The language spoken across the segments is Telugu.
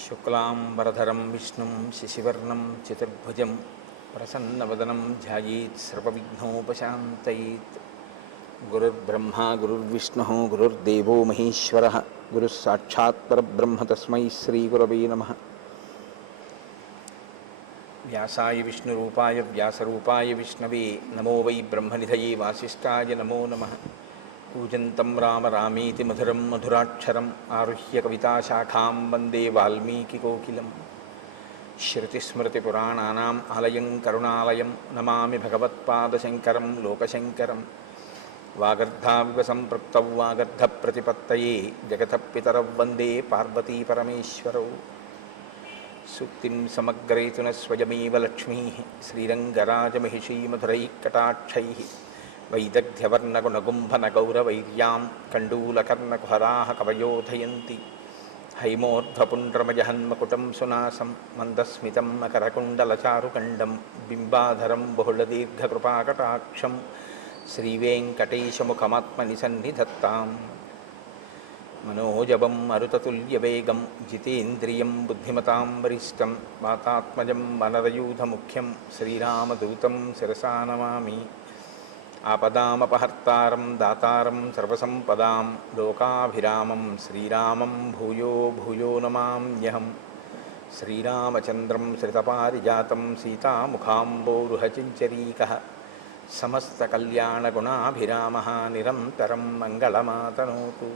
శుక్లాంబరధరం విష్ణుం శశివర్ణం చతుర్భుజం ప్రసన్నవదనం ధ్యాయేత్ సర్వవిఘ్నోపశాంతయేత్. గురుర్బ్రహ్మా గురుర్విష్ణుః గురుర్దేవో మహేశ్వరః గురుః సాక్షాత్ పరబ్రహ్మ తస్మై శ్రీగురవే నమః. వ్యాసాయ విష్ణురూపాయ వ్యాసరూపాయ విష్ణవే నమో వై బ్రహ్మనిధయే వాసిష్ఠాయ నమో నమః. కూజంతం రామ రామేతి మధురం మధురాక్షరం ఆరుహ్య కవితాశాఖాం వందే వాల్మీకికోకిలం. శ్రుతిస్మృతిపురాణానాం ఆలయం కరుణాలయం నమామి భగవత్పాదశంకరం లోకశంకరం. వాగర్ధావివ సంపృక్తౌ వాగర్ధప్రతిపత్తయే జగతః పితరౌ వందే పార్వతీపరమేశ్వరౌ. సూక్తిం సమగ్రయతున స్వయమేవ లక్ష్మీః శ్రీరంగరాజమహిషీమధురైః వైదగ్ధ్యవర్ణగుణగుంభనగౌరవైర్యాం కండూలకర్ణకుహరాः కవయోధయంతి. హైమోర్ధ్వపుండ్రమజహన్మకుటం సునాసం మందస్మితం మకరకుండలచారుకండం బింబాధరం బహుళదీర్ఘకృపాకటాక్షం శ్రీవేంకటేశముఖమాత్మని సన్నిధత్తాం. మనోజవం మరుతతుల్యవేగం జితేంద్రియం బుద్ధిమతాం వరిష్టం వాతాత్మజం వనరయూధముఖ్యం శ్రీరామదూతం శిరసా నమామి. ఆపదామపహర్తారం దాతారం సర్వసంపదాం లోకాభిరామం శ్రీరామం భూయో భూయో నమామ్యహం. శ్రీరామచంద్రం శ్రితపారిజాతం సీతాముఖాంబోరుహచించరీకः సమస్తకల్యాణగుణాభిరామः నిరంతరం మంగళమాతనోతు.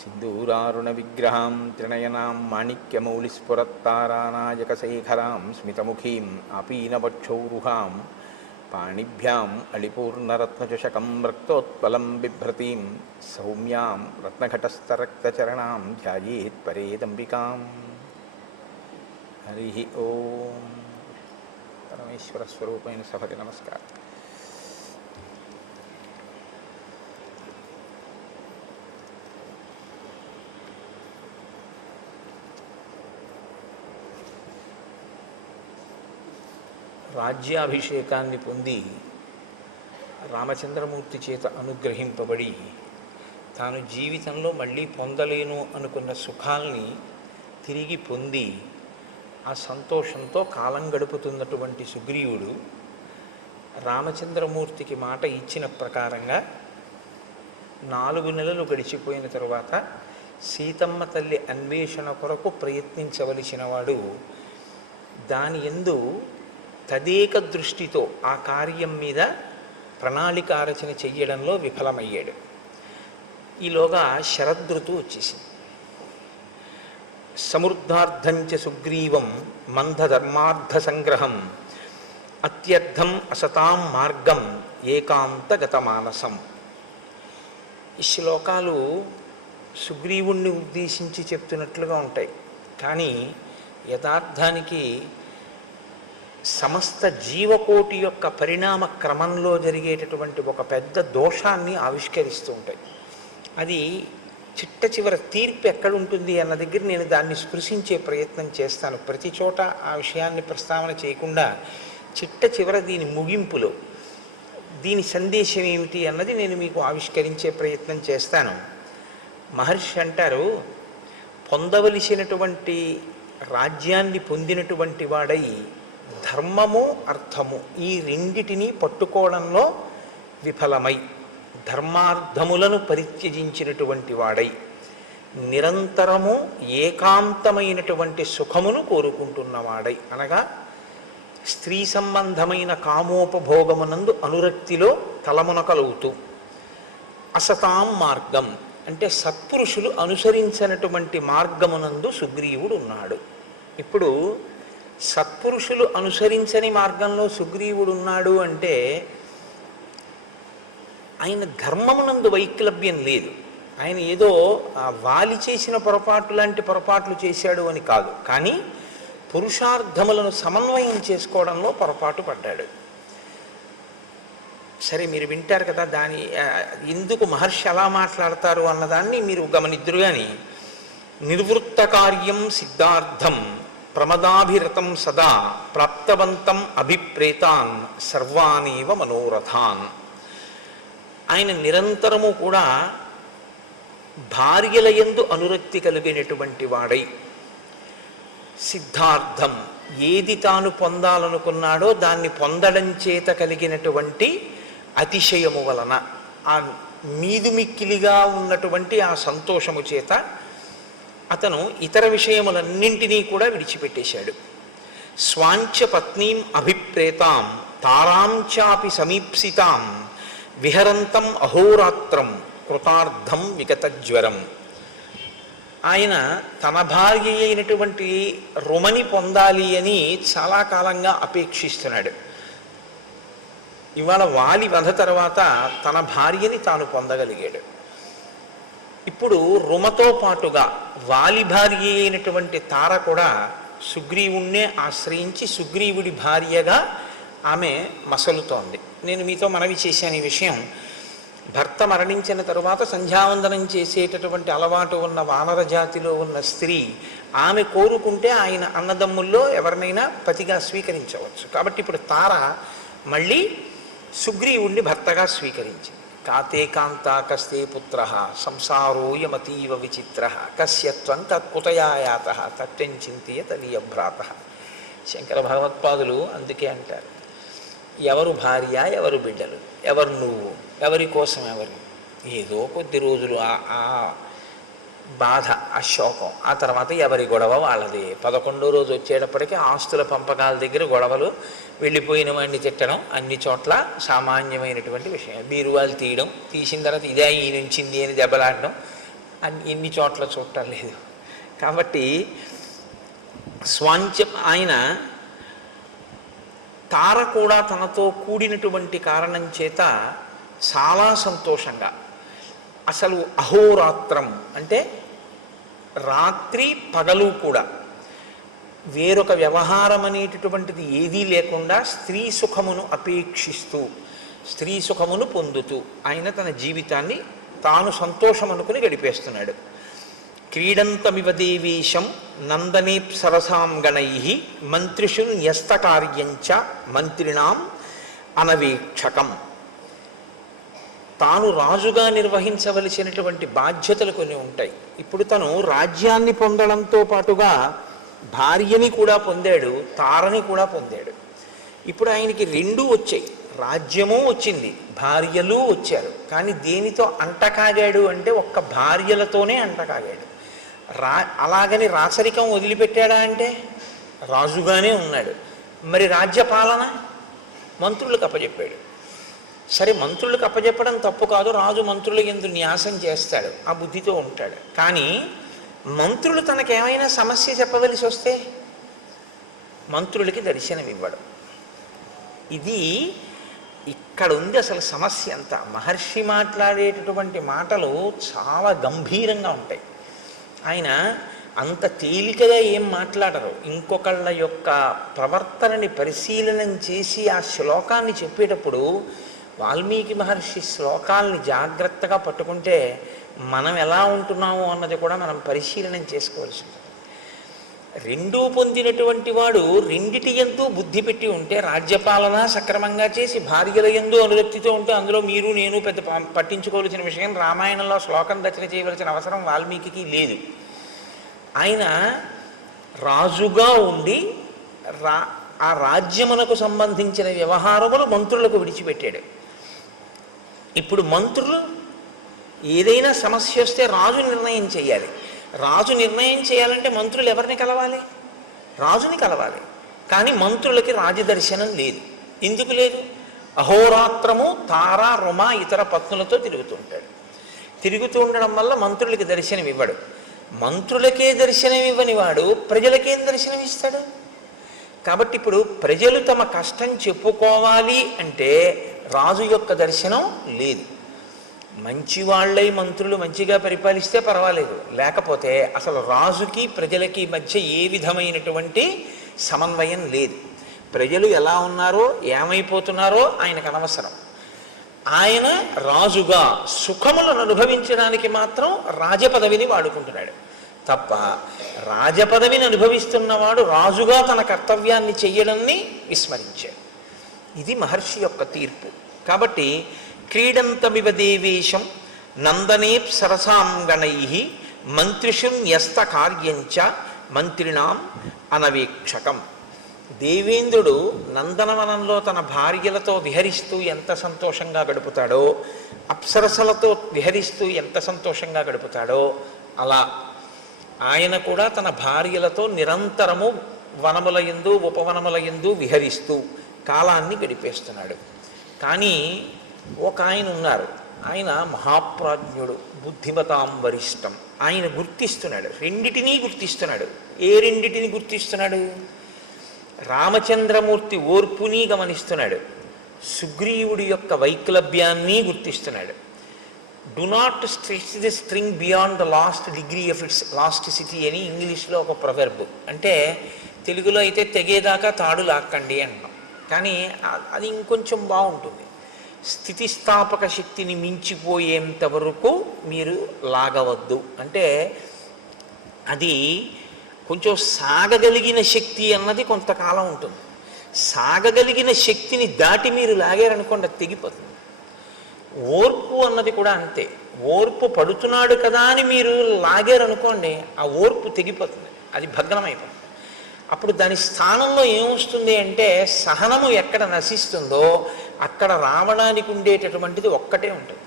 సింధూరారుణవిగ్రహాం త్రినయనాం మాణిక్యమౌళిస్ఫురత్తారానాయకశేఖరాం స్మితముఖీం ఆపీనవక్షౌరుహాం పాణిభ్యాం అళిపూర్ణరత్నచషకం రక్తోత్పలం బిభ్రతీం సౌమ్యాం రత్నఘటస్థరక్తచరణాం ధ్యాయేత్ పరేదంబికాం. హరి ఓం. పరమేశ్వర స్వరూపైన సభకి నమస్కారం. రాజ్యాభిషేకాన్ని పొంది రామచంద్రమూర్తి చేత అనుగ్రహింపబడి తాను జీవితంలో మళ్ళీ పొందలేను అనుకున్న సుఖాల్ని తిరిగి పొంది ఆ సంతోషంతో కాలం గడుపుతున్నటువంటి సుగ్రీవుడు రామచంద్రమూర్తికి మాట ఇచ్చిన ప్రకారంగా 4 నెలలు గడిచిపోయిన తరువాత సీతమ్మ తల్లి అన్వేషణ కొరకు ప్రయత్నించవలసిన వాడు దాని యందు తదేక దృష్టితో ఆ కార్యం మీద ప్రణాళికారచన చెయ్యడంలో విఫలమయ్యాడు. ఈలోగా శరదృతువు వచ్చేసింది. సమృద్ధార్థంచ సుగ్రీవం మందధర్మార్థ సంగ్రహం అత్యర్థం అసతాం మార్గం ఏకాంతగత మానసం. ఈ శ్లోకాలు సుగ్రీవుణ్ణి ఉద్దేశించి చెప్తున్నట్లుగా ఉంటాయి, కానీ యథార్థానికి సమస్త జీవకోటి యొక్క పరిణామ క్రమంలో జరిగేటటువంటి ఒక పెద్ద దోషాన్ని ఆవిష్కరిస్తూ ఉంటాయి. అది చిట్ట చివర తీర్పు ఎక్కడుంటుంది అన్న దగ్గర నేను దాన్ని స్పృశించే ప్రయత్నం చేస్తాను. ప్రతి చోట ఆ విషయాన్ని ప్రస్తావన చేయకుండా చిట్ట చివర దీని ముగింపులో దీని సందేశం ఏమిటి అన్నది నేను మీకు ఆవిష్కరించే ప్రయత్నం చేస్తాను. మహర్షి అంటారు, పొందవలసినటువంటి రాజ్యాన్ని పొందినటువంటి వాడై ధర్మము అర్థము ఈ రెండిటినీ పట్టుకోవడంలో విఫలమై ధర్మార్థములను పరిత్యజించినటువంటి వాడై నిరంతరము ఏకాంతమైనటువంటి సుఖమును కోరుకుంటున్నవాడై, అనగా స్త్రీ సంబంధమైన కామోపభోగమునందు అనురక్తిలో తలమునకలవుతూ, అసతాం మార్గం అంటే సత్పురుషులు అనుసరించినటువంటి మార్గమునందు సుగ్రీవుడు ఉన్నాడు. ఇప్పుడు సత్పురుషులు అనుసరించని మార్గంలో సుగ్రీవుడు ఉన్నాడు అంటే ఆయన ధర్మమునందు వైక్లభ్యం లేదు. ఆయన ఏదో వాలి చేసిన పొరపాటు లాంటి పొరపాట్లు చేశాడు అని కాదు, కానీ పురుషార్థములను సమన్వయం చేసుకోవడంలో పొరపాటు పడ్డాడు. సరే, మీరు వింటారు కదా, దాని ఎందుకు మహర్షి అలా మాట్లాడతారు అన్నదాన్ని మీరు గమనిద్దురు. కానీ నిర్వృత్త కార్యం సిద్ధార్థం ప్రమదాభిరతం సదా ప్రాప్తవంతం అభిప్రేతాన్ సర్వానేవ మనోరథాన్. ఆయన నిరంతరము కూడా భార్యల యందు అనురక్తి కలిగినటువంటి వాడై సిద్ధార్థం, ఏది తాను పొందాలనుకున్నాడో దాన్ని పొందడం చేత కలిగినటువంటి అతిశయము వలన, ఆ మీదుమిక్కిలిగా ఉన్నటువంటి ఆ సంతోషము చేత అతను ఇతర విషయములన్నింటినీ కూడా విడిచిపెట్టేశాడు. స్వాంచ పత్నీం అభిప్రేతాం తారాంచాపి సమీప్సితాం విహరంతం అహోరాత్రం కృతార్థం విగతజ్వరం. ఆయన తన భార్య అయినటువంటి రుమని పొందాలి అని చాలా కాలంగా అపేక్షిస్తున్నాడు. ఇవాళ వాలి వధ తర్వాత తన భార్యని తాను పొందగలిగాడు. ఇప్పుడు రుమతో పాటుగా వాలి భార్య అయినటువంటి తార కూడా సుగ్రీవుణ్ణే ఆశ్రయించి సుగ్రీవుడి భార్యగా ఆమె మసలుతోంది. నేను మీతో మనవి చేశాను ఈ విషయం. భర్త మరణించిన తరువాత సంధ్యావందనం చేసేటటువంటి అలవాటు ఉన్న వానర జాతిలో ఉన్న స్త్రీ ఆమె కోరుకుంటే ఆయన అన్నదమ్ముల్లో ఎవరినైనా పతిగా స్వీకరించవచ్చు. కాబట్టి ఇప్పుడు తార మళ్ళీ సుగ్రీవుణ్ణి భర్తగా స్వీకరించింది. కాతే కాంతా కస్తే పుత్ర సంసారోయమతీవ విచిత్ర కస్యత్వం తత్కుతయాయాత తత్వం చింతియ తలీయభ్రాత. శంకర భగవత్పాదులు అందుకే అంటారు, ఎవరు భార్య, ఎవరు బిడ్డలు, ఎవరు నువ్వు, ఎవరి కోసం ఎవరు. ఏదో కొద్ది రోజులు ఆ బాధ, ఆ శోకం, ఆ తర్వాత ఎవరి గొడవ వాళ్ళది. 11వ రోజు వచ్చేటప్పటికీ ఆస్తుల పంపకాల దగ్గర గొడవలు, వెళ్ళిపోయిన వాడిని తిట్టడం అన్ని చోట్ల సామాన్యమైనటువంటి విషయం. బీరువాలు తీయడం, తీసిన తర్వాత ఇదే ఈ నుంచింది అని దెబ్బలాడడం ఎన్ని చోట్ల చూడటం లేదు. కాబట్టి స్వాంచం ఆయన తార కూడా తనతో కూడినటువంటి కారణం చేత చాలా సంతోషంగా, అసలు అహోరాత్రం అంటే రాత్రి పగలు కూడా వేరొక వ్యవహారం అనేటటువంటిది ఏదీ లేకుండా స్త్రీ సుఖమును అపేక్షిస్తూ స్త్రీ సుఖమును పొందుతూ ఆయన తన జీవితాన్ని తాను సంతోషం అనుకుని గడిపేస్తున్నాడు. క్రీడంతమివ దేవేశం నందనేప్సరసాం గణై మంత్రిషు న్యస్తకార్యంచ మంత్రిణాం అనవేక్షకం. తాను రాజుగా నిర్వహించవలసినటువంటి బాధ్యతలు కొన్ని ఉంటాయి. ఇప్పుడు తను రాజ్యాన్ని పొందడంతో పాటుగా భార్యని కూడా పొందాడు, తారని కూడా పొందాడు. ఇప్పుడు ఆయనకి రెండూ వచ్చాయి, రాజ్యము వచ్చింది, భార్యలు వచ్చారు. కానీ దేనితో అంటకాగాడు అంటే ఒక్క భార్యలతోనే అంటకాగాడు. అలాగని రాచరికం వదిలిపెట్టాడా అంటే రాజుగానే ఉన్నాడు. మరి రాజ్యపాలన మంత్రులకు అప్పచెప్పాడు. సరే, మంత్రులకు అప్పచెప్పడం తప్పు కాదు, రాజు మంత్రుల యందు న్యాసం చేస్తాడు, ఆ బుద్ధితో ఉంటాడు. కానీ మంత్రులు తనకేమైనా సమస్య చెప్పవలసి వస్తే మంత్రులకి దర్శనం ఇవ్వడం, ఇది ఇక్కడ ఉంది అసలు సమస్య అంతా. మహర్షి మాట్లాడేటటువంటి మాటలు చాలా గంభీరంగా ఉంటాయి. ఆయన అంత తేలికగా ఏం మాట్లాడరు. ఇంకొకళ్ళ యొక్క ప్రవర్తనని పరిశీలనం చేసి ఆ శ్లోకాన్ని చెప్పేటప్పుడు వాల్మీకి మహర్షి శ్లోకాల్ని జాగ్రత్తగా పట్టుకుంటే మనం ఎలా ఉంటున్నాము అన్నది కూడా మనం పరిశీలనం చేసుకోవాల్సి ఉంటుంది. రెండూ పొందినటువంటి వాడు రెండిటి యందు బుద్ధి పెట్టి ఉంటే, రాజ్యపాలన సక్రమంగా చేసి భార్యల యందు అనురక్తితో ఉంటే అందులో మీరు నేను పెద్ద పట్టించుకోవాల్సిన విషయం. రామాయణంలో శ్లోకం రచన చేయవలసిన అవసరం వాల్మీకి లేదు. ఆయన రాజుగా ఉండి ఆ రాజ్యమునకు సంబంధించిన వ్యవహారములు మంత్రులకు విడిచిపెట్టాడు. ఇప్పుడు మంత్రులు ఏదైనా సమస్య వస్తే రాజు నిర్ణయం చేయాలి. రాజు నిర్ణయం చేయాలంటే మంత్రులు ఎవరిని కలవాలి? రాజుని కలవాలి. కానీ మంత్రులకి రాజదర్శనం లేదు. ఎందుకు లేదు? అహోరాత్రము తార రుమ ఇతర పత్నులతో తిరుగుతుంటాడు. తిరుగుతూ ఉండడం వల్ల మంత్రులకి దర్శనం ఇవ్వడు. మంత్రులకే దర్శనం ఇవ్వని వాడు ప్రజలకేం దర్శనం ఇస్తాడు? కాబట్టి ఇప్పుడు ప్రజలు తమ కష్టం చెప్పుకోవాలి అంటే రాజు యొక్క దర్శనం లేదు. మంచివాళ్ళై మంత్రులు మంచిగా పరిపాలిస్తే పర్వాలేదు, లేకపోతే అసలు రాజుకి ప్రజలకి మధ్య ఏ విధమైనటువంటి సమన్వయం లేదు. ప్రజలు ఎలా ఉన్నారో ఏమైపోతున్నారో ఆయనకు అనవసరం. ఆయన రాజుగా సుఖములను అనుభవించడానికి మాత్రం రాజపదవిని వాడుకుంటున్నాడు తప్ప, రాజపదవిని అనుభవిస్తున్నవాడు రాజుగా తన కర్తవ్యాన్ని చెయ్యడాన్ని విస్మరించాడు. ఇది మహర్షి యొక్క తీర్పు. కాబట్టి క్రీడంతమివ దేవేశం నందనేప్సరసాం గణై మంత్రిషు న్యస్త కార్యంచ మంత్రిణాం అనవీక్షకం. దేవేంద్రుడు నందనవనంలో తన భార్యలతో విహరిస్తూ ఎంత సంతోషంగా గడుపుతాడో, అప్సరసలతో విహరిస్తూ ఎంత సంతోషంగా గడుపుతాడో, అలా ఆయన కూడా తన భార్యలతో నిరంతరము వనముల యందు ఉపవనముల యందు విహరిస్తూ కాలాన్ని గడిపేస్తున్నాడు. కానీ ఒక ఆయన ఉన్నారు, ఆయన మహాప్రాజ్ఞుడు, బుద్ధిమతాం వరిష్టం. ఆయన గుర్తిస్తున్నాడు, రెండిటినీ గుర్తిస్తున్నాడు. ఏ రెండిటిని గుర్తిస్తున్నాడు? రామచంద్రమూర్తి ఓర్పుని గమనిస్తున్నాడు, సుగ్రీవుడి యొక్క వైక్లభ్యాన్ని గుర్తిస్తున్నాడు. Do not stretch the string beyond the last degree of its elasticity అని ఇంగ్లీష్లో ఒక ప్రొవెర్బ్. అంటే తెలుగులో అయితే తెగేదాకా తాడు లాక్కండి అంటాం, కానీ అది ఇంకొంచెం బాగుంటుంది. స్థితిస్థాపక శక్తిని మించిపోయేంత వరకు మీరు లాగవద్దు. అంటే అది కొంచెం సాగగలిగిన శక్తి అన్నది కొంతకాలం ఉంటుంది. సాగగలిగిన శక్తిని దాటి మీరు లాగారనుకోండి, అది తెగిపోతుంది. ఓర్పు అన్నది కూడా అంతే. ఓర్పు పడుతున్నాడు కదా అని మీరు లాగారనుకోండి, ఆ ఓర్పు తెగిపోతుంది, అది భగ్నమైపోతుంది. అప్పుడు దాని స్థానంలో ఏమొస్తుంది అంటే, సహనము ఎక్కడ నశిస్తుందో అక్కడ రావణానికి ఉండేటటువంటిది ఒక్కటే ఉంటుంది,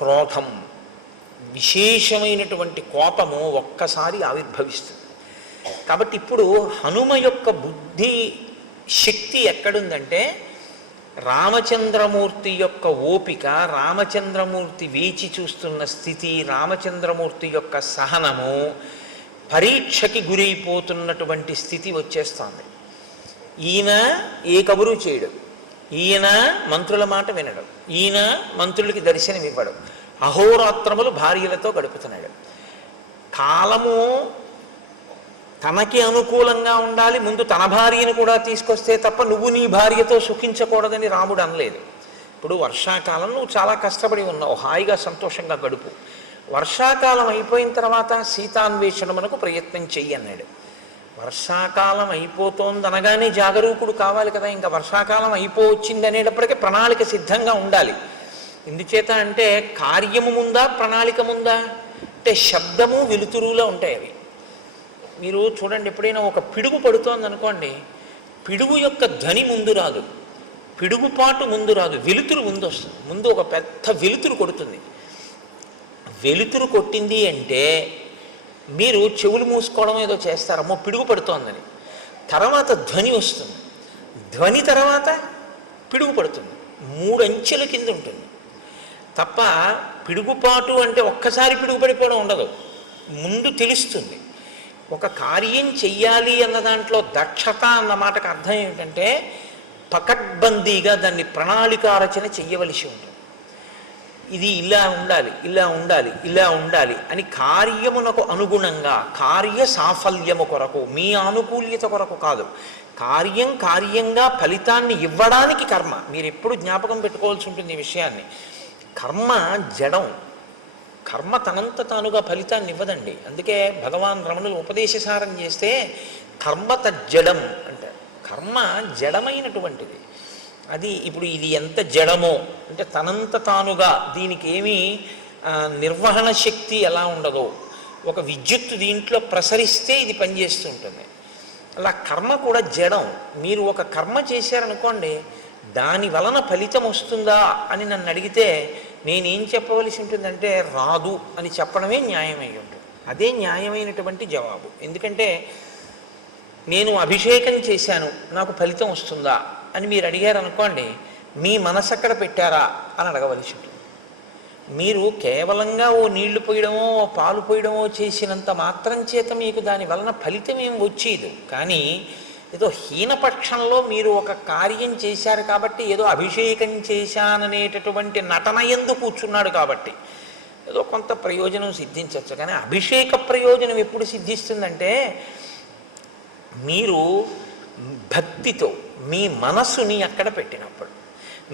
క్రోధం. విశేషమైనటువంటి కోపము ఒక్కసారి ఆవిర్భవిస్తుంది. కాబట్టి ఇప్పుడు హనుమ యొక్క బుద్ధి శక్తి ఎక్కడుందంటే, రామచంద్రమూర్తి యొక్క ఓపిక, రామచంద్రమూర్తి వేచి చూస్తున్న స్థితి, రామచంద్రమూర్తి యొక్క సహనము పరీక్షకి గురైపోతున్నటువంటి స్థితి వచ్చేస్తుంది. ఈయన ఏ కబురు చేయడు, ఈయన మంత్రుల మాట వినడు, ఈయన మంత్రులకి దర్శనం ఇవ్వడు, అహోరాత్రములు భార్యలతో గడుపుతున్నాడు. కాలము తనకి అనుకూలంగా ఉండాలి, ముందు తన భార్యను కూడా తీసుకొస్తే తప్ప నువ్వు నీ భార్యతో సుఖించకూడదని రాముడు అనలేదు. ఇప్పుడు వర్షాకాలం నువ్వు చాలా కష్టపడి ఉన్నావు, హాయిగా సంతోషంగా గడుపు. వర్షాకాలం అయిపోయిన తర్వాత సీతాన్వేషణమునకు ప్రయత్నం చెయ్యి అన్నాడు. వర్షాకాలం అయిపోతోందనగానే జాగరూకుడు కావాలి కదా. ఇంకా వర్షాకాలం అయిపోవచ్చింది అనేటప్పటికీ ప్రణాళిక సిద్ధంగా ఉండాలి. ఎందుచేత అంటే కార్యము ముందా ప్రణాళిక ముందా అంటే శబ్దము వెలుతురులో ఉంటాయి అవి. మీరు చూడండి, ఎప్పుడైనా ఒక పిడుగు పడుతోంది అనుకోండి, పిడుగు యొక్క ధ్వని ముందు రాదు, పిడుగుపాటు ముందు రాదు, వెలుతురు ముందు వస్తుంది. ముందు ఒక పెద్ద వెలుతురు కొడుతుంది. వెలుతురు కొట్టింది అంటే మీరు చెవులు మూసుకోవడం ఏదో చేస్తారమ్మో పిడుగు పడుతోందని. తర్వాత ధ్వని వస్తుంది, ధ్వని తర్వాత పిడుగు పడుతుంది. 3 అంచెల కింద ఉంటుంది తప్ప పిడుగుపాటు అంటే ఒక్కసారి పిడుగు పడిపోవడం ఉండదు. ముందు తెలుస్తుంది. ఒక కార్యం చెయ్యాలి అన్న దాంట్లో దక్షత అన్న మాటకు అర్థం ఏమిటంటే, పకడ్బందీగా దాన్ని ప్రణాళికారచన చెయ్యవలసి ఉంటుంది. ఇది ఇలా ఉండాలి, ఇలా ఉండాలి, ఇలా ఉండాలి అని కార్యమునకు అనుగుణంగా, కార్య సాఫల్యము కొరకు, మీ ఆనుకూల్యత కొరకు కాదు, కార్యంగా ఫలితాన్ని ఇవ్వడానికి కర్మ. మీరు ఎప్పుడు జ్ఞాపకం పెట్టుకోవాల్సి ఉంటుంది ఈ విషయాన్ని. కర్మ జడం, కర్మ తనంత తానుగా ఫలితాన్ని ఇవ్వదండి. అందుకే భగవాన్ రమణులు ఉపదేశసారం చేస్తే కర్మ తజ్జడం అంటారు. కర్మ జడమైనటువంటిది. అది ఇప్పుడు ఇది ఎంత జడమో అంటే తనంత తానుగా దీనికి ఏమీ నిర్వహణ శక్తి ఎలా ఉండదో, ఒక విద్యుత్తు దీంట్లో ప్రసరిస్తే ఇది పనిచేస్తూ ఉంటుంది. అలా కర్మ కూడా జడం. మీరు ఒక కర్మ చేశారనుకోండి, దాని వలన ఫలితం వస్తుందా అని నన్ను అడిగితే నేనేం చెప్పవలసి ఉంటుందంటే రాదు అని చెప్పడమే న్యాయమై ఉంటుంది. అదే న్యాయమైనటువంటి జవాబు. ఎందుకంటే నేను అభిషేకం చేశాను, నాకు ఫలితం వస్తుందా అని మీరు అడిగారు అనుకోండి, మీ మనసు అక్కడ పెట్టారా అని అడగవలసి ఉంటుంది. మీరు కేవలంగా ఓ నీళ్లు పోయడమో ఓ పాలు పోయడమో చేసినంత మాత్రం చేత మీకు దాని వలన ఫలితం ఏం వచ్చేది. కానీ ఏదో హీనపక్షంలో మీరు ఒక కార్యం చేశారు కాబట్టి, ఏదో అభిషేకం చేశాననేటటువంటి నటన యందు కూర్చున్నాడు కాబట్టి ఏదో కొంత ప్రయోజనం సిద్ధించవచ్చు. కానీ అభిషేక ప్రయోజనం ఎప్పుడు సిద్ధిస్తుందంటే, మీరు భక్తితో మీ మనస్సుని అక్కడ పెట్టినప్పుడు.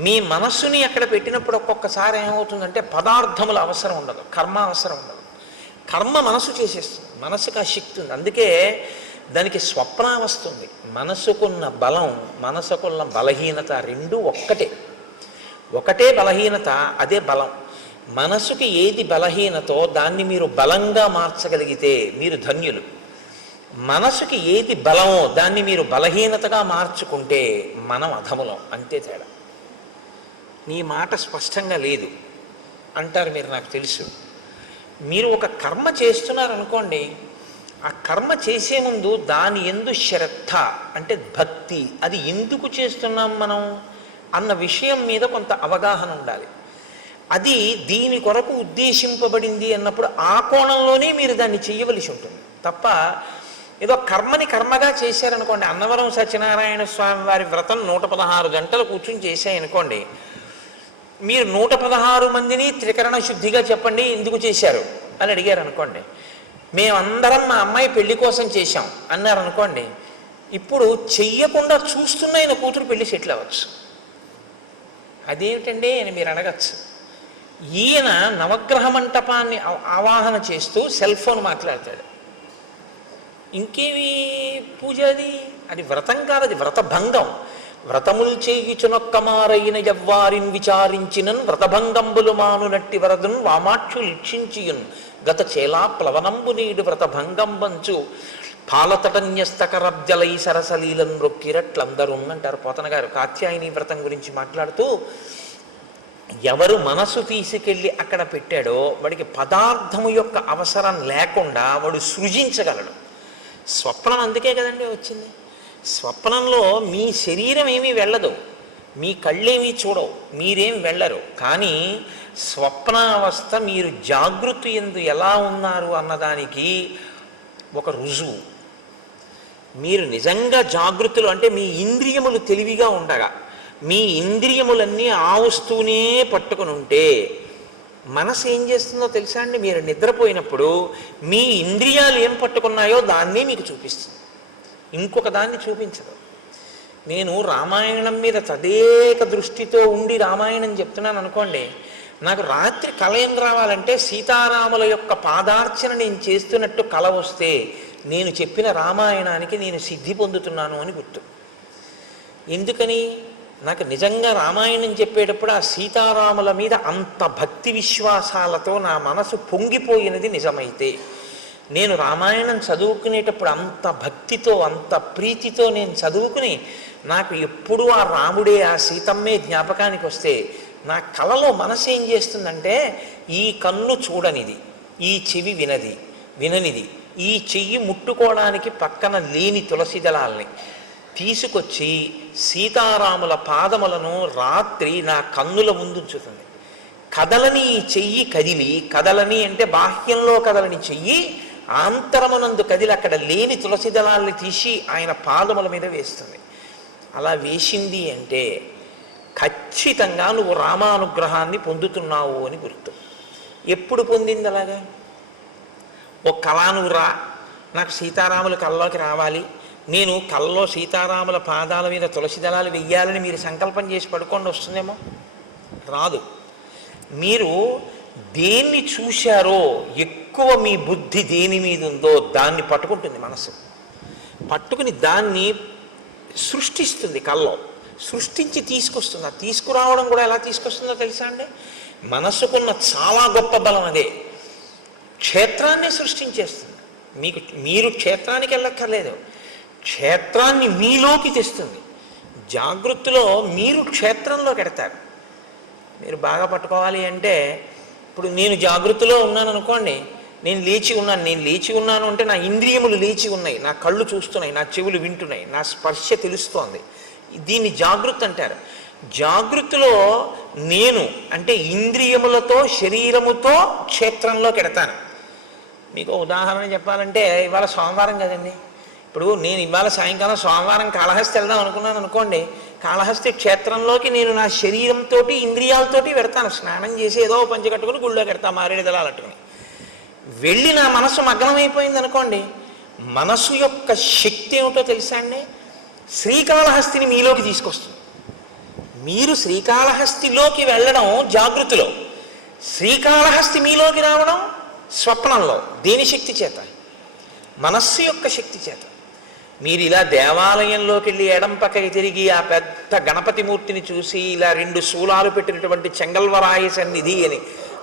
మీ మనస్సుని అక్కడ పెట్టినప్పుడు ఒక్కొక్కసారి ఏమవుతుందంటే పదార్థముల అవసరం ఉండదు, కర్మ అవసరం ఉండదు. కర్మ మనసు చేసేస్తుంది, మనసుకు ఆ శక్తి ఉంది. అందుకే దానికి స్వప్న వస్తుంది. మనసుకున్న బలం, మనసుకున్న బలహీనత రెండూ ఒకటే బలహీనత, అదే బలం. మనసుకి ఏది బలహీనతో దాన్ని మీరు బలంగా మార్చగలిగితే మీరు ధన్యులు. మనసుకి ఏది బలమో దాన్ని మీరు బలహీనతగా మార్చుకుంటే మనం అధములం, అంతే తేడా. నీ మాట స్పష్టంగా లేదు అంటారు మీరు, నాకు తెలుసు. మీరు ఒక కర్మ చేస్తున్నారనుకోండి, ఆ కర్మ చేసే ముందు దాని యందు శ్రద్ధ అంటే భక్తి, అది ఎందుకు చేస్తున్నాం మనం అన్న విషయం మీద కొంత అవగాహన ఉండాలి. అది దీని కొరకు ఉద్దేశింపబడింది అన్నప్పుడు ఆ కోణంలోనే మీరు దాన్ని చేయవలసి ఉంటుంది తప్ప ఏదో కర్మని కర్మగా చేశారనుకోండి. అన్నవరం సత్యనారాయణ స్వామి వారి వ్రతం 116 గంటలు కూర్చుని చేశాయనుకోండి, మీరు 116 మందిని త్రికరణ శుద్ధిగా చెప్పండి ఎందుకు చేశారు అని అడిగారు అనుకోండి. మేమందరం మా అమ్మాయి పెళ్లి కోసం చేశాం అన్నారు అనుకోండి, ఇప్పుడు చెయ్యకుండా చూస్తున్న ఆయన కూతురు పెళ్లి సెటిల్ అవ్వచ్చు. అదేమిటండి అని మీరు అడగచ్చు. ఈయన నవగ్రహ మంటపాన్ని ఆవాహన చేస్తూ సెల్ ఫోన్ మాట్లాడతాడు. ఇంకేవి పూజ అది వ్రతం కాదు, అది వ్రతభంగం. వ్రతములు చేయుచునొక్కమారైన ఎవ్వారిని విచారించినన్ వ్రతభంగంబులు మానునట్టి వరదున్ వామాక్షు లిక్షించియున్ గత చేలా ప్లవనంబు నీడు వ్రతభంగంబంచు పాలతటన్యస్తకరబ్జలై సరసలీలను రొక్కిరట్లందరూ అంటారు పోతన గారు కాత్యాయని వ్రతం గురించి మాట్లాడుతూ. ఎవరు మనసు తీసుకెళ్ళి అక్కడ పెట్టాడో వాడికి పదార్థము యొక్క అవసరం లేకుండా వాడు సృజించగలడు. స్వప్నం అందుకే కదండి వచ్చింది. స్వప్నంలో మీ శరీరం ఏమీ వెళ్ళదు, మీ కళ్ళేమీ చూడవు, మీరేం వెళ్ళరు. కానీ స్వప్నావస్థ మీరు జాగృతి యందు ఎలా ఉన్నారు అన్నదానికి ఒక రుజువు. మీరు నిజంగా జాగృతులు అంటే మీ ఇంద్రియములు తెలివిగా ఉండగా మీ ఇంద్రియములన్నీ ఆ వస్తువునే పట్టుకుని ఉంటే మనసు ఏం చేస్తుందో తెలుసా అండి? మీరు నిద్రపోయినప్పుడు మీ ఇంద్రియాలు ఏం పట్టుకున్నాయో దాన్నే మీకు చూపిస్తుంది, ఇంకొక దాన్ని చూపించదు. నేను రామాయణం మీద తదేక దృష్టితో ఉండి రామాయణం చెప్తున్నాను అనుకోండి, నాకు రాత్రి కల ఏం రావాలంటే సీతారాముల యొక్క పాదార్చన నేను చేస్తున్నట్టు కల వస్తే నేను చెప్పిన రామాయణానికి నేను సిద్ధి పొందుతున్నాను అని గుర్తు. ఎందుకని? నాకు నిజంగా రామాయణం చెప్పేటప్పుడు ఆ సీతారాముల మీద అంత భక్తి విశ్వాసాలతో నా మనసు పొంగిపోయినది నిజమైతే, నేను రామాయణం చదువుకునేటప్పుడు అంత భక్తితో అంత ప్రీతితో నేను చదువుకుని నాకు ఎప్పుడూ ఆ రాముడే ఆ సీతమ్మే జ్ఞాపకానికి వస్తే నా కలలో మనసు ఏం చేస్తుందంటే, ఈ కన్ను చూడనిది, ఈ చెవి విననిది, ఈ చెయ్యి ముట్టుకోవడానికి పక్కన లేని తులసి దళాల్ని తీసుకొచ్చి సీతారాముల పాదములను రాత్రి నా కన్నుల ముందుంచుతుంది. కదలని ఈ చెయ్యి కదిలి, కదలని అంటే బాహ్యంలో కదలని చెయ్యి ఆంతరమునందు కదిలి అక్కడ లేని తులసి దళాల్ని తీసి ఆయన పాదముల మీద వేస్తుంది. అలా వేసింది అంటే ఖచ్చితంగా నువ్వు రామానుగ్రహాన్ని పొందుతున్నావు అని గుర్తు. ఎప్పుడు పొందింది అలాగా? ఒక కళ నువ్వు రా, నాకు సీతారాముల కల్లోకి రావాలి, నేను కల్లో సీతారాముల పాదాల మీద తులసి దళాలు వెయ్యాలని మీరు సంకల్పం చేసి పడుకోండి, వస్తుందేమో? రాదు. మీరు దేన్ని చూశారో ఎక్కువ మీ బుద్ధి దేని మీద ఉందో దాన్ని పట్టుకుంటుంది మనసు. పట్టుకుని దాన్ని సృష్టిస్తుంది, కల్లో సృష్టించి తీసుకొస్తుంది. ఆ తీసుకురావడం కూడా ఎలా తీసుకొస్తుందో తెలుసా అండి? మనసుకున్న చాలా గొప్ప బలం అదే. క్షేత్రాన్ని సృష్టించేస్తుంది. మీరు క్షేత్రానికి వెళ్ళక్కర్లేదు, క్షేత్రాన్ని మీలోకి తెస్తుంది. జాగృతిలో మీరు క్షేత్రంలోకి ఎడతారు. మీరు బాగా పట్టుకోవాలి అంటే, ఇప్పుడు నేను జాగృతిలో ఉన్నాను అనుకోండి, నేను లేచి ఉన్నాను అంటే నా ఇంద్రియములు లేచి ఉన్నాయి, నా కళ్ళు చూస్తున్నాయి, నా చెవులు వింటున్నాయి, నా స్పర్శ తెలుస్తోంది. దీన్ని జాగృతి అంటారు. జాగృతిలో నేను అంటే ఇంద్రియములతో శరీరముతో క్షేత్రంలోకి ఎడతాను. మీకు ఉదాహరణ చెప్పాలంటే, ఇవాళ సోమవారం కదండి, ఇప్పుడు నేను ఇవాళ సాయంకాలం సోమవారం కాళహస్తి వెళ్దాం అనుకున్నాను అనుకోండి, కాళహస్తి క్షేత్రంలోకి నేను నా శరీరంతో ఇంద్రియాలతోటి పెడతాను. స్నానం చేసి ఏదో పంచి కట్టుకుని గుళ్ళోకి పెడతాను, మారేడు దళాలు అట్టుకుని వెళ్ళి నా మనసు మగ్నమైపోయింది అనుకోండి. మనసు యొక్క శక్తి ఏమిటో తెలుసా అండి? శ్రీకాళహస్తిని మీలోకి తీసుకొస్తుంది. మీరు శ్రీకాళహస్తిలోకి వెళ్ళడం జాగృతిలో, శ్రీకాళహస్తి మీలోకి రావడం స్వప్నంలో. దేని శక్తి చేత? మనస్సు యొక్క శక్తి చేత. మీరు ఇలా దేవాలయంలోకి వెళ్ళి ఎడం పక్కకి తిరిగి ఆ పెద్ద గణపతి మూర్తిని చూసి ఇలా 2 శూలాలు పెట్టినటువంటి చెంగల్వరాయ సన్నిధి అని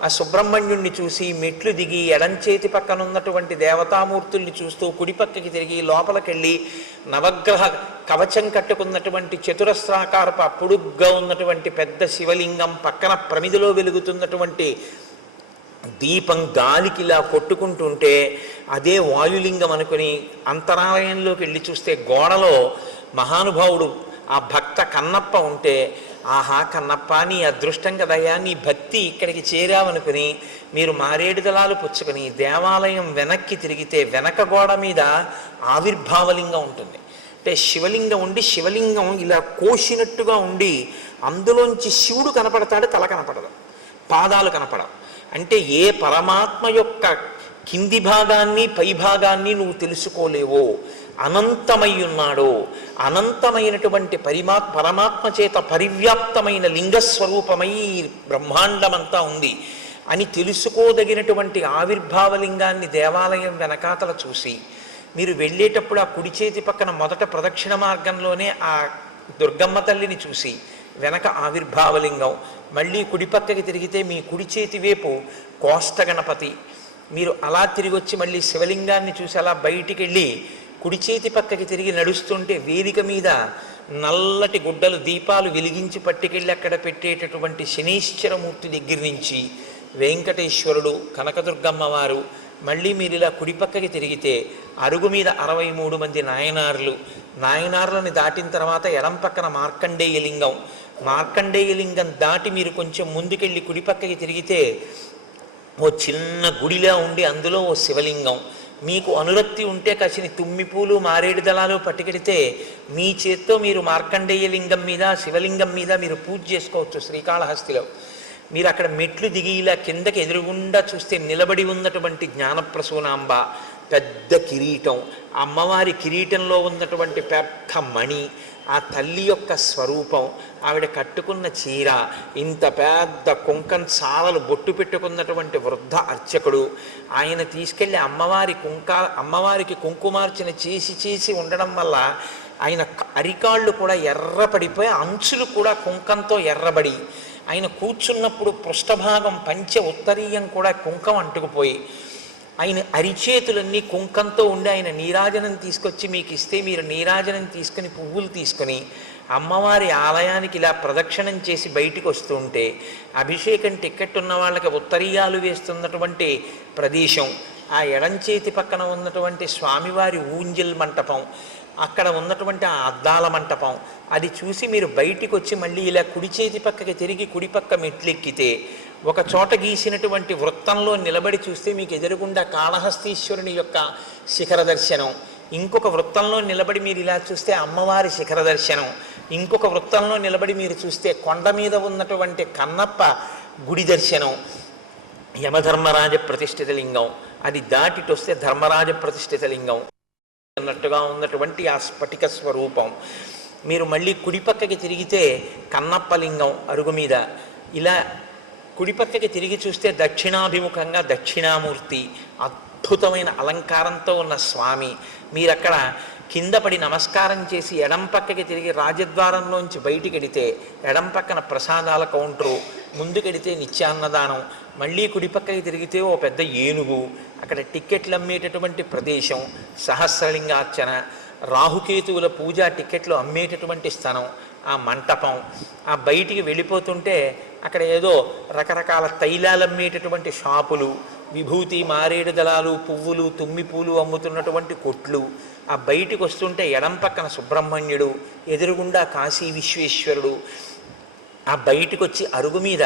ఆ సుబ్రహ్మణ్యుణ్ణి చూసి మెట్లు దిగి ఎడంచేతి పక్కన ఉన్నటువంటి దేవతామూర్తుల్ని చూస్తూ కుడి పక్కకి తిరిగి లోపలికెళ్ళి నవగ్రహ కవచం కట్టుకున్నటువంటి చతురస్రాకారపు పొడుగ్గా ఉన్నటువంటి పెద్ద శివలింగం పక్కన ప్రమిదిలో వెలుగుతున్నటువంటి దీపం గాలికి ఇలా కొట్టుకుంటుంటే అదే వాయులింగం అనుకుని అంతరాలయంలోకి వెళ్ళి చూస్తే గోడలో మహానుభావుడు ఆ భక్త కన్నప్ప ఉంటే, ఆహా కన్నప్ప నీ అదృష్టం కదయ్యా, నీ భక్తి ఇక్కడికి చేరావనుకుని మీరు మారేడు దళాలు పుచ్చుకొని దేవాలయం వెనక్కి తిరిగితే వెనక గోడ మీద ఆవిర్భావలింగం ఉంటుంది. అంటే శివలింగం ఉండి శివలింగం ఇలా కోసినట్టుగా ఉండి అందులోంచి శివుడు కనపడతాడు, తల కనపడదు, పాదాలు కనపడవు. అంటే ఏ పరమాత్మ యొక్క కింది భాగాన్ని పై భాగాన్ని నువ్వు తెలుసుకోలేవో, అనంతమై ఉన్నాడో, అనంతమైనటువంటి పరమాత్మ చేత పరివ్యాప్తమైన లింగస్వరూపమై బ్రహ్మాండమంతా ఉంది అని తెలుసుకోదగినటువంటి ఆవిర్భావలింగాన్ని దేవాలయం వెనకాతల చూసి మీరు వెళ్ళేటప్పుడు ఆ కుడి చేతి పక్కన మొదట ప్రదక్షిణ మార్గంలోనే ఆ దుర్గమ్మ తల్లిని చూసి వెనక ఆవిర్భావలింగం, మళ్ళీ కుడి పక్కకి తిరిగితే మీ కుడి చేతి వైపు కోష్ట గణపతి, మీరు అలా తిరిగి వచ్చి మళ్ళీ శివలింగాన్ని చూసి అలా బయటికి వెళ్ళి కుడి చేతి పక్కకి తిరిగి నడుస్తుంటే వేదిక మీద నల్లటి గుడ్డలు దీపాలు వెలిగించి పట్టుకెళ్ళి అక్కడ పెట్టేటటువంటి శనీశ్వరమూర్తి దగ్గర నుంచి వెంకటేశ్వరుడు, కనకదుర్గమ్మ వారు, మళ్ళీ మీరు ఇలా కుడి పక్కకి తిరిగితే అరుగు మీద 63 మంది నాయనార్లు, నాయనార్లను దాటిన తర్వాత ఎడం పక్కన మార్కండేయలింగం, మార్కండేయలింగం దాటి మీరు కొంచెం ముందుకెళ్ళి కుడి పక్కకి తిరిగితే ఓ చిన్న గుడిలా ఉండి అందులో ఓ శివలింగం, మీకు అనురక్తి ఉంటే కసిని తుమ్మిపూలు మారేడు దళాలు పట్టుకెడితే మీ చేత్తో మీరు మార్కండేయలింగం మీద శివలింగం మీద మీరు పూజ చేసుకోవచ్చు. శ్రీకాళహస్తిలో మీరు అక్కడ మెట్లు దిగి ఇలా కిందకి ఎదురుగుండా చూస్తే నిలబడి ఉన్నటువంటి జ్ఞానప్రసూనాంబ, పెద్ద కిరీటం, అమ్మవారి కిరీటంలో ఉన్నటువంటి పెద్ద మణి, ఆ తల్లి యొక్క స్వరూపం, ఆవిడ కట్టుకున్న చీర, ఇంత పెద్ద కుంకం చాలలు బొట్టు పెట్టుకున్నటువంటి వృద్ధ అర్చకుడు, ఆయన తీసుకెళ్ళి అమ్మవారికి కుంకుమార్చన చేసి ఉండడం వల్ల ఆయన అరికాళ్ళు కూడా ఎర్రపడిపోయి అంచులు కూడా కుంకంతో ఎర్రబడి, ఆయన కూర్చున్నప్పుడు పృష్ఠభాగం పంచె ఉత్తరీయం కూడా కుంకం అంటుకుపోయి, ఆయన అరిచేతులన్నీ కుంకంతో ఉండి ఆయన నీరాజనం తీసుకొచ్చి మీకు ఇస్తే మీరు నీరాజనం తీసుకుని పువ్వులు తీసుకొని అమ్మవారి ఆలయానికి ఇలా ప్రదక్షిణం చేసి బయటికి వస్తూ ఉంటే అభిషేకం టిక్కెట్ ఉన్న వాళ్ళకి ఉత్తరీయాలు వేస్తున్నటువంటి ప్రదేశం, ఆ ఎడంచేతి పక్కన ఉన్నటువంటి స్వామివారి ఊంజల్ మంటపం, అక్కడ ఉన్నటువంటి ఆ అద్దాల మంటపం, అది చూసి మీరు బయటికి వచ్చి మళ్ళీ ఇలా కుడి చేతి పక్కకి తిరిగి కుడిపక్క మెట్లెక్కితే ఒక చోట గీసినటువంటి వృత్తంలో నిలబడి చూస్తే మీకు ఎదురుగుండా కాళహస్తీశ్వరుని యొక్క శిఖర దర్శనం, ఇంకొక వృత్తంలో నిలబడి మీరు ఇలా చూస్తే అమ్మవారి శిఖర దర్శనం, ఇంకొక వృత్తంలో నిలబడి మీరు చూస్తే కొండ మీద ఉన్నటువంటి కన్నప్ప గుడి దర్శనం, యమధర్మరాజ ప్రతిష్ఠిత లింగం, అది దాటిటొస్తే ధర్మరాజ ప్రతిష్ఠిత లింగం అన్నట్టుగా ఉన్నటువంటి ఆ స్ఫటిక స్వరూపం, మీరు మళ్ళీ కుడిపక్కకి తిరిగితే కన్నప్పలింగం అరుగు మీద, ఇలా కుడిపక్కకి తిరిగి చూస్తే దక్షిణాభిముఖంగా దక్షిణామూర్తి, అద్భుతమైన అలంకారంతో ఉన్న స్వామి, మీరక్కడ కింద పడి నమస్కారం చేసి ఎడం పక్కకి తిరిగి రాజద్వారంలోంచి బయటికి వెడితే ఎడం పక్కన ప్రసాదాల కౌంటరు, ముందుకెడితే నిత్యాన్నదానం, మళ్ళీ కుడిపక్కకి తిరిగితే ఓ పెద్ద ఏనుగు, అక్కడ టిక్కెట్లు అమ్మేటటువంటి ప్రదేశం, సహస్రలింగార్చన, రాహుకేతువుల పూజా టిక్కెట్లు అమ్మేటటువంటి స్థలం, ఆ మంటపం, ఆ బయటికి వెళ్ళిపోతుంటే అక్కడ ఏదో రకరకాల తైలాలు అమ్మేటటువంటి షాపులు, విభూతి మారేడు దళాలు పువ్వులు తుమ్మిపూలు అమ్ముతున్నటువంటి కొట్లు, ఆ బయటికి వస్తుంటే ఎడం పక్కన సుబ్రహ్మణ్యుడు, ఎదురుగుండా కాశీ విశ్వేశ్వరుడు, ఆ బయటికి వచ్చి అరుగు మీద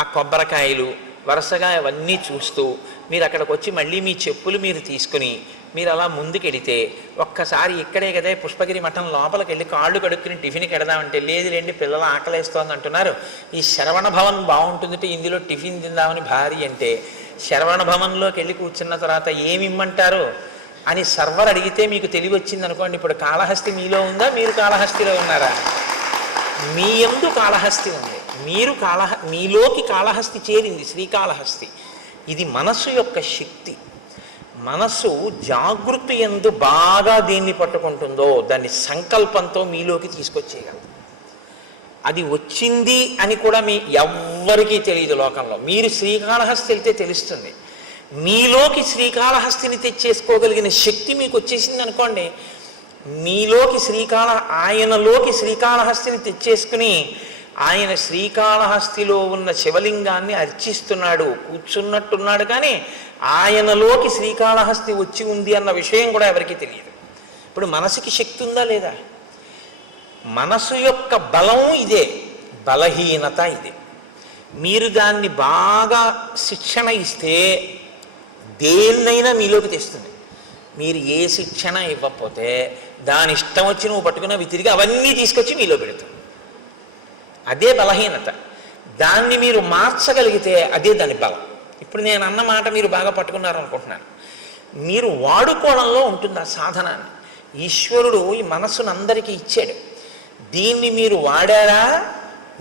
ఆ కొబ్బరికాయలు వరుసగా అవన్నీ చూస్తూ మీరు అక్కడికి వచ్చి మళ్ళీ మీ చెప్పులు మీరు తీసుకుని మీరు అలా ముందుకెడితే ఒక్కసారి ఇక్కడే కదా పుష్పగిరి మఠం లోపలికి వెళ్ళి కాళ్ళు కడుక్కుని టిఫిన్కి వెడదామంటే లేదు లేండి పిల్లలు ఆకలేస్తోంది అంటున్నారు, ఈ శరవణ భవన్ బాగుంటుందంటే ఇందులో టిఫిన్ తిందామని భారీ అంటే శరవణ భవన్లోకి వెళ్ళి కూర్చున్న తర్వాత ఏమి ఇమ్మంటారు అని సర్వర్ అడిగితే మీకు తెలివి వచ్చింది అనుకోండి, ఇప్పుడు కాళహస్తి మీలో ఉందా, మీరు కాళహస్తిలో ఉన్నారా? మీ యందు కాళహస్తి ఉంది, మీరు మీలోకి కాళహస్తి చేరింది, శ్రీకాళహస్తి. ఇది మనస్సు యొక్క శక్తి. మనస్సు జాగృతి యందు బాగా దేన్ని పట్టుకుంటుందో దాన్ని సంకల్పంతో మీలోకి తీసుకొచ్చేయగలదు. అది వచ్చింది అని కూడా మీ ఎవ్వరికీ తెలియదు లోకంలో. మీరు శ్రీకాళహస్తి వెళ్తే తెలుస్తుంది. మీలోకి శ్రీకాళహస్తిని తెచ్చేసుకోగలిగిన శక్తి మీకు వచ్చేసింది అనుకోండి, మీలోకి ఆయనలోకి శ్రీకాళహస్తిని తెచ్చేసుకుని ఆయన శ్రీకాళహస్తిలో ఉన్న శివలింగాన్ని అర్చిస్తున్నాడు, కూర్చున్నట్టున్నాడు. కానీ ఆయనలోకి శ్రీకాళహస్తి వచ్చి ఉంది అన్న విషయం కూడా ఎవరికీ తెలియదు. ఇప్పుడు మనసుకి శక్తి ఉందా లేదా? మనసు యొక్క బలం ఇదే, బలహీనత ఇదే. మీరు దాన్ని బాగా శిక్షణ ఇస్తే దేన్నైనా మీలోకి తెస్తుంది. మీరు ఏ శిక్షణ ఇవ్వకపోతే దాని ఇష్టం వచ్చి నువ్వు పట్టుకున్న తిరిగి అవన్నీ తీసుకొచ్చి మీలో పెడతావు. అదే బలహీనత. దాన్ని మీరు మార్చగలిగితే అదే దాని బలం. ఇప్పుడు నేను అన్న మాట మీరు బాగా పట్టుకున్నారు అనుకుంటున్నాను. మీరు వాడుకోవడంలో ఉంటుంది ఆ సాధనాన్ని. ఈశ్వరుడు ఈ మనస్సును అందరికీ ఇచ్చాడు. దీన్ని మీరు వాడారా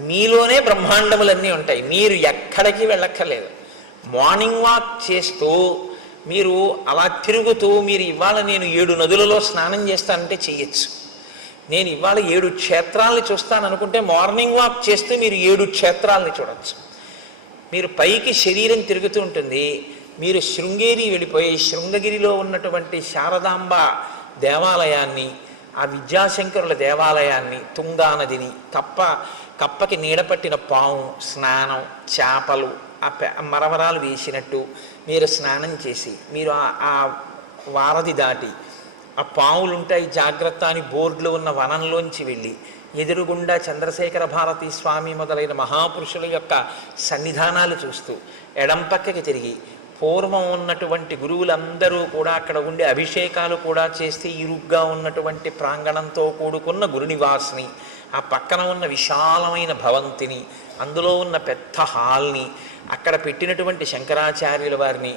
మీలోనే బ్రహ్మాండములన్నీ ఉంటాయి. మీరు ఎక్కడికి వెళ్ళక్కర్లేదు. మార్నింగ్ వాక్ చేస్తూ మీరు అలా తిరుగుతూ మీరు ఇవాళ నేను 7 నదులలో స్నానం చేస్తానంటే చెయ్యొచ్చు. నేను ఇవాళ 7 క్షేత్రాలని చూస్తాను అనుకుంటే మార్నింగ్ వాక్ చేస్తూ మీరు 7 క్షేత్రాలని చూడవచ్చు. మీరు పైకి శరీరం తిరుగుతూ ఉంటుంది. మీరు శృంగేరి వెళ్ళిపోయి శృంగగిరిలో ఉన్నటువంటి శారదాంబ దేవాలయాన్ని, ఆ విద్యాశంకరుల దేవాలయాన్ని, తుంగా నదిని, కప్పకి నీడపట్టిన పాము స్నానం, చేపలు మరమరాలు వేసినట్టు మీరు స్నానం చేసి మీరు ఆ వారధి దాటి ఆ పావులుంటాయి జాగ్రత్త అని బోర్డులో ఉన్న వనంలోంచి వెళ్ళి ఎదురుగుండా చంద్రశేఖర భారతీ స్వామి మొదలైన మహాపురుషుల యొక్క సన్నిధానాలు చూస్తూ ఎడం పక్కకి తిరిగి పూర్వం ఉన్నటువంటి గురువులందరూ కూడా అక్కడ ఉండే అభిషేకాలు కూడా చేస్తే ఇరుగ్గా ఉన్నటువంటి ప్రాంగణంతో కూడుకున్న గురునివాస్ని, ఆ పక్కన ఉన్న విశాలమైన భవంతిని, అందులో ఉన్న పెద్ద హాల్ని, అక్కడ పెట్టినటువంటి శంకరాచార్యుల వారిని,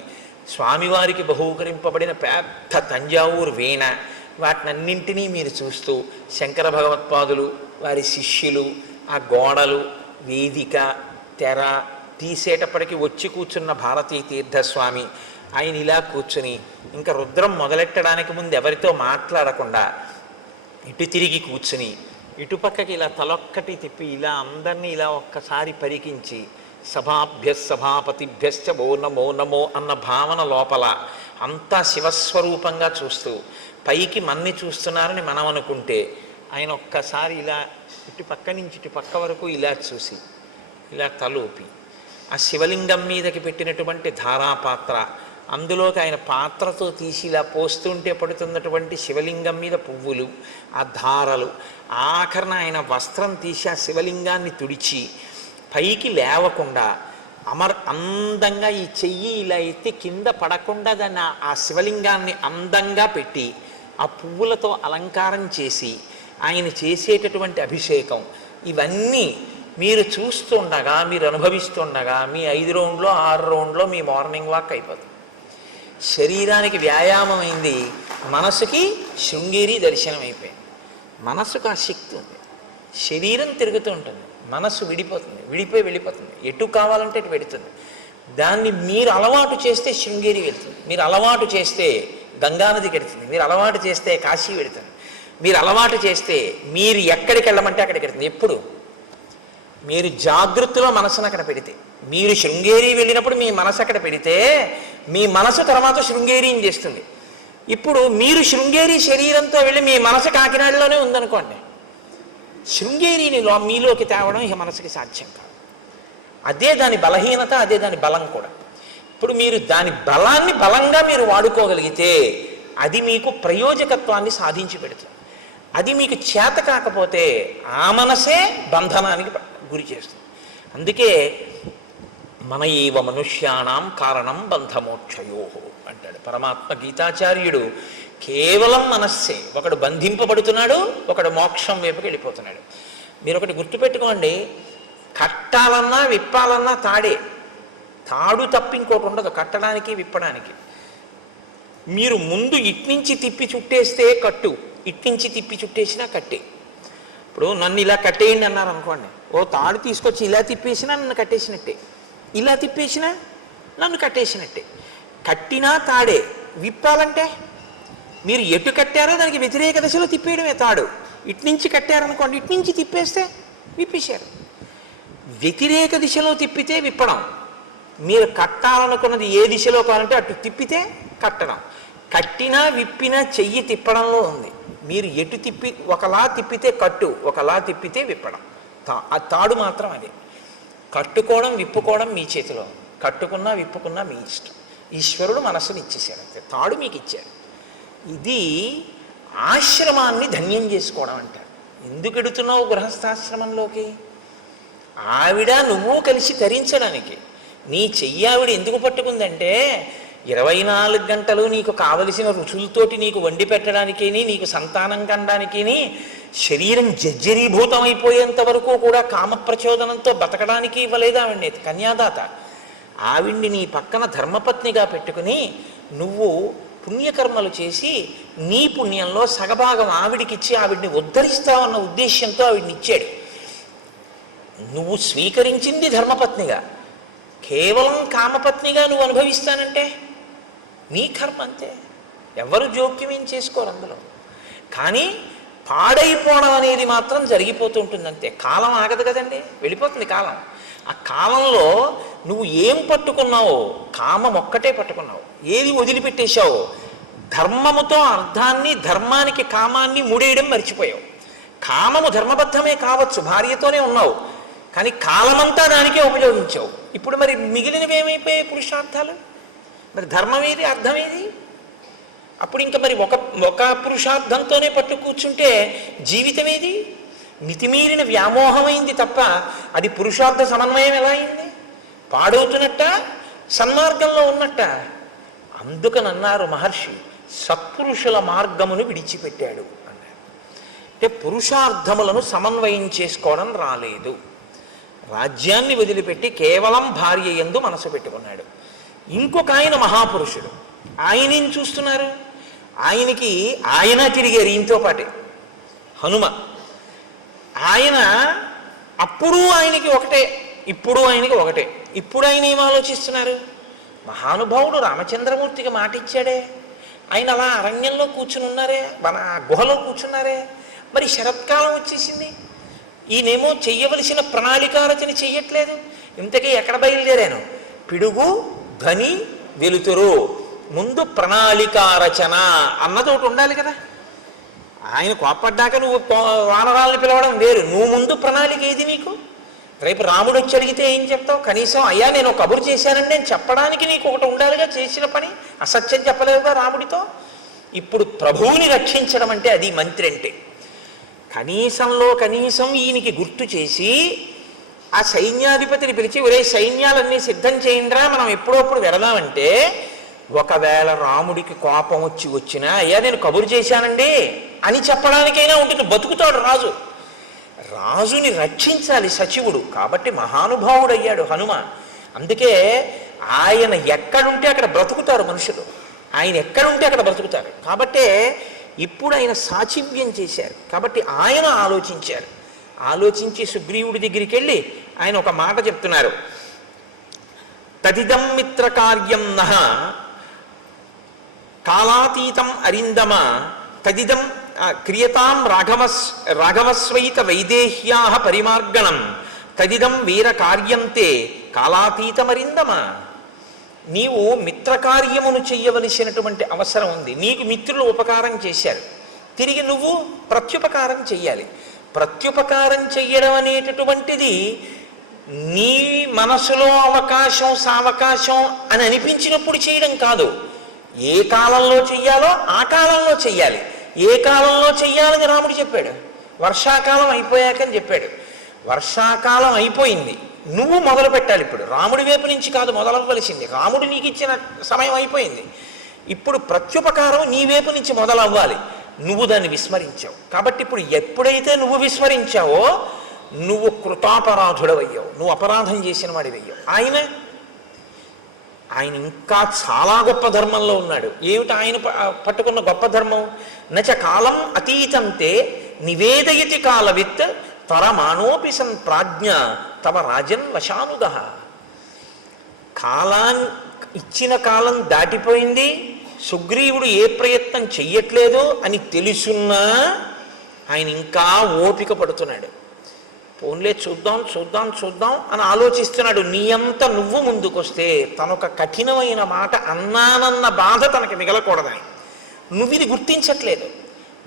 స్వామివారికి బహూకరింపబడిన పెద్ద తంజావూరు వీణ, వాటినన్నింటినీ మీరు చూస్తూ శంకర భగవత్పాదులు వారి శిష్యులు, ఆ గోడలు, వేదిక, తెర తీసేటప్పటికి వచ్చి కూర్చున్న భారతీ తీర్థస్వామి, ఆయన ఇలా కూర్చుని ఇంకా రుద్రం మొదలెట్టడానికి ముందు ఎవరితో మాట్లాడకుండా ఇటు తిరిగి కూర్చుని ఇటుపక్కకి ఇలా తలొక్కటి తిప్పి ఇలా అందరినీ ఇలా ఒక్కసారి పరికించి సభాభ్య సభాపతిభ్యశ్చ ఓ నమో నమో అన్న భావన లోపల అంతా శివస్వరూపంగా చూస్తూ పైకి మన్ని చూస్తున్నారని మనం అనుకుంటే ఆయన ఒక్కసారి ఇలా ఇటు పక్క నుంచి ఇటు పక్క వరకు ఇలా చూసి ఇలా తలూపి ఆ శివలింగం మీదకి పెట్టినటువంటి ధారాపాత్ర, అందులోకి ఆయన పాత్రతో తీసి ఇలా పోస్తుంటే పడుతున్నటువంటి శివలింగం మీద పువ్వులు, ఆ ధారలు, ఆఖరణ ఆయన వస్త్రం తీసి ఆ శివలింగాన్ని తుడిచి పైకి లేవకుండా అందంగా ఈ చెయ్యి ఇలా ఎత్తి కింద పడకుండా దాన్ని ఆ శివలింగాన్ని అందంగా పెట్టి ఆ పువ్వులతో అలంకారం చేసి ఆయన చేసేటటువంటి అభిషేకం, ఇవన్నీ మీరు చూస్తుండగా మీరు అనుభవిస్తుండగా మీ 5 రౌండ్లో 6 రౌండ్లో మీ మార్నింగ్ వాక్ అయిపోతుంది. శరీరానికి వ్యాయామం అయింది, మనసుకి శృంగేరి దర్శనం అయిపోయింది. మనసుకు ఆ శక్తి ఉంది. శరీరం తిరుగుతూ ఉంటుంది, మనస్సు వెళ్ళిపోతుంది, ఎటు కావాలంటే అటు వెడుతుంది. దాన్ని మీరు అలవాటు చేస్తే శృంగేరి వెళ్తుంది, మీరు అలవాటు చేస్తే గంగానదికి వెడుతుంది, మీరు అలవాటు చేస్తే కాశీ వెడుతుంది, మీరు అలవాటు చేస్తే మీరు ఎక్కడికి వెళ్ళమంటే అక్కడికి వెళ్తుంది. ఎప్పుడు మీరు జాగృతిలో మనసును అక్కడ పెడితే, మీరు శృంగేరి వెళ్ళినప్పుడు మీ మనసు అక్కడ పెడితే మీ మనసు తర్వాత శృంగేరిని చేస్తుంది. ఇప్పుడు మీరు శృంగేరి శరీరంతో వెళ్ళి మీ మనసు కాకినాడలోనే ఉందనుకోండి, శృంగేరిని మీలోకి తేవడం ఇక మనసుకి సాధ్యం కాదు. అదే దాని బలహీనత, అదే దాని బలం కూడా. ఇప్పుడు మీరు దాని బలాన్ని బలంగా మీరు వాడుకోగలిగితే అది మీకు ప్రయోజకత్వాన్ని సాధించి పెడుతుంది. అది మీకు చేత కాకపోతే ఆ మనసే బంధనానికి గురి చేస్తుంది. అందుకే మన ఏవ మనుష్యాణం కారణం బంధమోక్షయో అంటాడు పరమాత్మ గీతాచార్యుడు. కేవలం మనస్సే, ఒకడు బంధింపబడుతున్నాడు, ఒకడు మోక్షం వైపుకి వెళ్ళిపోతున్నాడు. మీరు ఒకటి గుర్తుపెట్టుకోండి, కట్టాలన్నా విప్పాలన్నా తాడు తప్ప ఇంకోటి ఉండదు కట్టడానికి విప్పడానికి. మీరు ముందు ఇట్నుంచి తిప్పి చుట్టేస్తే కట్టు, ఇట్నుంచి తిప్పి చుట్టేసినా కట్టే. ఇప్పుడు నన్ను ఇలా కట్టేయండి అన్నారు అనుకోండి, ఓ తాడు తీసుకొచ్చి ఇలా తిప్పేసినా నన్ను కట్టేసినట్టే, ఇలా తిప్పేసినా నన్ను కట్టేసినట్టే. కట్టినా తాడే, విప్పాలంటే మీరు ఎటు కట్టారో దానికి వ్యతిరేక దశలో తిప్పేయడమే తాడు. ఇట్నుంచి కట్టారనుకోండి, ఇట్నుంచి తిప్పేస్తే విప్పేశారు. వ్యతిరేక దిశలో తిప్పితే విప్పడం, మీరు కట్టాలనుకున్నది ఏ దిశలో కావాలంటే అటు తిప్పితే కట్టడం. కట్టినా విప్పినా చెయ్యి తిప్పడంలో ఉంది. మీరు ఎటు తిప్పి ఒకలా తిప్పితే కట్టు, ఒకలా తిప్పితే విప్పడం. ఆ తాడు మాత్రం అదే. కట్టుకోవడం విప్పుకోవడం మీ చేతిలో, కట్టుకున్నా విప్పుకున్నా మీ ఇష్టం. ఈశ్వరుడు మనస్సును ఇచ్చేశారు అంతే, తాడు మీకు ఇచ్చారు. ఇది ఆశ్రమాన్ని ధన్యం చేసుకోవడం అంటారు. ఎందుకు ఎడుతున్నావు గృహస్థాశ్రమంలోకి? ఆవిడ నువ్వు కలిసి తరించడానికి. నీ చెయ్యి ఆవిడ ఎందుకు పట్టుకుందంటే 24 గంటలు నీకు కావలసిన రుచులతోటి నీకు వండి పెట్టడానికి, నీకు సంతానం కనడానికి, శరీరం జర్జరీభూతమైపోయేంత వరకు కూడా కామప్రచోదనంతో బతకడానికి ఇవ్వలేదు ఆవిడ్ని కన్యాదాత. ఆవిడ్ని నీ పక్కన ధర్మపత్నిగా పెట్టుకుని నువ్వు పుణ్యకర్మలు చేసి నీ పుణ్యంలో సగభాగం ఆవిడికిచ్చి ఆవిడ్ని ఉద్ధరిస్తావన్న ఉద్దేశ్యంతో ఆవిడ్ని ఇచ్చాడు. నువ్వు స్వీకరించింది ధర్మపత్నిగా, కేవలం కామపత్నిగా నువ్వు అనుభవిస్తానంటే నీ కర్మ అంతే. ఎవరు జోక్యం ఏం చేసుకోరు అందులో. కానీ పాడైపోవడం అనేది మాత్రం జరిగిపోతూ ఉంటుంది అంతే. కాలం ఆగదు కదండి, వెళ్ళిపోతుంది కాలం. ఆ కాలంలో నువ్వు ఏం పట్టుకున్నావో, కామం ఒక్కటే పట్టుకున్నావు. ఏది వదిలిపెట్టేశావో, ధర్మముతో అర్థాన్ని, ధర్మానికి కామాన్ని ముడేయడం మర్చిపోయావు. కామము ధర్మబద్ధమే కావచ్చు, భార్యతోనే ఉన్నావు, కానీ కాలమంతా దానికే ఉపయోగించావు. ఇప్పుడు మరి మిగిలినవి ఏమైపోయాయి? పురుషార్థాలు. మరి ధర్మం ఏది, అర్థం ఏది? అప్పుడు ఇంకా మరి ఒక పురుషార్థంతోనే పట్టు కూర్చుంటే జీవితం ఏది? మితిమీరిన వ్యామోహమైంది తప్ప అది పురుషార్థ సమన్వయం ఎలా అయింది? పాడవుతున్నట్ట, సన్మార్గంలో ఉన్నట్ట. అందుకనన్నారు మహర్షి, సత్పురుషుల మార్గమును విడిచిపెట్టాడు అన్నారు. అంటే పురుషార్థములను సమన్వయం చేసుకోవడం రాలేదు. రాజ్యాన్ని వదిలిపెట్టి కేవలం భార్య యందు మనసు పెట్టుకున్నాడు. ఇంకొక ఆయన మహాపురుషుడు, ఆయనేం చూస్తున్నారు? ఆయన తిరిగారు ఈయనతో పాటే, హనుమ. ఆయన అప్పుడు ఆయనకి ఒకటే, ఇప్పుడు ఆయనకి ఒకటే. ఇప్పుడు ఆయన ఏం ఆలోచిస్తున్నారు? మహానుభావుడు రామచంద్రమూర్తికి మాట ఇచ్చాడే, ఆయన అలా అరణ్యంలో కూర్చుని ఉన్నారే, మన గుహలో కూర్చున్నారే. మరి శరత్కాలం వచ్చేసింది, ఈయనేమో చెయ్యవలసిన ప్రణాళికారచన చెయ్యట్లేదు. ఇంతకీ ఎక్కడ బయలుదేరాను? పిడుగు ధ్వని వెలుతురు, ముందు ప్రణాళికారచన అన్నది ఒకటి ఉండాలి కదా. ఆయన కోప్పడ్డాక నువ్వు వానరాల్ని పిలవడం వేరు. నువ్వు ముందు ప్రణాళిక ఏది నీకు? రేపు రాముడు వచ్చి అడిగితే ఏం చెప్తావు? కనీసం అయ్యా నేను కబురు చేశానండి నేను చెప్పడానికి నీకు ఒకటి ఉండాలిగా. చేసిన పని అసత్యం చెప్పలేదుగా రాముడితో. ఇప్పుడు ప్రభువుని రక్షించడం అంటే అది మంత్రి అంటే. కనీసంలో కనీసం ఈయనకి గుర్తు చేసి ఆ సైన్యాధిపతిని పిలిచి, ఒరే సైన్యాలన్నీ సిద్ధం చేయండిరా, మనం ఎప్పుడప్పుడు వెళదామంటే, ఒకవేళ రాముడికి కోపం వచ్చినా అయ్యా నేను కబురు చేశానండి అని చెప్పడానికైనా ఉంటుంది. బతుకుతాడు రాజు. రాజుని రక్షించాలి సచివుడు. కాబట్టి మహానుభావుడయ్యాడు హనుమ. అందుకే ఆయన ఎక్కడుంటే అక్కడ బ్రతుకుతారు మనుషులు. ఆయన ఎక్కడుంటే అక్కడ బ్రతుకుతారు. కాబట్టే ఇప్పుడు ఆయన సాచివ్యం చేశారు. కాబట్టి ఆయన ఆలోచించారు. ఆలోచించి సుగ్రీవుడి దగ్గరికి వెళ్ళి ఆయన ఒక మాట చెప్తున్నారు. తదిదం మిత్ర కార్యం నహ కాలాతీతం అరిందమ తదిదం క్రియతాం రాఘవస్వైత వైదేహ్యా పరిమార్గణం తదిదం వీర కార్యంతే కాలాతీతమరిందమ. నీవు మిత్రకార్యమును చెయ్యవలసినటువంటి అవసరం ఉంది. నీకు మిత్రులు ఉపకారం చేశారు, తిరిగి నువ్వు ప్రత్యుపకారం చెయ్యాలి. ప్రత్యుపకారం చెయ్యడం అనేటటువంటిది నీ మనసులో అవకాశం సావకాశం అని అనిపించినప్పుడు చేయడం కాదు. ఏ కాలంలో చెయ్యాలో ఆ కాలంలో చెయ్యాలి. ఏ కాలంలో చెయ్యాలని రాముడు చెప్పాడు? వర్షాకాలం అయిపోయాకని చెప్పాడు. వర్షాకాలం అయిపోయింది, నువ్వు మొదలు పెట్టాలి. ఇప్పుడు రాముడి వైపు నుంచి కాదు మొదలవ్వవలసింది. రాముడు నీకు ఇచ్చిన సమయం అయిపోయింది. ఇప్పుడు ప్రత్యుపకారం నీ వైపు నుంచి మొదలవ్వాలి. నువ్వు దాన్ని విస్మరించావు. కాబట్టి ఇప్పుడు ఎప్పుడైతే నువ్వు విస్మరించావో నువ్వు కృతాపరాధుడవయ్యావు, నువ్వు అపరాధం చేసిన వాడివయ్యావు. ఆయన ఇంకా చాలా గొప్ప ధర్మంలో ఉన్నాడు. ఏమిటి ఆయన పట్టుకున్న గొప్ప ధర్మం? నచ కాలం అతీతంతే నివేదయతి కాలవిత్ త్వరమాణోపి సన్ ప్రాజ్ఞ తవ రాజన్ వశానుగ. ఇచ్చిన కాలం దాటిపోయింది, సుగ్రీవుడు ఏ ప్రయత్నం చెయ్యట్లేదు అని తెలుసున్నా ఆయన ఇంకా ఓపిక పడుతున్నాడు. పోన్లే చూద్దాం చూద్దాం చూద్దాం అని ఆలోచిస్తున్నాడు. నీ అంత నువ్వు ముందుకొస్తే తనొక కఠినమైన మాట అన్నానన్న బాధ తనకి మిగలకూడదని నువ్వు ఇది గుర్తించట్లేదు.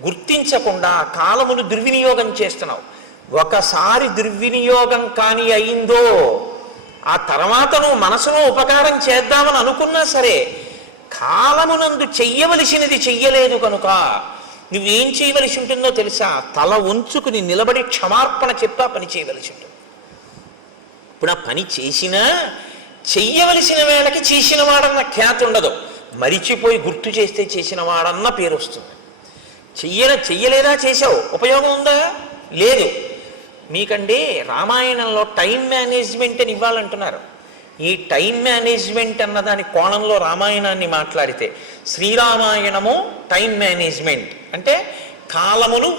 గుర్తించకుండా కాలమును దుర్వినియోగం చేస్తున్నావు. ఒకసారి దుర్వినియోగం కాని అయిందో ఆ తర్వాత నువ్వు మనసులో ఉపకారం చేద్దామని అనుకున్నా సరే కాలమునందు చెయ్యవలసినది చెయ్యలేదు కనుక నువ్వేం చేయవలసి ఉంటుందో తెలుసా? తల ఉంచుకుని నిలబడి క్షమార్పణ చెప్పి ఆ పని చేయవలసి ఉంటుంది. ఇప్పుడు ఆ పని చేసినా చెయ్యవలసిన వేళకి చేసిన వాడన్న ఖ్యాతి ఉండదు. మరిచిపోయి గుర్తు చేస్తే చేసిన వాడన్న పేరు వస్తుంది. చెయ్యలేదా చేసావు, ఉపయోగం ఉందా? లేదు. మీకండి రామాయణంలో టైం మేనేజ్మెంట్ అని ఇవ్వాలంటున్నారు. ఈ టైం మేనేజ్మెంట్ అన్న దాని కోణంలో రామాయణాన్ని మాట్లాడితే శ్రీరామాయణము టైం మేనేజ్మెంట్ అంటే కాలమును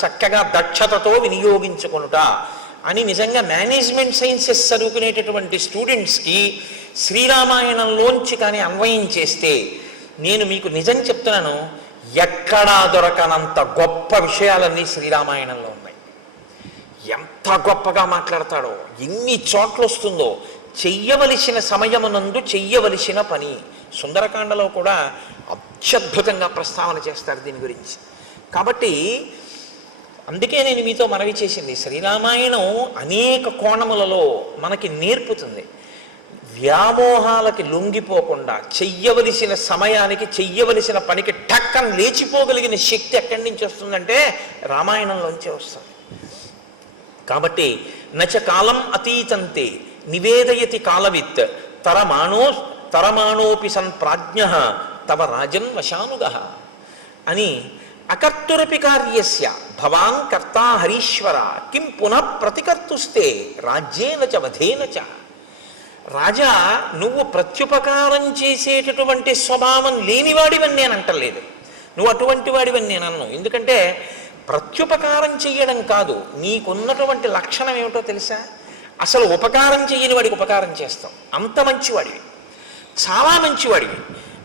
చక్కగా దక్షతతో వినియోగించుకొనుట అని నిజంగా మేనేజ్మెంట్ సైన్సెస్ చదువుకునేటటువంటి స్టూడెంట్స్కి శ్రీరామాయణంలోంచి కానీ అన్వయం చేస్తే నేను మీకు నిజం చెప్తున్నాను, ఎక్కడా దొరకనంత గొప్ప విషయాలన్నీ శ్రీరామాయణంలో ఉన్నాయి. ఎంత గొప్పగా మాట్లాడతాడో, ఎన్ని చోట్ల వస్తుందో. చెయ్యవలసిన సమయమునందు చెయ్యవలసిన పని సుందరకాండలో కూడా అత్యద్భుతంగా ప్రస్తావన చేస్తారు దీని గురించి. కాబట్టి అందుకే నేను మీతో మనవి చేసింది, శ్రీరామాయణం అనేక కోణములలో మనకి నేర్పుతుంది. వ్యామోహాలకి లొంగిపోకుండా చెయ్యవలసిన సమయానికి చెయ్యవలసిన పనికి టక్కన లేచిపోగలిగిన శక్తి ఎక్కడి నుంచి వస్తుందంటే రామాయణంలోంచే వస్తుంది. కాబట్టి నచ కాలం అతీతంతే నివేదయతి కాలవిత్ తరమాణోపి సన్ ప్రాజ్ఞ తవ రాజన్ వశానుగ అని అకర్తురపి కార్యస్య భవాన్ కర్తా హరీశ్వర కిం పునః ప్రతికర్తుస్తే రాజ్యేన చ వధేన చ. రాజా, నువ్వు ప్రత్యుపకారం చేసేటటువంటి స్వభావం లేనివాడివని నేను అంటలేదు, నువ్వు అటువంటి వాడివని నేను అన్నాను. ఎందుకంటే ప్రత్యుపకారం చెయ్యడం కాదు, నీకున్నటువంటి లక్షణం ఏమిటో తెలుసా? అసలు ఉపకారం చెయ్యని వాడికి ఉపకారం చేస్తాం. అంత మంచివాడివి, చాలా మంచివాడివి,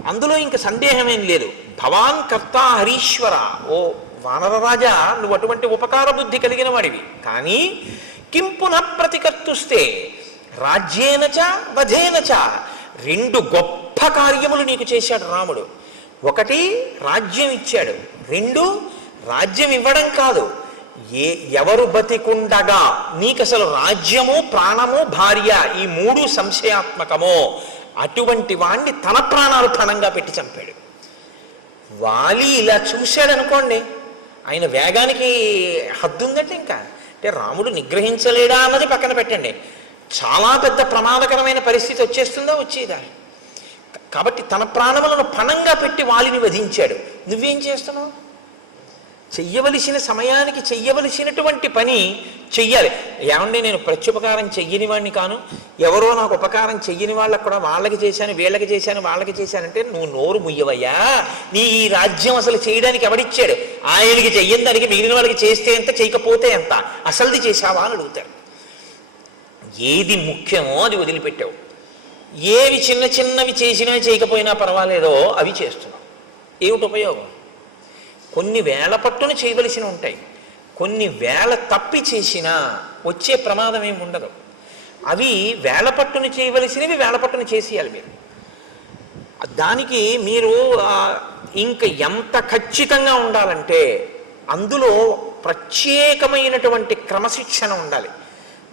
అందులో ఇంక సందేహమేం లేదు. భవాన్ కర్త హరీశ్వర, ఓ వానరరాజా, నువ్వు అటువంటి ఉపకార బుద్ధి కలిగిన వాడివి. కానీ కిం పునః ప్రతికర్తుస్తే రాజ్యేనచ వధేనచ, రెండు గొప్ప కార్యములు నీకు చేశాడు రాముడు. ఒకటి రాజ్యం ఇచ్చాడు, రెండు రాజ్యం ఇవ్వడం కాదు, ఎవరు బతికుండగా నీకు అసలు రాజ్యము ప్రాణము భార్య ఈ మూడు సంశయాత్మకమో అటువంటి వాణ్ణి తన ప్రాణాలు ప్రాణంగా పెట్టి చంపాడు. వాలి ఇలా చూశాడు అనుకోండి, ఆయన వేగానికి హద్దు ఉందంటే ఇంకా అంటే రాముడు నిగ్రహించలేడా అన్నది పక్కన పెట్టండి, చాలా పెద్ద ప్రమాదకరమైన పరిస్థితి వచ్చేస్తుందా, వచ్చేదా. కాబట్టి తన ప్రాణములను పణంగా పెట్టి వాలిని వధించాడు. నువ్వేం చేస్తున్నావు? చెయ్యవలసిన సమయానికి చెయ్యవలసినటువంటి పని చెయ్యాలి. ఏమండి, నేను ప్రత్యుపకారం చెయ్యని వాడిని కాను, ఎవరో నాకు ఉపకారం చెయ్యని వాళ్ళకు కూడా వాళ్ళకి చేశాను, వీళ్ళకి చేశాను, వాళ్ళకి చేశానంటే నువ్వు నోరు ముయ్యవయ్యా. నీ ఈ రాజ్యం అసలు చేయడానికి ఎవడిచ్చాడు? ఆయనకి చెయ్యని దానికి మిగిలిన వాళ్ళకి చేస్తే ఎంత, చేయకపోతే ఎంత, అసలుది చేశావా అని అడుగుతాడు. ఏది ముఖ్యమో అది వదిలిపెట్టావు, ఏవి చిన్న చిన్నవి చేసినా చేయకపోయినా పర్వాలేదో అవి చేస్తున్నావు. ఏమిటి ఉపయోగం? కొన్ని వేల పట్టున చేయవలసి ఉంటాయి, కొన్ని వేల తప్పి చేసినా వచ్చే ప్రమాదం ఏమి ఉండదు. అవి వేల పట్టున చేయవలసినవి వేల పట్టున చేసేయాలి మీరు. దానికి మీరు ఇంక ఎంత ఖచ్చితంగా ఉండాలంటే అందులో ప్రత్యేకమైనటువంటి క్రమశిక్షణ ఉండాలి.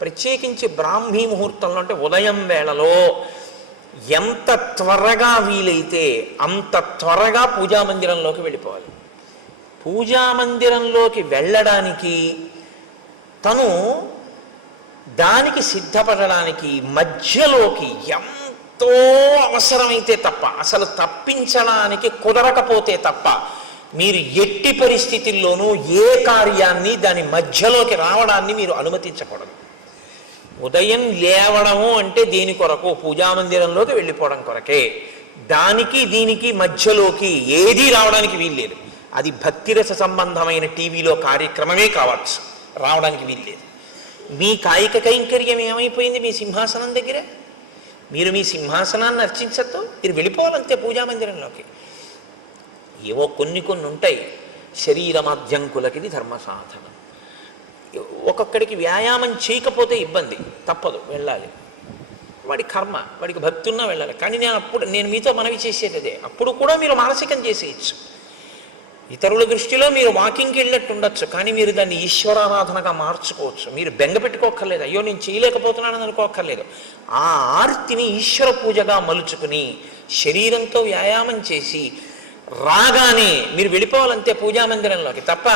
ప్రత్యేకించి బ్రాహ్మీ ముహూర్తంలో అంటే ఉదయం వేళలో ఎంత త్వరగా వీలైతే అంత త్వరగా పూజామందిరంలోకి వెళ్ళిపోవాలి. పూజామందిరంలోకి వెళ్ళడానికి తను దానికి సిద్ధపడడానికి మధ్యలోకి ఎంతో అవసరమైతే తప్ప, అసలు తప్పించడానికి కుదరకపోతే తప్ప మీరు ఎట్టి పరిస్థితుల్లోనూ ఏ కార్యాన్ని దాని మధ్యలోకి రావడాన్ని మీరు అనుమతించకూడదు. ఉదయం లేవడము అంటే దేని కొరకు? పూజామందిరంలోకి వెళ్ళిపోవడం కొరకే. దానికి దీనికి మధ్యలోకి ఏదీ రావడానికి వీల్లేదు. అది భక్తిరస సంబంధమైన టీవీలో కార్యక్రమమే కావచ్చు, రావడానికి వీల్లేదు. మీ కాయిక కైంకర్యం ఏమైపోయింది మీ సింహాసనం దగ్గర? మీరు మీ సింహాసనాన్ని అర్చించద్దు, మీరు వెళ్ళిపోవాలంతే పూజామందిరంలోకి. ఏవో కొన్ని ఉంటాయి, శరీరమాధ్యంకులకి ధర్మ సాధనం. ఒక్కొక్కడికి వ్యాయామం చేయకపోతే ఇబ్బంది, తప్పదు, వెళ్ళాలి. వాడి కర్మ, వాడికి భక్తి ఉన్నా వెళ్ళాలి. కానీ నేను మీతో మనవి చేసేది అదే, అప్పుడు కూడా మీరు మానసికం చేసేయచ్చు. ఇతరుల దృష్టిలో మీరు వాకింగ్కి వెళ్ళినట్టు ఉండొచ్చు, కానీ మీరు దాన్ని ఈశ్వరారాధనగా మార్చుకోవచ్చు. మీరు బెంగ పెట్టుకోక్కర్లేదు, అయ్యో నేను చేయలేకపోతున్నానని అనుకోక్కర్లేదు. ఆ ఆర్తిని ఈశ్వర పూజగా మలుచుకుని శరీరంతో వ్యాయామం చేసి రాగానే మీరు వెళ్ళిపోవాలంతే పూజామందిరంలోకి. తప్ప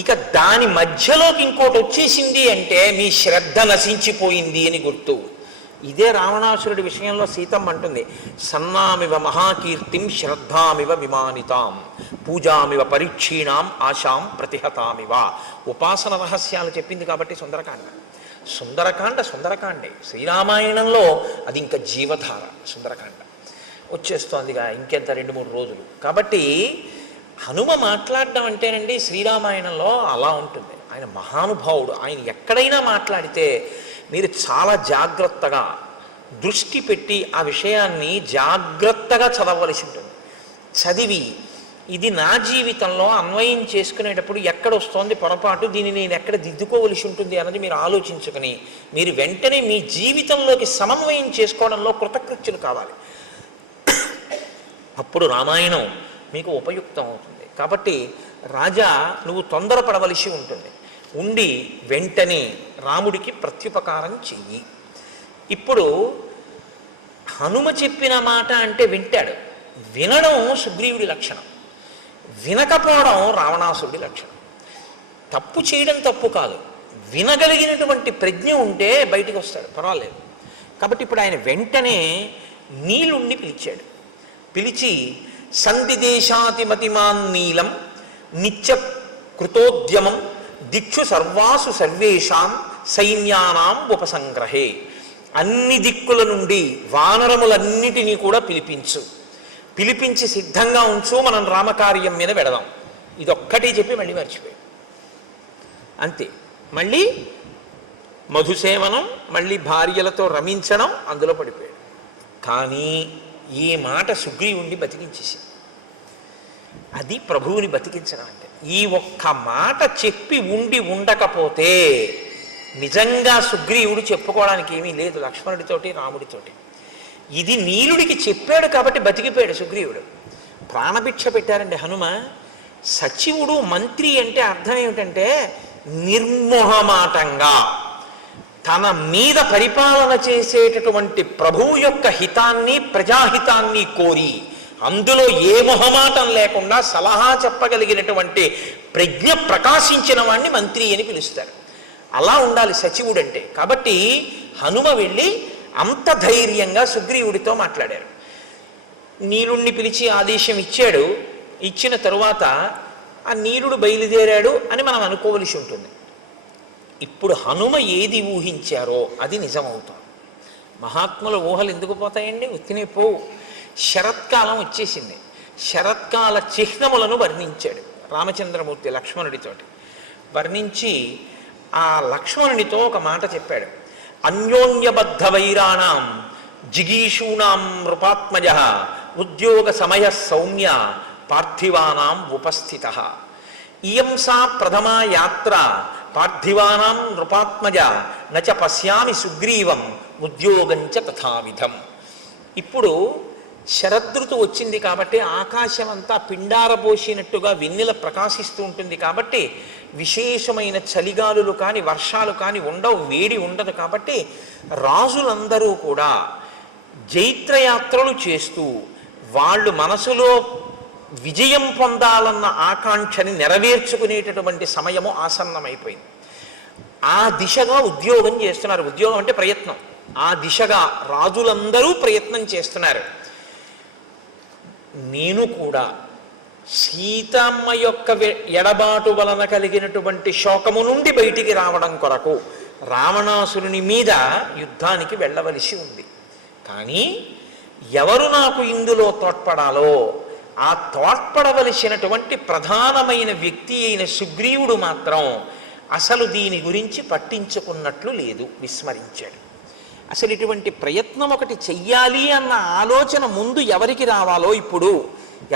ఇక దాని మధ్యలోకి ఇంకోటి వచ్చేసింది అంటే మీ శ్రద్ధ నశించిపోయింది అని గుర్తు. ఇదే రావణాసురుడి విషయంలో సీతమ్మ అంటుంది, సన్నామివ మహాకీర్తిం శ్రద్ధామివ విమానితాం పూజామివ పరీక్షీణాం ఆశాం ప్రతిహతామివ. ఉపాసన రహస్యాలు చెప్పింది కాబట్టి సుందరకాండే. శ్రీరామాయణంలో అది ఇంకా జీవధార. సుందరకాండ వచ్చేస్తోందిగా ఇంకెంత 2-3 రోజులు. కాబట్టి హనుమ మాట్లాడడం అంటేనండి శ్రీరామాయణంలో అలా ఉంటుంది. ఆయన మహానుభావుడు. ఆయన ఎక్కడైనా మాట్లాడితే మీరు చాలా జాగ్రత్తగా దృష్టి పెట్టి ఆ విషయాన్ని జాగ్రత్తగా చదవవలసి ఉంటుంది. చదివి ఇది నా జీవితంలో అన్వయం చేసుకునేటప్పుడు ఎక్కడ వస్తోంది పొరపాటు, దీన్ని నేను ఎక్కడ దిద్దుకోవలసి ఉంటుంది అన్నది మీరు ఆలోచించుకొని మీరు వెంటనే మీ జీవితంలోకి సమన్వయం చేసుకోవడంలో కృతకృత్యులు కావాలి. అప్పుడు రామాయణం మీకు ఉపయుక్తం అవుతుంది. కాబట్టి రాజా నువ్వు తొందరపడవలసి ఉంటుంది. ఉండి వెంటనే రాముడికి ప్రత్యుపకారం చెయ్యి. ఇప్పుడు హనుమ చెప్పిన మాట అంటే వింటాడు. వినడం సుగ్రీవుడి లక్షణం, వినకపోవడం రావణాసురుడి లక్షణం. తప్పు చేయడం తప్పు కాదు, వినగలిగినటువంటి ప్రజ్ఞ ఉంటే బయటికి వస్తాడు, పర్వాలేదు. కాబట్టి ఇప్పుడు ఆయన వెంటనే నీలుణ్ణి పిలిచాడు. పిలిచి సంధిదేశాతిమతిమాన్ నీలం నిత్య కృతోద్యమం దిక్షు సర్వాసు సర్వేషాం సైన్యానాం ఉపసంగ్రహే. అన్ని దిక్కుల నుండి వానరములన్నిటినీ కూడా పిలిపించి సిద్ధంగా ఉంచు, మనం రామకార్యం మీద వెడదాం. ఇదొక్కటి చెప్పి మళ్ళీ మర్చిపోయాడు. అంతే. మళ్ళీ మధుసేవనం, మళ్ళీ భార్యలతో రమించడం, అందులో పడిపోయాడు. కానీ ఈ మాట సుగ్రీవుణ్ణి బతికించేసింది. అది ప్రభువుని బతికించడం అంటే. ఈ ఒక్క మాట చెప్పి ఉండకపోతే నిజంగా సుగ్రీవుడు చెప్పుకోవడానికి ఏమీ లేదు లక్ష్మణుడితోటి రాముడితోటి. ఇది నీలుడికి చెప్పాడు కాబట్టి బతికిపోయాడు సుగ్రీవుడు. ప్రాణభిక్ష పెట్టారండి హనుమ. సచివుడు మంత్రి అంటే అర్థం ఏమిటంటే నిర్మోహమాటంగా తన మీద పరిపాలన చేసేటటువంటి ప్రభువు యొక్క హితాన్ని ప్రజాహితాన్ని కోరి అందులో ఏ మొహమాటం లేకుండా సలహా చెప్పగలిగినటువంటి ప్రజ్ఞ ప్రకాశించిన వాడిని మంత్రి అని పిలుస్తారు. అలా ఉండాలి సచివుడు అంటే. కాబట్టి హనుమ వెళ్ళి అంత ధైర్యంగా సుగ్రీవుడితో మాట్లాడారు. నీలుణ్ణి పిలిచి ఆదేశం ఇచ్చాడు. ఇచ్చిన తరువాత ఆ నీలుడు బయలుదేరాడు అని మనం అనుకోవలసి ఉంటుంది. ఇప్పుడు హనుమ ఏది ఊహించారో అది నిజమవుతుంది. మహాత్ముల ఊహలు ఎందుకు పోతాయండి? ఉత్తినే పోవు. శరత్కాలం వచ్చేసింది. శరత్కాల చిహ్నములను వర్ణించాడు రామచంద్రమూర్తి లక్ష్మణుడితోటి. వర్ణించి ఆ లక్ష్మణునితో ఒక మాట చెప్పాడు. అన్యోన్యబద్ధ వైరాణం జిగీషూణాం నృపాత్మజ ఉద్యోగ సమయ సౌమ్య పార్థివానాం ఉపస్థిత. ఇయం సా ప్రథమా యాత్ర పార్థివానాం నృపాత్మజ నచ పశ్యామి సుగ్రీవం ఉద్యోగంచ తథావిధం. ఇప్పుడు శరదృతు వచ్చింది కాబట్టి ఆకాశం అంతా పిండారబోసినట్టుగా వెన్నెల ప్రకాశిస్తూ ఉంటుంది. కాబట్టి విశేషమైన చలిగాలులు కానీ వర్షాలు కానీ ఉండవు, వేడి ఉండదు. కాబట్టి రాజులందరూ కూడా జైత్రయాత్రలు చేస్తూ వాళ్ళు మనసులో విజయం పొందాలన్న ఆకాంక్షని నెరవేర్చుకునేటటువంటి సమయము ఆసన్నమైపోయింది. ఆ దిశగా ఉద్యోగం చేస్తున్నారు. ఉద్యోగం అంటే ప్రయత్నం. ఆ దిశగా రాజులందరూ ప్రయత్నం చేస్తున్నారు. నేను కూడా సీతమ్మ యొక్క ఎడబాటు వలన కలిగినటువంటి శోకము నుండి బయటికి రావడం కొరకు రావణాసురుని మీద యుద్ధానికి వెళ్ళవలసి ఉంది. కానీ ఎవరు నాకు ఇందులో తోడ్పడాలో ఆ తోడ్పడవలసినటువంటి ప్రధానమైన వ్యక్తి అయిన సుగ్రీవుడు మాత్రం అసలు దీని గురించి పట్టించుకున్నట్లు లేదు, విస్మరించాడు. అసలు ఇటువంటి ప్రయత్నం ఒకటి చెయ్యాలి అన్న ఆలోచన ముందు ఎవరికి రావాలో, ఇప్పుడు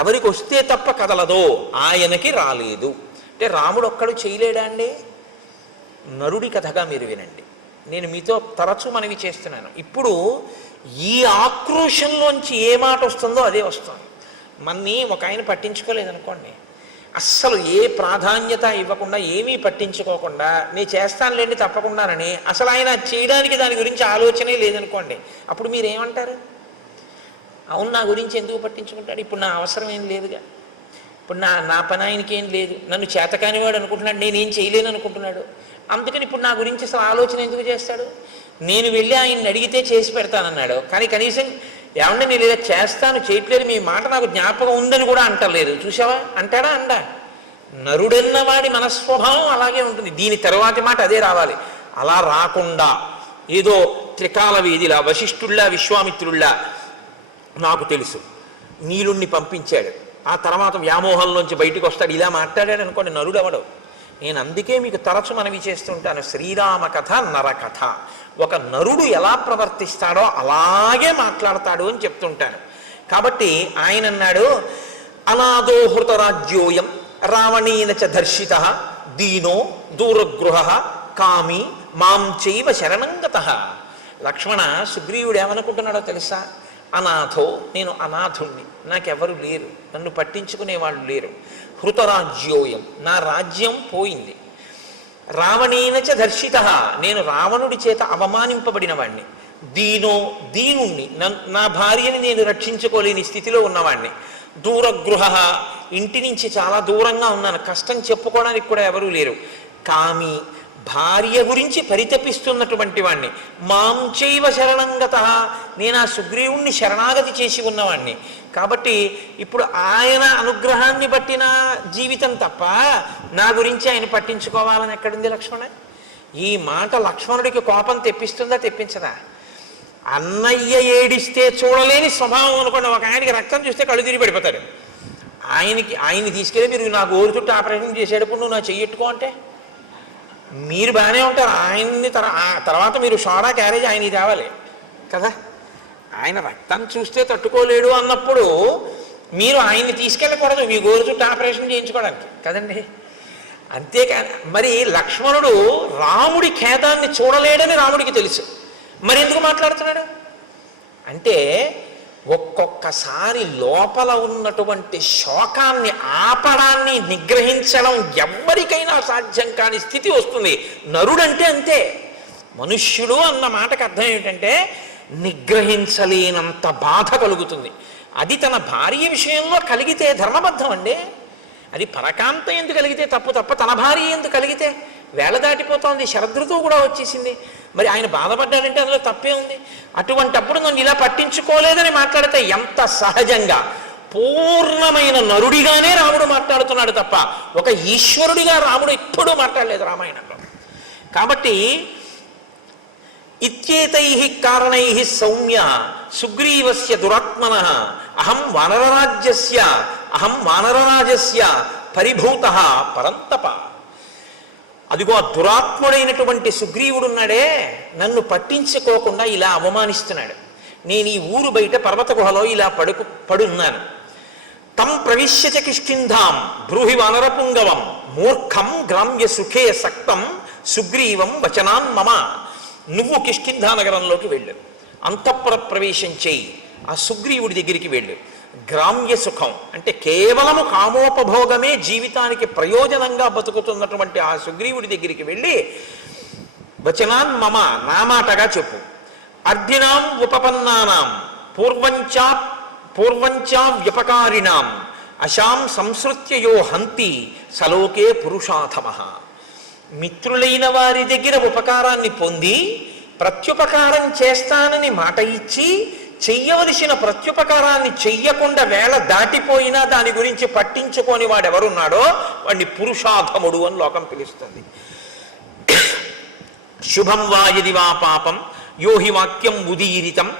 ఎవరికి వస్తే తప్ప కదలదో ఆయనకి రాలేదు. అంటే రాముడు ఒక్కడు చేయలేడా అండి? నరుడి కథగా మీరు వినండి. నేను మీతో తరచూ మనవి చేస్తున్నాను. ఇప్పుడు ఈ ఆక్రోశంలోంచి ఏ మాట వస్తుందో అదే వస్తుంది. మన్ని ఒక ఆయన పట్టించుకోలేదనుకోండి, అస్సలు ఏ ప్రాధాన్యత ఇవ్వకుండా ఏమీ పట్టించుకోకుండా నేను చేస్తానులేండి తప్పకుండానని అసలు ఆయన చేయడానికి దాని గురించి ఆలోచనే లేదనుకోండి, అప్పుడు మీరేమంటారు? అవును, నా గురించి ఎందుకు పట్టించుకుంటాడు, ఇప్పుడు నా అవసరం ఏం లేదుగా, ఇప్పుడు నా పని ఆయనకి ఏం లేదు, నన్ను చేతకానివాడు అనుకుంటున్నాడు, నేనేం చేయలేను అనుకుంటున్నాడు, అందుకని ఇప్పుడు నా గురించి అసలు ఆలోచన ఎందుకు చేస్తాడు? నేను వెళ్ళి ఆయన్ని అడిగితే చేసి పెడతానన్నాడు, కానీ కనీసం ఏమన్నా నేను ఇలా చేస్తాను చేయట్లేదు, మీ మాట నాకు జ్ఞాపకం ఉందని కూడా అంటలేదు. చూసావా, అంటాడా? అండా. నరుడన్న వాడి మనస్వభావం అలాగే ఉంటుంది. దీని తరువాతి మాట అదే రావాలి. అలా రాకుండా ఏదో త్రికాల వీధిలా వశిష్ఠుల్లా విశ్వామిత్రుల్లా నాకు తెలుసు నీలుణ్ణి పంపించాడు, ఆ తర్వాత వ్యామోహంలోంచి బయటకు వస్తాడు, ఇలా మాట్లాడాడు అనుకోండి, నరుడు అవడు. నేను అందుకే మీకు తరచు మనవి చేస్తుంటాను, శ్రీరామ కథ నరకథ. ఒక నరుడు ఎలా ప్రవర్తిస్తాడో అలాగే మాట్లాడతాడు అని చెప్తుంటాను. కాబట్టి ఆయన అన్నాడు, అనాదో హృతరాజ్యోయం రావణేన చ దర్శిత దీనో దూరగృహ కామి మాం చైవ శరణంగతః. లక్ష్మణ, సుగ్రీవుడు ఏమనుకుంటున్నాడో తెలుసా? అనాథో, నేను అనాథుణ్ణి, నాకెవరు లేరు, నన్ను పట్టించుకునే వాళ్ళు లేరు. హృతరాజ్యోయం, నా రాజ్యం పోయింది. రావణేన చ దర్శిత, నేను రావణుడి చేత అవమానింపబడిన వాణ్ణి. దీనో, దీనుణ్ణి, నా భార్యని నేను రక్షించుకోలేని స్థితిలో ఉన్నవాణ్ణి. దూరగృహ, ఇంటి నుంచి చాలా దూరంగా ఉన్నాను, కష్టం చెప్పుకోవడానికి కూడా ఎవరూ లేరు. కామి, భార్య గురించి పరితపిస్తున్నటువంటి వాణ్ణి. మాం చైవ శరణంగత, నేను ఆ సుగ్రీవుణ్ణి శరణాగతి చేసి ఉన్నవాణ్ణి. కాబట్టి ఇప్పుడు ఆయన అనుగ్రహాన్ని బట్టిన జీవితం తప్ప నా గురించి ఆయన పట్టించుకోవాలని ఎక్కడుంది లక్ష్మణ? ఈ మాట లక్ష్మణుడికి కోపం తెప్పిస్తుందా తెప్పించదా? అన్నయ్య ఏడిస్తే చూడలేని స్వభావం అనుకోండి. ఒక ఆయనకి రక్తం చూస్తే కళ్ళు తిరిగి పడిపోతాడు. ఆయన్ని తీసుకెళ్ళి మీరు నా గోరు చుట్టూ ఆపరేషన్ చేసేటప్పుడు నువ్వు నా చెయ్యట్టుకో అంటే మీరు బాగానే ఉంటారు. ఆయన్ని తర్వాత మీరు సోడా క్యారేజ్ ఆయనకి తేవాలి కదా. ఆయన రక్తాన్ని చూస్తే తట్టుకోలేడు అన్నప్పుడు మీరు ఆయన్ని తీసుకెళ్ళకూడదు మీ గోరు చుట్టూ ఆపరేషన్ చేయించుకోవడానికి కదండి. అంతేకాని మరి లక్ష్మణుడు రాముడి ఖేదాన్ని చూడలేడని రాముడికి తెలుసు, మరి ఎందుకు మాట్లాడుతున్నాడు అంటే ఒక్కొక్కసారి లోపల ఉన్నటువంటి శోకాన్ని ఆపడాన్ని నిగ్రహించడం ఎవ్వరికైనా సాధ్యం కాని స్థితి వస్తుంది. నరుడంటే అంతే. మనుష్యుడు అన్న మాటకు అర్థం ఏమిటంటే నిగ్రహించలేనంత బాధ కలుగుతుంది. అది తన భార్య విషయంలో కలిగితే ధర్మబద్ధం అండి. అది పరకాంత ఎందుకు కలిగితే తప్ప తన భార్య ఎందుకు కలిగితే వేళ దాటిపోతోంది, శరదృతువు కూడా వచ్చేసింది. మరి ఆయన బాధపడ్డాడంటే అందులో తప్పే ఉంది. అటువంటప్పుడు నన్ను ఇలా పట్టించుకోలేదని మాట్లాడితే ఎంత సహజంగా పూర్ణమైన నరుడిగానే రాముడు మాట్లాడుతున్నాడు తప్ప ఒక ఈశ్వరుడిగా రాముడు ఎప్పుడూ మాట్లాడలేదు రామాయణంలో. కాబట్టి ఇత్యేతై కారణై సౌమ్య సుగ్రీవస్య దురాత్మనః అహం వానరరాజస్య పరిభూతః పరంతప. అదిగో ఆ దురాత్ముడైనటువంటి సుగ్రీవుడున్నాడే, నన్ను పట్టించుకోకుండా ఇలా అవమానిస్తున్నాడు. నేను ఈ ఊరు బయట పర్వత గుహలో ఇలా పడున్నాను. తం ప్రవిశ్యచ కిష్కింధాం బ్రూహి వానరపుంగవం మూర్ఖం గ్రామ్య సుఖే సక్తం సుగ్రీవం వచనాన్ మమ. నువ్వు కిష్కింధా నగరంలోకి వెళ్ళు, అంతఃపుర ప్రవేశం చేయి, ఆ సుగ్రీవుడి దగ్గరికి వెళ్ళు. గ్రామ్య సుఖం అంటే కేవలము కామోపభోగమే జీవితానికి ప్రయోజనంగా బతుకుతున్నటువంటి ఆ సుగ్రీవుడి దగ్గరికి వెళ్ళి వచనాన్ మమ, నా మాటగా చెప్పు. అర్ధినాం ఉపపన్నానాం పూర్వంచా వ్యపకారిణాం అశాం సంసృత్యయో హంతి సలోకే పురుషాథమః. మిత్రులైన వారి దగ్గర ఉపకారాన్ని పొంది ప్రత్యుపకారం చేస్తానని మాట ఇచ్చి చెయ్యవలసిన ప్రత్యుపకారాన్ని చెయ్యకుండా వేళ దాటిపోయినా దాని గురించి పట్టించుకొని వాడెవరున్నాడో వాడిని పురుషాధముడు అని లోకం పిలుస్తుంది. శుభం వా యది వా పాపం యోహి వాక్యం ఉదీరితం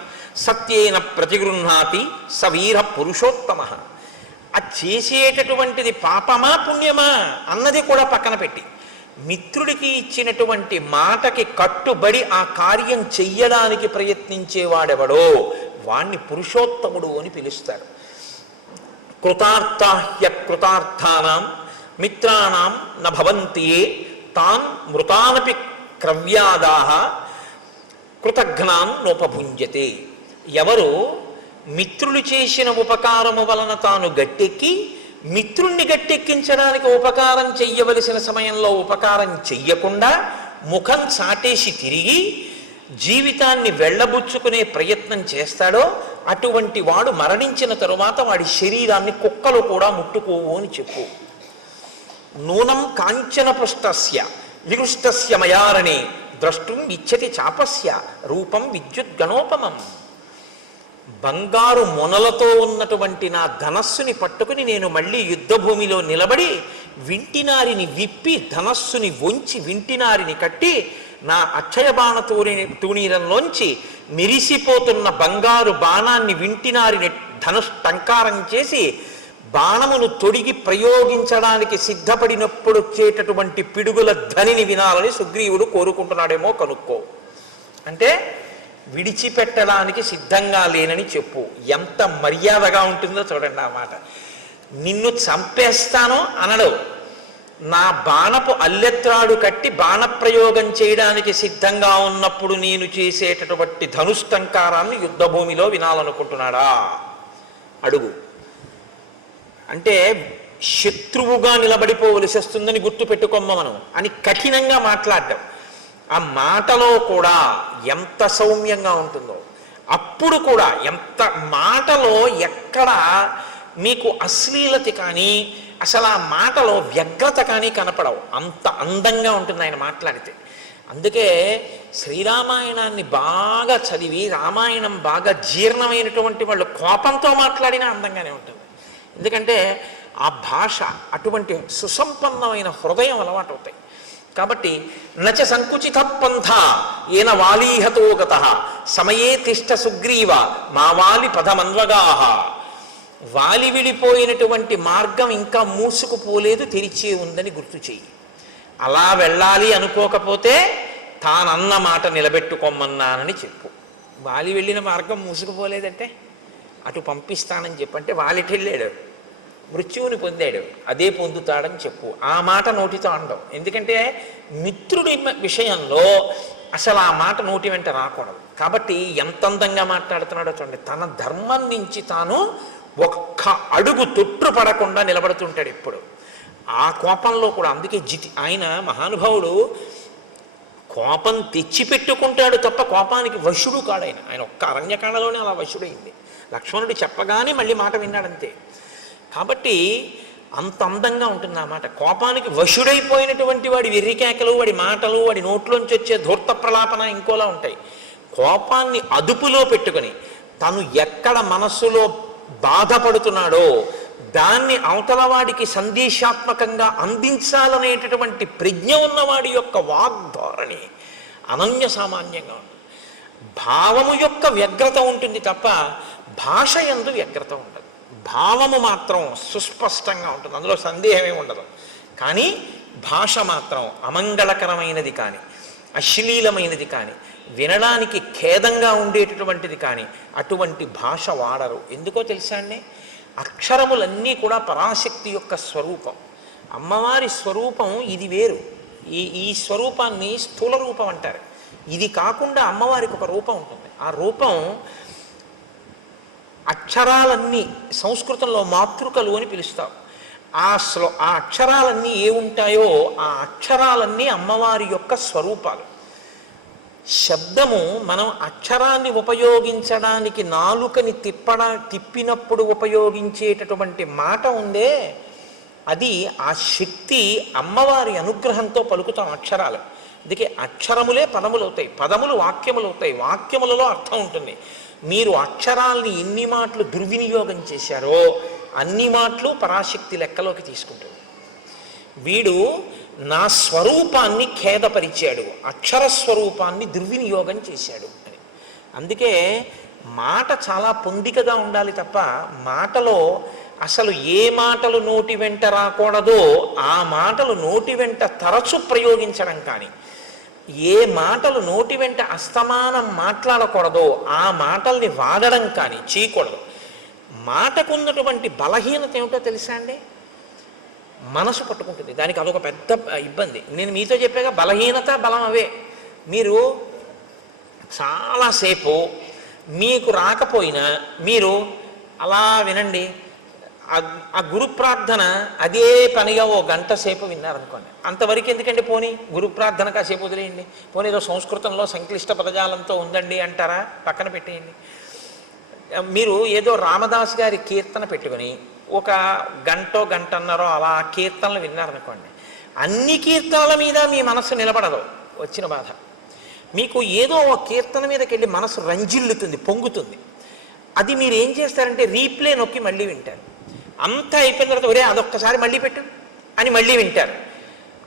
సత్యేన ప్రతిగృహ్ణాతి సవీర పురుషోత్తమ. ఆ చేసేటటువంటిది పాపమా పుణ్యమా అన్నది కూడా పక్కన పెట్టి మిత్రుడికి ఇచ్చినటువంటి మాటకి కట్టుబడి ఆ కార్యం చెయ్యడానికి ప్రయత్నించేవాడెవడో వాణ్ణి పురుషోత్తముడు అని పిలుస్తారు. కృతార్థాహ్య కృతార్థానాం మిత్రాణం న భవంతి తాన్ మృతానపి క్రవ్యాదాహ కృతఘ్నాన్ నోపభుంజతే. ఎవరు మిత్రులు చేసిన ఉపకారము వలన తాను గట్టెక్కి మిత్రుణ్ణి గట్టెక్కించడానికి ఉపకారం చెయ్యవలసిన సమయంలో ఉపకారం చెయ్యకుండా ముఖం చాటేసి తిరిగి జీవితాన్ని వెళ్ళబుచ్చుకునే ప్రయత్నం చేస్తాడో అటువంటి వాడు మరణించిన తరువాత వాడి శరీరాన్ని కుక్కలు కూడా ముట్టుకోవు అని చెప్పు. నూనం కాంచన పృష్టస్య వికృష్టస్య మయారణే ద్రష్టుం ఇచ్చతి చాపస్య రూపం విద్యుద్గణోపమం. బంగారు మొనలతో ఉన్నటువంటి నా ధనస్సుని పట్టుకుని నేను మళ్ళీ యుద్ధభూమిలో నిలబడి వింటినారిని విప్పి ధనస్సుని వంచి వింటినారిని కట్టి నా అక్షయ బాణ తూణీరంలోంచి మెరిసిపోతున్న బంగారు బాణాన్ని వింటినారిని టంకారం చేసి బాణమును తొడిగి ప్రయోగించడానికి సిద్ధపడినప్పుడు వచ్చేటటువంటి పిడుగుల ధ్వనిని వినాలని సుగ్రీవుడు కోరుకుంటున్నాడేమో కనుక్కో. అంటే విడిచిపెట్టడానికి సిద్ధంగా లేనని చెప్పు. ఎంత మర్యాదగా ఉంటుందో చూడండి ఆ మాట. నిన్ను చంపేస్తానో అనడు, నా బాణపు అల్లెత్రాడు కట్టి బాణప్రయోగం చేయడానికి సిద్ధంగా ఉన్నప్పుడు నేను చేసేటటువంటి ధనుష్టంకారాన్ని యుద్ధభూమిలో వినాలనుకుంటున్నాడా అడుగు. అంటే శత్రువుగా నిలబడిపోవలసి వస్తుందని గుర్తుపెట్టుకోమ్మను అని కఠినంగా మాట్లాడడం. ఆ మాటలో కూడా ఎంత సౌమ్యంగా ఉంటుందో, అప్పుడు కూడా ఎంత మాటలో ఎక్కడ మీకు అశ్లీలత కానీ అసలు ఆ మాటలో వ్యగ్రత కానీ కనపడవు. అంత అందంగా ఉంటుంది ఆయన మాట్లాడితే. అందుకే శ్రీరామాయణాన్ని బాగా చదివి రామాయణం బాగా జీర్ణమైనటువంటి వాళ్ళు కోపంతో మాట్లాడినా అందంగానే ఉంటుంది. ఎందుకంటే ఆ భాష అటువంటి సుసంపన్నమైన హృదయం అలవాటు అవుతాయి. కాబట్టి నచ సంకుచిత పంథ ఏన వాలీహతో గత సమయే తిష్ట సుగ్రీవ మా వాలి పదమన్వగాహ. వాలి విడిపోయినటువంటి మార్గం ఇంకా మూసుకుపోలేదు, తెరిచే ఉందని గుర్తు చెయ్యి. అలా వెళ్ళాలి అనుకోకపోతే తానన్న మాట నిలబెట్టుకోమన్నానని చెప్పు. వాలి వెళ్ళిన మార్గం మూసుకుపోలేదంటే అటు పంపిస్తానని చెప్పంటే వాలికి వెళ్ళాడు, మృత్యువుని పొందాడు, అదే పొందుతాడని చెప్పు. ఆ మాట నోటితో అనడం. ఎందుకంటే మిత్రుడి విషయంలో అసలు ఆ మాట నోటి వెంట రాకూడదు. కాబట్టి ఎంత అందంగా మాట్లాడుతున్నాడో చూడండి. తన ధర్మం నుంచి తాను ఒక్క అడుగు తొట్టు పడకుండా నిలబడుతుంటాడు ఎప్పుడు. ఆ కోపంలో కూడా. అందుకే ఆయన మహానుభావుడు కోపం తెచ్చిపెట్టుకుంటాడు తప్ప కోపానికి వశుడు కాడాయన. ఆయన ఒక్క అరణ్యకాండలోనే అలా వశుడైంది. లక్ష్మణుడు చెప్పగానే మళ్ళీ మాట విన్నాడంతే. కాబట్టి అంత అందంగా ఉంటుంది ఆ మాట. కోపానికి వశుడైపోయినటువంటి వాడి వెర్రికేకలు, వాడి మాటలు, వాడి నోట్లోంచి వచ్చే ధూర్త ప్రలాపన ఇంకోలా ఉంటాయి. కోపాన్ని అదుపులో పెట్టుకొని తను ఎక్కడ మనస్సులో బాధపడుతున్నాడో దాన్ని అవతలవాడికి సందేశాత్మకంగా అందించాలనేటటువంటి ప్రజ్ఞ ఉన్నవాడి యొక్క వాగ్ధోరణి అనన్య సామాన్యంగా ఉంటుంది. భావము యొక్క వ్యగ్రత ఉంటుంది తప్ప భాష యందు వ్యగ్రత ఉండదు. భావము మాత్రం సుస్పష్టంగా ఉంటుంది, అందులో సందేహమే ఉండదు. కానీ భాష మాత్రం అమంగళకరమైనది కానీ అశ్లీలమైనది కానీ వినడానికి ఖేదంగా ఉండేటటువంటిది కానీ అటువంటి భాష వాడరు. ఎందుకో తెలుసా అండి? అక్షరములన్నీ కూడా పరాశక్తి యొక్క స్వరూపం. అమ్మవారి స్వరూపం ఇది వేరు. ఈ స్వరూపాన్ని స్థూల రూపం అంటారు. ఇది కాకుండా అమ్మవారికి ఒక రూపం ఉంటుంది. ఆ రూపం అక్షరాలన్నీ సంస్కృతంలో మాతృకలు అని పిలుస్తాం. ఆ అక్షరాలన్నీ ఏముంటాయో ఆ అక్షరాలన్నీ అమ్మవారి యొక్క స్వరూపాలు. శబ్దము మనం అక్షరాన్ని ఉపయోగించడానికి నాలుకని తిప్పినప్పుడు ఉపయోగించేటటువంటి మాట ఉందే, అది ఆ శక్తి అమ్మవారి అనుగ్రహంతో పలుకుతాం అక్షరాలు. అందుకే అక్షరములే పదములవుతాయి, పదములు వాక్యములవుతాయి, వాక్యములలో అర్థం ఉంటుంది. మీరు అక్షరాల్ని ఎన్ని మాటలు దుర్వినియోగం చేశారో అన్ని మాటలు పరాశక్తి లెక్కలోకి తీసుకుంటుంది. వీడు నా స్వరూపాన్ని ఖేదపరిచాడు, అక్షర స్వరూపాన్ని దుర్వినియోగం చేశాడు అని. అందుకే మాట చాలా పొందికగా ఉండాలి తప్ప మాటలో అసలు ఏ మాటలు నోటి వెంట రాకూడదో ఆ మాటలు నోటి వెంట తరచు ప్రయోగించడం కానీ, ఏ మాటలు నోటి వెంట అస్తమానం మాట్లాడకూడదో ఆ మాటల్ని వాడడం కానీ చేయకూడదు. మాటకున్నటువంటి బలహీనత ఏమిటో తెలుసా అండి? మనసు పట్టుకుంటుంది. దానికి అదొక పెద్ద ఇబ్బంది. నేను మీతో చెప్పాక బలహీనత బలం అవే. మీరు చాలాసేపు మీకు రాకపోయినా మీరు అలా వినండి. ఆ గురు ప్రార్థన అదే పనిగా ఓ గంట సేపు విన్నారనుకోండి, అంతవరకు ఎందుకండి, పోనీ గురు ప్రార్థన కాసేపు వదిలేయండి, పోనీ ఏదో సంస్కృతంలో సంక్లిష్ట పదజాలంతో ఉందండి అంటారా, పక్కన పెట్టేయండి. మీరు ఏదో రామదాస్ గారి కీర్తన పెట్టుకుని ఒక గంటన్నరో అలా కీర్తనలు విన్నారనుకోండి, అన్ని కీర్తనల మీద మీ మనస్సు నిలబడదు. వచ్చిన బాధ మీకు ఏదో ఒక కీర్తన మీదకి వెళ్ళి మనసు రంజిల్లుతుంది, పొంగుతుంది. అది మీరు ఏం చేస్తారంటే రీప్లే నొక్కి మళ్ళీ వింటారు. అంతా అయిపోయిన తర్వాత ఒరే అదొక్కసారి మళ్ళీ పెట్టు అని మళ్ళీ వింటారు.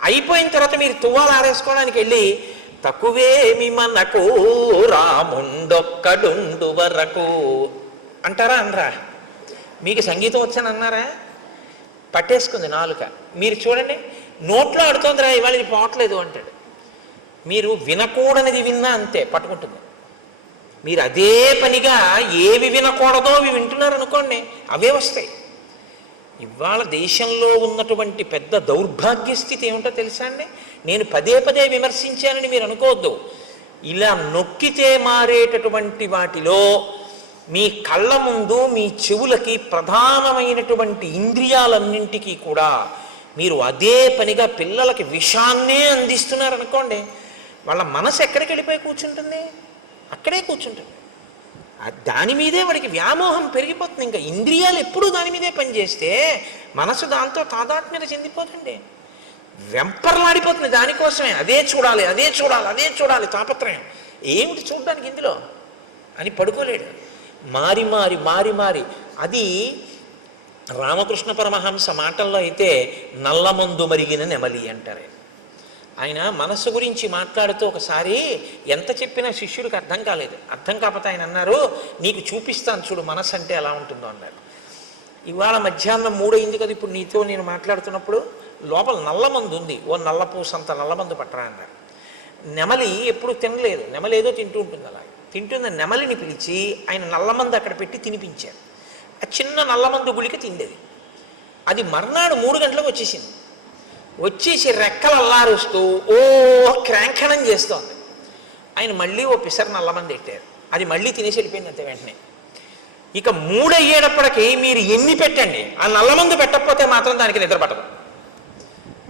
అయిపోయిన తర్వాత మీరు తువ్వాలు ఆరేసుకోవడానికి వెళ్ళి తక్కువేమి మనకు రాముండొక్కడుండు వరకు అంటారా అనరా? మీకు సంగీతం వచ్చని అన్నారా? పట్టేసుకుంది నాలుక. మీరు చూడండి, నోట్లో ఆడుతోందిరా ఇవాళ ఇది పోవట్లేదు అంటాడు. మీరు వినకూడనిది విన్నా అంతే పట్టుకుంటుంది. మీరు అదే పనిగా ఏవి వినకూడదో అవి వింటున్నారు అనుకోండి, అవే వస్తాయి. ఇవాళ దేశంలో ఉన్నటువంటి పెద్ద దౌర్భాగ్య స్థితి ఏమిటో తెలుసా అండి? నేను పదే పదే విమర్శించానని మీరు అనుకోవద్దు. ఇలా నొక్కితే మారేటటువంటి వాటిలో మీ కళ్ళ ముందు మీ చెవులకి ప్రధానమైనటువంటి ఇంద్రియాలన్నింటికీ కూడా మీరు అదే పనిగా పిల్లలకి విషాన్నే అందిస్తున్నారనుకోండి, వాళ్ళ మనసు ఎక్కడికి వెళ్ళిపోయి కూర్చుంటుంది? అక్కడే కూర్చుంటుంది. దాని మీదే వాడికి వ్యామోహం పెరిగిపోతుంది. ఇంకా ఇంద్రియాలు ఎప్పుడూ దాని మీదే పనిచేస్తే మనసు దాంతో తాదాత్మ్యత చెందిపోతుంది, వెంపర్లాడిపోతుంది దానికోసమే. అదే చూడాలి, అదే చూడాలి, అదే చూడాలి తాపత్రయం. ఏమిటి చూడడానికి ఇందులో అని పడుకోలేడు. మారి మారి మారి మారి అది రామకృష్ణ పరమహంస మాటల్లో అయితే నల్లమందు మరిగిన నెమలి అంటారు. ఆయన మనస్సు గురించి మాట్లాడుతూ ఒకసారి ఎంత చెప్పినా శిష్యుడికి అర్థం కాలేదు. అర్థం కాకపోతే ఆయన అన్నారు, నీకు చూపిస్తాను చూడు మనస్సు అంటే ఎలా ఉంటుందో అన్నారు. ఇవాళ మధ్యాహ్నం 3 అయింది కదా, ఇప్పుడు నీతో నేను మాట్లాడుతున్నప్పుడు లోపల నల్లమందు ఉంది, ఓ నల్లపూసంత నల్లమందు పట్టరా అన్నారు. నెమలి ఎప్పుడు తినలేదు, నెమలి ఏదో తింటూ ఉంటుంది. అలా తింటున్న నెమలిని పిలిచి ఆయన నల్లమందు అక్కడ పెట్టి తినిపించారు. ఆ చిన్న నల్లమందు గుళిక తిండేది. అది మర్నాడు 3 గంటలకు వచ్చేసింది. వచ్చేసి రెక్కలు అల్లారుస్తూ ఓ క్రాంఖణం చేస్తోంది. ఆయన మళ్ళీ ఓ పిసరు నల్లమంది పెట్టారు. అది మళ్ళీ తినేసి వెళ్ళిపోయింది అంతే వెంటనే. ఇక 3 అయ్యేటప్పటికి మీరు ఎన్ని పెట్టండి, ఆ నల్లమందు పెట్టకపోతే మాత్రం దానికి నిద్ర పట్టదు.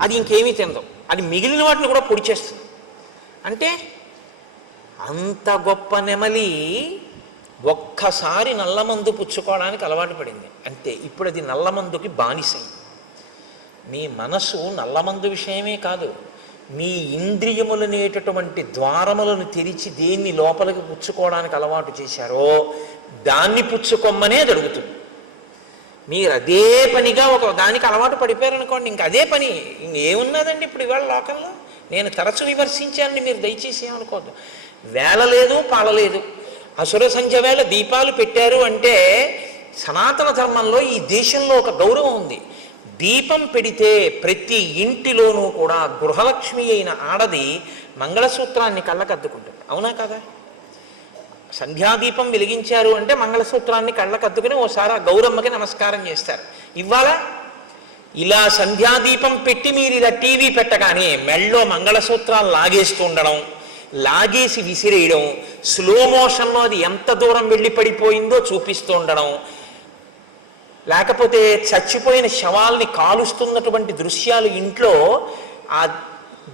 అది ఇంకేమీ తినదు. అది మిగిలిన వాటిని కూడా పొడి చేస్తుంది. అంటే అంత గొప్ప నెమలి ఒక్కసారి నల్లమందు పుచ్చుకోవడానికి అలవాటు పడింది అంతే. ఇప్పుడు అది నల్లమందుకి బానిసైంది. మీ మనసు నల్లమందు విషయమే కాదు, మీ ఇంద్రియములనేటటువంటి ద్వారములను తెరిచి దేన్ని లోపలికి పుచ్చుకోవడానికి అలవాటు చేశారో దాన్ని పుచ్చుకొమ్మనే జరుగుతుంది. మీరు అదే పనిగా ఒక దానికి అలవాటు పడిపోయారనుకోండి, ఇంక అదే పని. ఏమున్నదండి ఇప్పుడు ఇవాళ లోకంలో? నేను తరచు విమర్శించానని మీరు దయచేసి ఏమనుకోవద్దు. వేళ లేదు, పాలలేదు. అసుర సంధ్య వేళ దీపాలు పెట్టారు అంటే సనాతన ధర్మంలో ఈ దేశంలో ఒక గౌరవం ఉంది. దీపం పెడితే ప్రతి ఇంటిలోనూ కూడా గృహలక్ష్మి అయిన ఆడది మంగళసూత్రాన్ని కళ్ళకద్దుకుంటుంది. అవునా కదా? సంధ్యాదీపం వెలిగించారు అంటే మంగళసూత్రాన్ని కళ్ళకద్దుకుని ఓసారి ఆ గౌరమ్మకి నమస్కారం చేస్తారు. ఇవాళ ఇలా సంధ్యాదీపం పెట్టి మీరు ఇలా టీవీ పెట్టగానే మెళ్ళో మంగళసూత్రాలు లాగేస్తూ ఉండడం, లాగేసి విసిరేయడం, స్లో మోషన్లో అది ఎంత దూరం వెళ్ళి పడిపోయిందో చూపిస్తూ ఉండడం, లేకపోతే చచ్చిపోయిన శవాల్ని కాలుస్తున్నటువంటి దృశ్యాలు ఇంట్లో ఆ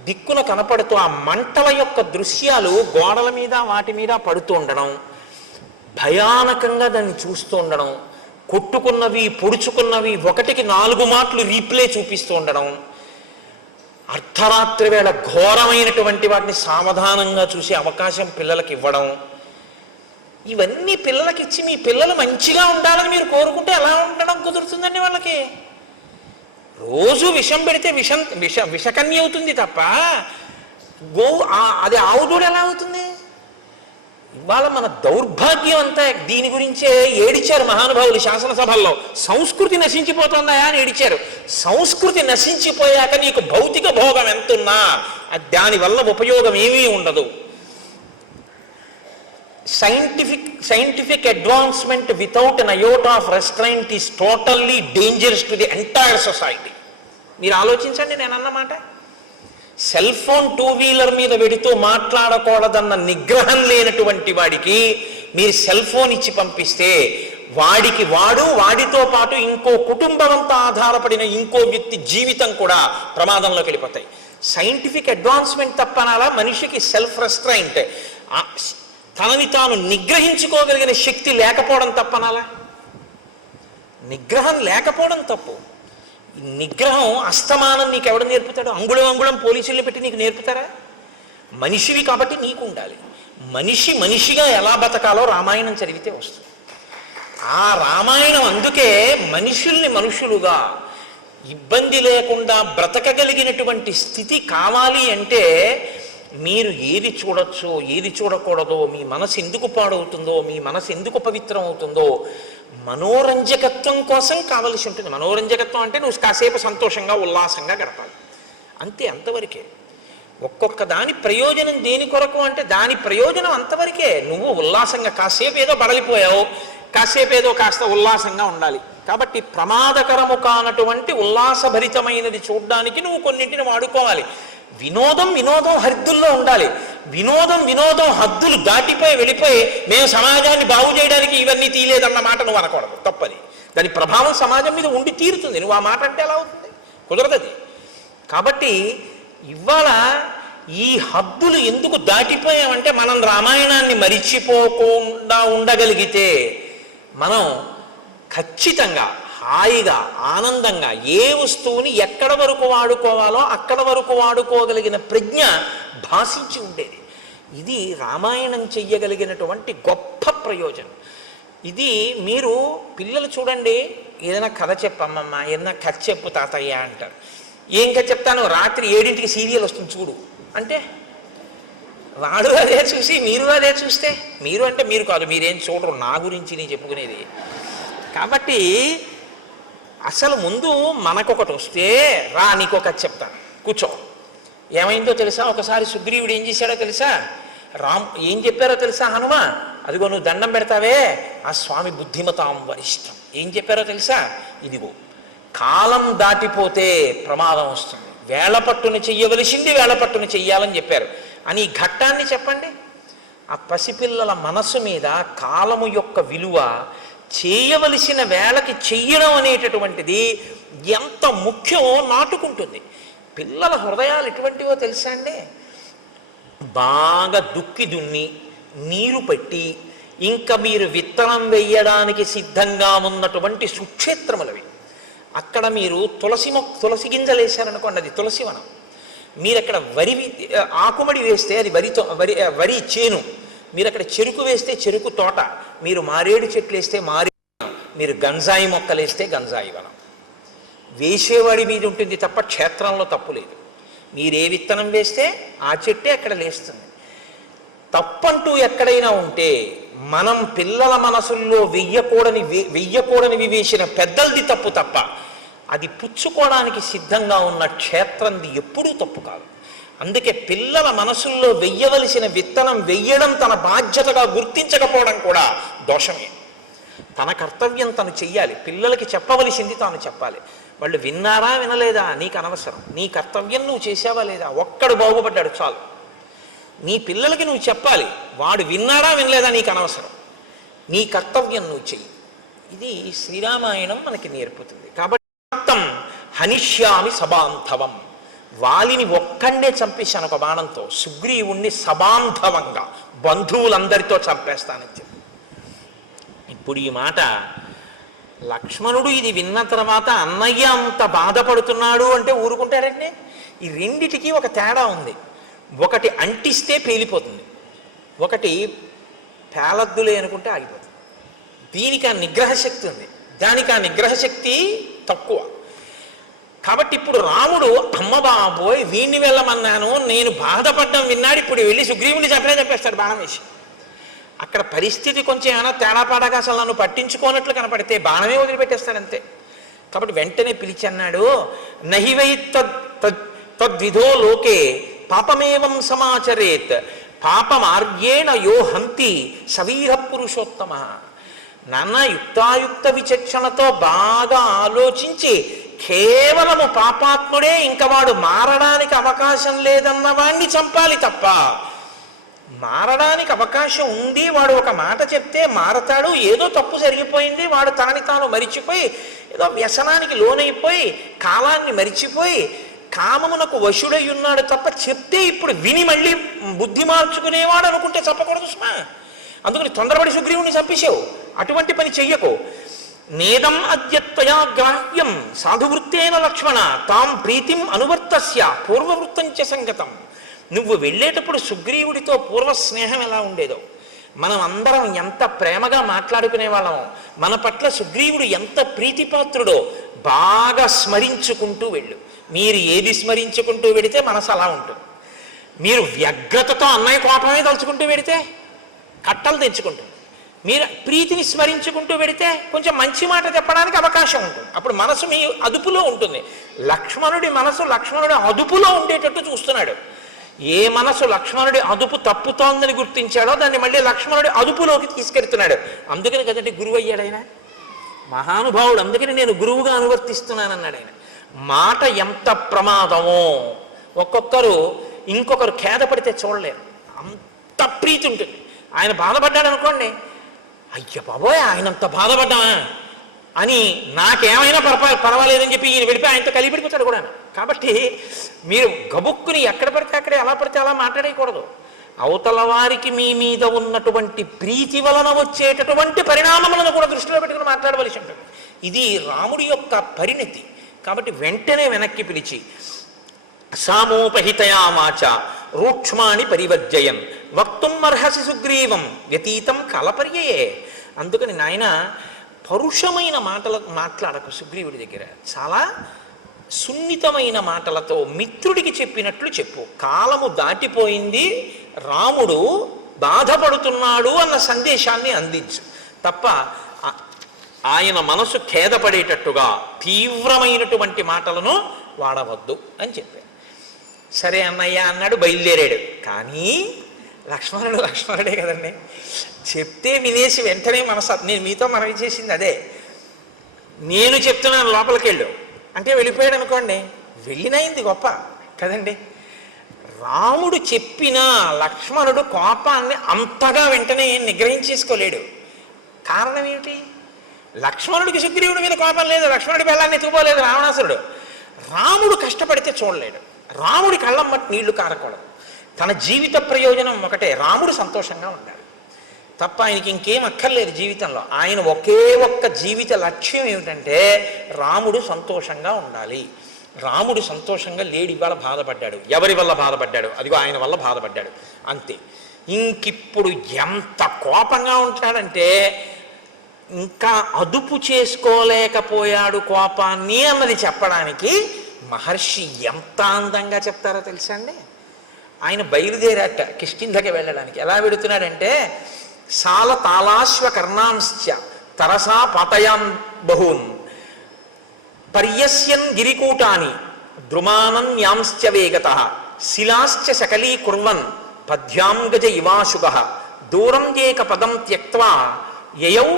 దిక్కున కనపడుతూ ఆ మంటల యొక్క దృశ్యాలు గోడల మీద వాటి మీద పడుతూ ఉండడం, భయానకంగా దాన్ని చూస్తూ ఉండడం, కొట్టుకున్నవి పొడుచుకున్నవి 1కి 4 మాటలు రీప్లే చూపిస్తూ ఉండడం, అర్ధరాత్రి వేళ ఘోరమైనటువంటి వాటిని సావధానంగా చూసే అవకాశం పిల్లలకి ఇవ్వడం, ఇవన్నీ పిల్లలకి ఇచ్చి మీ పిల్లలు మంచిగా ఉండాలని మీరు కోరుకుంటే ఎలా ఉండడం కుదురుతుందండి వాళ్ళకి? రోజు విషం పెడితే విషకన్య అవుతుంది తప్ప అది ఆవుదూడ ఎలా అవుతుంది? ఇవాళ మన దౌర్భాగ్యం అంతా దీని గురించే ఏడిచారు మహానుభావులు శాసనసభల్లో. సంస్కృతి నశించిపోతుందా అని ఏడిచారు. సంస్కృతి నశించిపోయాక నీకు భౌతిక భోగం ఎంతున్నా దానివల్ల ఉపయోగం ఏమీ ఉండదు. Scientific advancement without an iota of restraint is totally dangerous to the entire society. మీరు ఆలోచించండి నేను అన్నమాట. సెల్ ఫోన్ టూ వీలర్ మీద పెడుతూ మాట్లాడకూడదన్న నిగ్రహం లేనటువంటి వాడికి మీరు సెల్ ఫోన్ ఇచ్చి పంపిస్తే వాడితో పాటు ఇంకో కుటుంబం అంతా ఆధారపడిన ఇంకో వ్యక్తి జీవితం కూడా ప్రమాదంలోకి వెళ్ళిపోతాయి. సైంటిఫిక్ అడ్వాన్స్మెంట్ తప్పనాలా మనిషికి సెల్ఫ్ రెస్ట్రైంట్, తనని తాను నిగ్రహించుకోగలిగిన శక్తి లేకపోవడం తప్పనాలా? నిగ్రహం లేకపోవడం తప్పు. నిగ్రహం అస్తమానం నీకు ఎవడు నేర్పుతాడు? అంగుళం పోలీసుల్ని పెట్టి నీకు నేర్పుతారా? మనిషివి కాబట్టి నీకు ఉండాలి. మనిషిగా ఎలా బతకాలో రామాయణం చదివితే వస్తుంది. ఆ రామాయణం అందుకే మనుషులుగా ఇబ్బంది లేకుండా బ్రతకగలిగినటువంటి స్థితి కావాలి అంటే మీరు ఏది చూడొచ్చో ఏది చూడకూడదో, మీ మనసు ఎందుకు పాడవుతుందో, మీ మనసు ఎందుకు పవిత్రం అవుతుందో మనోరంజకత్వం కోసం కావలసి ఉంటుంది. మనోరంజకత్వం అంటే నువ్వు కాసేపు సంతోషంగా ఉల్లాసంగా గడపాలి అంతే, అంతవరకే. ఒక్కొక్క దాని ప్రయోజనం దేని కొరకు అంటే దాని ప్రయోజనం అంతవరకే. నువ్వు ఉల్లాసంగా కాసేపు ఏదో బడలిపోయావు, కాసేపు ఏదో కాస్త ఉల్లాసంగా ఉండాలి. కాబట్టి ప్రమాదకరము కానటువంటి ఉల్లాసభరితమైనది చూడడానికి నువ్వు కొన్నింటిని వాడుకోవాలి. వినోదం హద్దుల్లో ఉండాలి. వినోదం హద్దులు దాటిపోయి వెళ్ళిపోయి మేము సమాజాన్ని బాగు చేయడానికి ఇవన్నీ తీయలేదన్న మాట నువ్వు అనకూడదు, తప్పది. దాని ప్రభావం సమాజం మీద ఉండి తీరుతుంది. నువ్వు ఆ మాట అంటే ఎలా అవుతుంది? కుదరదది. కాబట్టి ఇవాళ ఈ హద్దులు ఎందుకు దాటిపోయామంటే మనం రామాయణాన్ని మరిచిపోకుండా ఉండగలిగితే మనం ఖచ్చితంగా హాయిగా ఆనందంగా ఏ వస్తువుని ఎక్కడ వరకు వాడుకోవాలో అక్కడ వరకు వాడుకోగలిగిన ప్రజ్ఞ భాషించి ఉండేది. ఇది రామాయణం చెయ్యగలిగినటువంటి గొప్ప ప్రయోజనం. ఇది మీరు పిల్లలు చూడండి, ఏదైనా కథ చెప్పమ్మమ్మ, ఏదైనా కథ చెప్పు తాతయ్య అంటారు. ఏం కథ చెప్తాను? రాత్రి 7ంటికి సీరియల్ వస్తుంది చూడు అంటే వాడు అదే చూసి మీరు అదే చూస్తే, మీరు అంటే మీరు కాదు, మీరేం చూడరు, నా గురించి నేను చెప్పుకునేది. కాబట్టి అసలు ముందు మనకొకటి వస్తే రా నీకొకటి చెప్తాను కూర్చో. ఏమైందో తెలుసా? ఒకసారి సుగ్రీవుడు ఏం చేశాడో తెలుసా? ఏం చెప్పారో తెలుసా? హనుమ, అదిగో నువ్వు దండం పెడతావే ఆ స్వామి బుద్ధిమతాం వరిష్టం. ఏం చెప్పారో తెలుసా? ఇదిగో కాలం దాటిపోతే ప్రమాదం వస్తుంది, వేళపట్టును చెయ్యవలసింది వేళపట్టును చెయ్యాలని చెప్పారు అని ఈ ఘట్టాన్ని చెప్పండి. ఆ పసిపిల్లల మనసు మీద కాలము యొక్క విలువ, చేయవలసిన వేళకి చెయ్యడం అనేటటువంటిది ఎంత ముఖ్యమో నాటుకుంటుంది. పిల్లల హృదయాలు ఎటువంటివో తెలుసా అండి? బాగా దున్ని నీరు పెట్టి ఇంకా మీరు విత్తనం వేయడానికి సిద్ధంగా ఉన్నటువంటి సుక్షేత్రములవి. అక్కడ మీరు తులసి గింజలు వేశారనుకోండి, అది తులసివనం. మీరు అక్కడ ఆకుమడి వేస్తే అది వరి చేను, మీరు అక్కడ చెరుకు వేస్తే చెరుకు తోట, మీరు మారేడు చెట్లు వేస్తే మారేడు వనం, మీరు గంజాయి మొక్కలు వేస్తే గంజాయి వనం. వేసేవాడి మీద ఉంటుంది తప్ప క్షేత్రంలో తప్పు లేదు. మీరే విత్తనం వేస్తే ఆ చెట్టే అక్కడ లేస్తుంది. తప్పంటూ ఎక్కడైనా ఉంటే మనం పిల్లల మనసుల్లో వెయ్యకూడనివి వేసిన పెద్దలది తప్పు తప్ప అది పుచ్చుకోవడానికి సిద్ధంగా ఉన్న క్షేత్రంది ఎప్పుడూ తప్పు కాదు. అందుకే పిల్లల మనసుల్లో వెయ్యవలసిన విత్తనం వెయ్యడం తన బాధ్యతగా గుర్తించకపోవడం కూడా దోషమే. తన కర్తవ్యం తను చెయ్యాలి, పిల్లలకి చెప్పవలసింది తాను చెప్పాలి. వాళ్ళు విన్నారా వినలేదా నీకు అనవసరం, నీ కర్తవ్యం నువ్వు చేసావా లేదా, ఒక్కడు బాగుపడ్డాడు చాలు. నీ పిల్లలకి నువ్వు చెప్పాలి, వాడు విన్నాడా వినలేదా నీకు అనవసరం, నీ కర్తవ్యం నువ్వు చెయ్యి. ఇది శ్రీరామాయణం మనకి నేర్పుతుంది. కాబట్టి హనిష్యామి సబాంధవం, వాలిని ఒక్కడే చంపేశాను ఒక బాణంతో, సుగ్రీవుణ్ణి సబాంధవంగా బంధువులందరితో చంపేస్తానని చెప్పి. ఇప్పుడు ఈ మాట లక్ష్మణుడు ఇది విన్న తర్వాత అన్నయ్య అంత బాధపడుతున్నాడు అంటే ఊరుకుంటాడండి. ఈ రెండిటికి ఒక తేడా ఉంది. ఒకటి అంటిస్తే పేలిపోతుంది, ఒకటి పేలద్దులే అనుకుంటే ఆగిపోతుంది. దీనికి ఆ నిగ్రహ శక్తి ఉంది, దానికి ఆ నిగ్రహ శక్తి తక్కువ. కాబట్టి ఇప్పుడు రాముడు అమ్మ బాబోయ్ వీణ్ణి వెళ్ళమన్నాను, నేను బాధపడ్డం విన్నాడు, ఇప్పుడు వెళ్ళి సుగ్రీవుని చెప్పేస్తాడు బాణం వేసి. అక్కడ పరిస్థితి కొంచెం ఏమైనా తేడాపాడాగా అసలు నన్ను పట్టించుకోనట్లు కనపడితే బాణమే వదిలిపెట్టేస్తాడంతే. కాబట్టి వెంటనే పిలిచి అన్నాడు, నహివై తద్విధో లోకే పాపమేవం సమాచరేత్ పాపమార్గేణ యో హంతి సవీర పురుషోత్తమ. నాన్న యుక్తాయుక్త విచక్షణతో బాగా ఆలోచించి కేవలము పాపాత్ముడే, ఇంకా వాడు మారడానికి అవకాశం లేదన్న వాణ్ణి చంపాలి తప్ప, మారడానికి అవకాశం ఉంది, వాడు ఒక మాట చెప్తే మారతాడు, ఏదో తప్పు జరిగిపోయింది, వాడు తనని తాను మరిచిపోయి ఏదో వ్యసనానికి లోనైపోయి కాలాన్ని మరిచిపోయి కామమునకు వశుడై ఉన్నాడు తప్ప, చెప్తే ఇప్పుడు విని మళ్ళీ బుద్ధి మార్చుకునేవాడు అనుకుంటే చెప్పకూడదు సుమా. అందుకని తొందరపడి సుగ్రీవుని చంపేశావు, అటువంటి పని చెయ్యకు. నేదం అద్యత్వయా గ్రాహ్యం సాధువృత్తేన లక్ష్మణ తాం ప్రీతిం అనువర్తస్య పూర్వవృత్తంచ సంగతం. నువ్వు వెళ్ళేటప్పుడు సుగ్రీవుడితో పూర్వ స్నేహం ఎలా ఉండేదో, మనం అందరం ఎంత ప్రేమగా మాట్లాడుకునే వాళ్ళమో, మన పట్ల సుగ్రీవుడు ఎంత ప్రీతిపాత్రుడో బాగా స్మరించుకుంటూ వెళ్ళు. మీరు ఏది స్మరించుకుంటూ వెడితే మనసు అలా ఉంటుంది. మీరు వ్యగ్రతతో అన్నయ్య కోపమే తలుచుకుంటూ వెడితే కట్టలు తెచ్చుకుంటుంది. మీరు ప్రీతిని స్మరించుకుంటూ వెడితే కొంచెం మంచి మాట చెప్పడానికి అవకాశం ఉంటుంది. అప్పుడు మనసు మీ అదుపులో ఉంటుంది. లక్ష్మణుడి మనసు లక్ష్మణుడి అదుపులో ఉండేటట్టు చూస్తున్నాడు. ఏ మనసు లక్ష్మణుడి అదుపు తప్పుతోందని గుర్తించాడో దాన్ని మళ్ళీ లక్ష్మణుడి అదుపులోకి తీసుకెడుతున్నాడు. అందుకని కదండి గురువు అయ్యాడు ఆయన, మహానుభావుడు. అందుకని నేను గురువుగా అనువర్తిస్తున్నానన్నాడు ఆయన. మాట ఎంత ప్రమాదమో, ఒక్కొక్కరు ఇంకొకరు ఖేదపడితే చూడలేరు, అంత ప్రీతి ఉంటుంది. ఆయన బాధపడ్డాడు అనుకోండి, అయ్య బాబోయ్ ఆయనంత బాధపడ్డామా అని నాకేమైనా పర్వాలేదని చెప్పి ఈయన వెళ్ళిపోయి ఆయనతో కలిపిడిపోతాడు కూడా. కాబట్టి మీరు గబుక్కుని ఎక్కడ పడితే అక్కడే ఎలా పడితే అలా మాట్లాడకూడదు. అవతల వారికి మీ మీద ఉన్నటువంటి ప్రీతి వలన వచ్చేటటువంటి పరిణామములను కూడా దృష్టిలో పెట్టుకుని మాట్లాడవలసి ఉంటుంది. ఇది రాముడి యొక్క పరిణతి. కాబట్టి వెంటనే వెనక్కి పిలిచి సామోపహితయామాచ రూక్ష్మాణి పరివర్జయన్ వక్తుం అర్హసి సుగ్రీవం వ్యతీతం కలపర్యయే. అందుకని నాయన పరుషమైన మాటలు మాట్లాడకు సుగ్రీవుడి దగ్గర. చాలా సున్నితమైన మాటలతో మిత్రుడికి చెప్పినట్లు చెప్పు. కాలము దాటిపోయింది, రాముడు బాధపడుతున్నాడు అన్న సందేశాన్ని అందించు తప్ప ఆయన మనసు ఖేదపడేటట్టుగా తీవ్రమైనటువంటి మాటలను వాడవద్దు అని చెప్పాడు. సరే అన్నయ్య అన్నాడు, బయలుదేరాడు. కానీ లక్ష్మణుడే కదండి, చెప్తే వినేసి వెంటనే నేను మీతో మనవి చేసింది అదే. నేను చెప్తున్నాను లోపలికి వెళ్ళు అంటే వెళ్ళిపోయాడు అనుకోండి, వెళ్ళినైంది గొప్ప కదండి. రాముడు చెప్పిన లక్ష్మణుడు కోపాన్ని అంతగా వెంటనే నిగ్రహించేసుకోలేడు. కారణం ఏమిటి? లక్ష్మణుడికి సుగ్రీవుడి మీద కోపం లేదు, లక్ష్మణుడి బెల్లాన్ని ఎత్తుకుపోలేదు రావణాసురుడు. రాముడు కష్టపడితే చూడలేడు, రాముడి కళ్ళం మట్టి నీళ్లు కారకూడదు. తన జీవిత ప్రయోజనం ఒకటే, రాముడు సంతోషంగా ఉండాలి తప్ప ఆయనకి ఇంకేం అక్కర్లేదు జీవితంలో. ఆయన ఒకే ఒక్క జీవిత లక్ష్యం ఏమిటంటే రాముడు సంతోషంగా ఉండాలి. రాముడు సంతోషంగా లేడి వల్ల బాధపడ్డాడు, ఎవరి వల్ల బాధపడ్డాడు? అదిగో ఆయన వల్ల బాధపడ్డాడు అంతే. ఇంకిప్పుడు ఎంత కోపంగా ఉంటాడంటే ఇంకా అదుపు చేసుకోలేకపోయాడు కోపాన్ని అన్నది చెప్పడానికి మహర్షి ఎంత అందంగా చెప్తారో తెలుసా అండి. ఆయన బయలుదేరాట కిష్కింధకి వెళ్ళడానికి. ఎలా వెడుతున్నాడంటే సాల తాళాశ్వ కర్ణాంశ్చ తరసా పాతయాం బహూన్ పర్యస్యన్ గిరికూటాని ద్రుమానన్యాంశ్చ వేగత శిలాశ్చ శకలీకుర్వన్ పద్భ్యాం గజ ఇవాశుగ దూరం ఏక పదం త్యక్త్వా యయౌ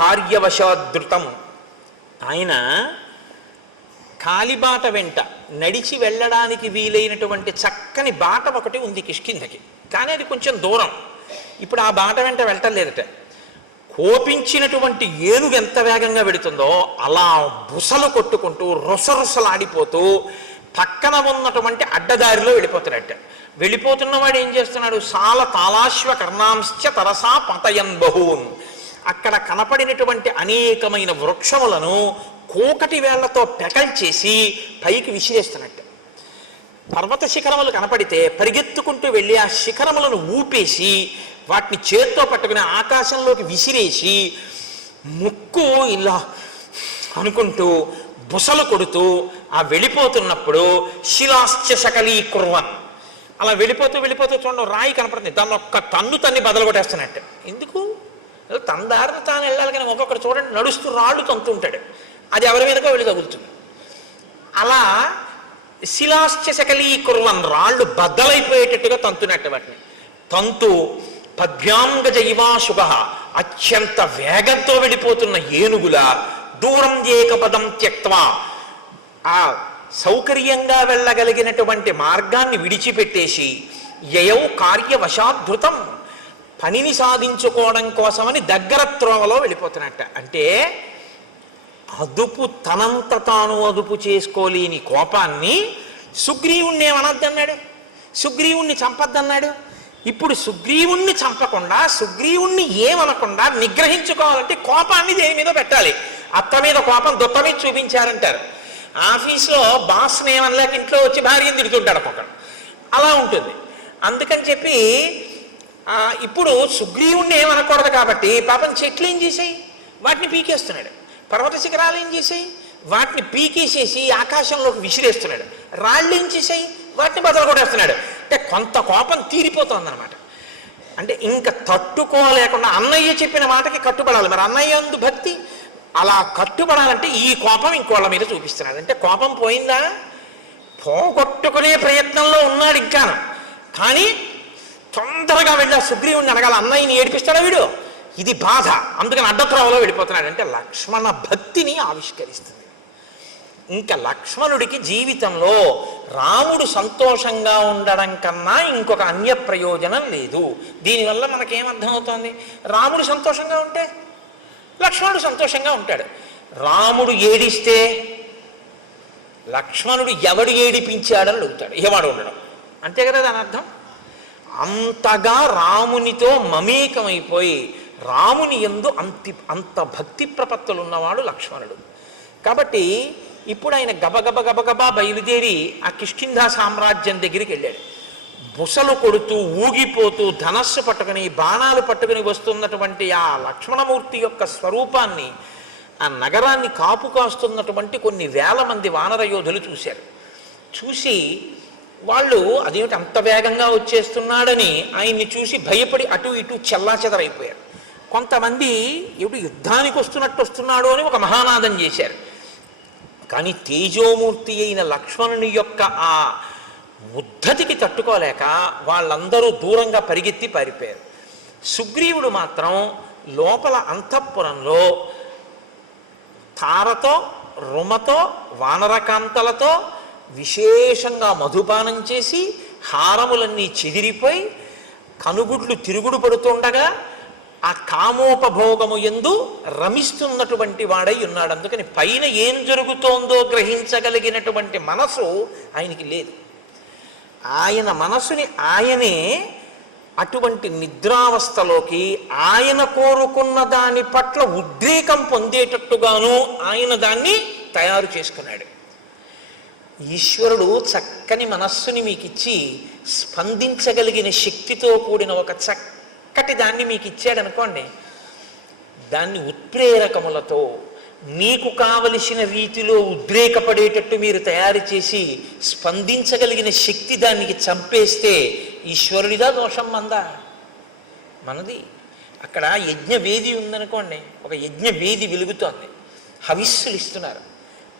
కార్యవశాదృతం. ఆయన కాలిబాట వెంట నడిచి వెళ్ళడానికి వీలైనటువంటి చక్కని బాట ఒకటి ఉంది కిష్కింధకి, కానీ అది కొంచెం దూరం. ఇప్పుడు ఆ బాట వెంట వెళ్ళలేదట. కోపించినటువంటి ఏనుగు ఎంత వేగంగా వెడుతుందో అలా బుసలు కొట్టుకుంటూ రుసరుసలాడిపోతూ పక్కన ఉన్నటువంటి అడ్డదారిలో వెళ్ళిపోతాడట. వెళ్ళిపోతున్నవాడు ఏం చేస్తున్నాడు? సాల తాళాశ్వ కర్ణాంశ్చ తరసా పతయన్ బహూన్. అక్కడ కనపడినటువంటి అనేకమైన వృక్షములను కోకటి వేళ్లతో పెకల్చేసి పైకి విసిరేస్తున్నట్టు. పర్వత శిఖరములు కనపడితే పరిగెత్తుకుంటూ వెళ్ళి ఆ శిఖరములను ఊపేసి వాటిని చేత్తో పట్టుకుని ఆకాశంలోకి విసిరేసి ముక్కు ఇలా అనుకుంటూ బుసలు కొడుతూ ఆ వెళ్ళిపోతున్నప్పుడు శిలాశ్చ శకలీకుర్వన్ అలా వెళ్ళిపోతూ చూడండి రాయి కనపడుతుంది, దాన్ని ఒక్క తన్ను తన్ని బదలు కొట్టేస్తున్నట్టు. ఎందుకు? తన దారిని తాను వెళ్ళాలి. కానీ ఒక్కొక్కటి చూడండి నడుస్తూ రాళ్ళు తంతుంటాడు, అది ఎవరి మీదకో వెళ్ళి తగులుతుంది. అలా శిలాశ్చ శకలీకుర్వన్ రాళ్ళు బద్దలైపోయేటట్టుగా తంతున్నట్టు వాటిని తంతు పద్భ్యాంగజ ఇవాశుగ అత్యంత వేగంతో వెళ్ళిపోతున్న ఏనుగుల దూరం ఏకపదం త్యక్త్వా ఆ సౌకర్యంగా వెళ్ళగలిగినటువంటి మార్గాన్ని విడిచిపెట్టేసి యయౌ కార్యవశాధృతం, పనిని సాధించుకోవడం కోసమని దగ్గర త్రోవలో వెళ్ళిపోతున్నట్ట. అంటే తనంత తాను అదుపు చేసుకోలేని కోపాన్ని సుగ్రీవుణ్ణి ఏమనద్దన్నాడు, సుగ్రీవుణ్ణి చంపద్దన్నాడు. ఇప్పుడు సుగ్రీవుణ్ణి చంపకుండా, సుగ్రీవుణ్ణి ఏమనకుండా నిగ్రహించుకోవాలంటే కోపాన్ని దేని మీద పెట్టాలి. అత్త మీద కోపం దొత్త మీద చూపించారంటారు. ఆఫీస్లో బాస్ని ఏమనలేక ఇంట్లో వచ్చి భార్యను తిడుతుంటాడు ఒక్కొక్కడు, అలా ఉంటుంది. అందుకని చెప్పి ఇప్పుడు సుగ్రీవుణ్ణి ఏమనకూడదు కాబట్టి పాపం చెట్లు ఏం చేసాయి, వాటిని పీకేస్తున్నాడు. పర్వత శిఖరాలు ఏం చేసాయి, వాటిని పీకేసేసి ఆకాశంలోకి విసిరేస్తున్నాడు. రాళ్ళు ఏం చేసాయి, వాటిని బదలు కొట్టేస్తున్నాడు. అంటే కొంత కోపం తీరిపోతుందన్నమాట. అంటే ఇంకా తట్టుకోలేకుండా అన్నయ్య చెప్పిన మాటకి కట్టుబడాలి. మరి అన్నయ్య అందు భక్తి, అలా కట్టుబడాలంటే ఈ కోపం ఇంకోళ్ళ మీద చూపిస్తున్నాడు. అంటే కోపం పోయిందా, పోగొట్టుకునే ప్రయత్నంలో ఉన్నాడు ఇంకా. కానీ తొందరగా వెళ్ళి సుగ్రీవుని అడగాలి, అన్నయ్యని ఏడిపిస్తాడా వీడు, ఇది బాధ, అందుకని అడ్డత్రోవలో వెళ్ళిపోతున్నాడు. అంటే లక్ష్మణ భక్తిని ఆవిష్కరిస్తుంది. ఇంకా లక్ష్మణుడికి జీవితంలో రాముడు సంతోషంగా ఉండడం కన్నా ఇంకొక అన్య ప్రయోజనం లేదు. దీనివల్ల మనకేమర్థమవుతోంది, రాముడు సంతోషంగా ఉంటే లక్ష్మణుడు సంతోషంగా ఉంటాడు. రాముడు ఏడిస్తే లక్ష్మణుడు ఎవడు ఏడిపించాడని అడుగుతాడు, ఎవడు ఉండడం. అంతే కదా దాని అర్థం. అంతగా రామునితో మమేకమైపోయి రాముని యందు అంత భక్తి ప్రపత్తులు ఉన్నవాడు లక్ష్మణుడు. కాబట్టి ఇప్పుడు ఆయన గబగబా బయలుదేరి ఆ కిష్కింధా సామ్రాజ్యం దగ్గరికి వెళ్ళాడు. బుసలు కొడుతూ ఊగిపోతూ ధనస్సు పట్టుకుని బాణాలు పట్టుకుని వస్తున్నటువంటి ఆ లక్ష్మణమూర్తి యొక్క స్వరూపాన్ని, ఆ నగరాన్ని కాపు కాస్తున్నటువంటి కొన్ని వేల మంది వానర యోధులు చూశారు. చూసి వాళ్ళు అదేమిటి అంత వేగంగా వచ్చేస్తున్నాడని ఆయన్ని చూసి భయపడి అటు ఇటు చెల్లాచెదరైపోయారు. కొంతమంది ఏమిటి యుద్ధానికి వస్తున్నాడు అని ఒక మహానాదం చేశారు. కానీ తేజోమూర్తి అయిన లక్ష్మణుని యొక్క ఆ ఉద్ధతికి తట్టుకోలేక వాళ్ళందరూ దూరంగా పరిగెత్తి పారిపోయారు. సుగ్రీవుడు మాత్రం లోపల అంతఃపురంలో తారతో రుమతో వానరకాంతలతో విశేషంగా మధుపానం చేసి హారములన్నీ చెదిరిపోయి కనుగుడ్లు తిరుగుడు పడుతుండగా ఆ కామోపభోగము యందు రమిస్తున్నటువంటి వాడై ఉన్నాడు. అందుకని పైన ఏం జరుగుతోందో గ్రహించగలిగినటువంటి మనసు ఆయనకి లేదు. ఆయన మనసుని ఆయనే అటువంటి నిద్రావస్థలోకి ఆయన కోరుకున్న దాని పట్ల ఉద్రేకం పొందేటట్టుగాను ఆయన దాన్ని తయారు చేసుకున్నాడు. ఈశ్వరుడు చక్కని మనస్సుని మీకు ఇచ్చి స్పందించగలిగిన శక్తితో కూడిన ఒక చక్కటి దాన్ని మీకు ఇచ్చాడనుకోండి, దాన్ని ఉత్ప్రేరకములతో మీకు కావలసిన రీతిలో ఉద్రేకపడేటట్టు మీరు తయారు చేసి స్పందించగలిగిన శక్తి దానికి చంపేస్తే ఈశ్వరుడిదా దోషం మందా? మనది. అక్కడ యజ్ఞవేది ఉందనుకోండి, ఒక యజ్ఞవేది వెలుగుతోంది, హవిస్సులు ఇస్తున్నారు,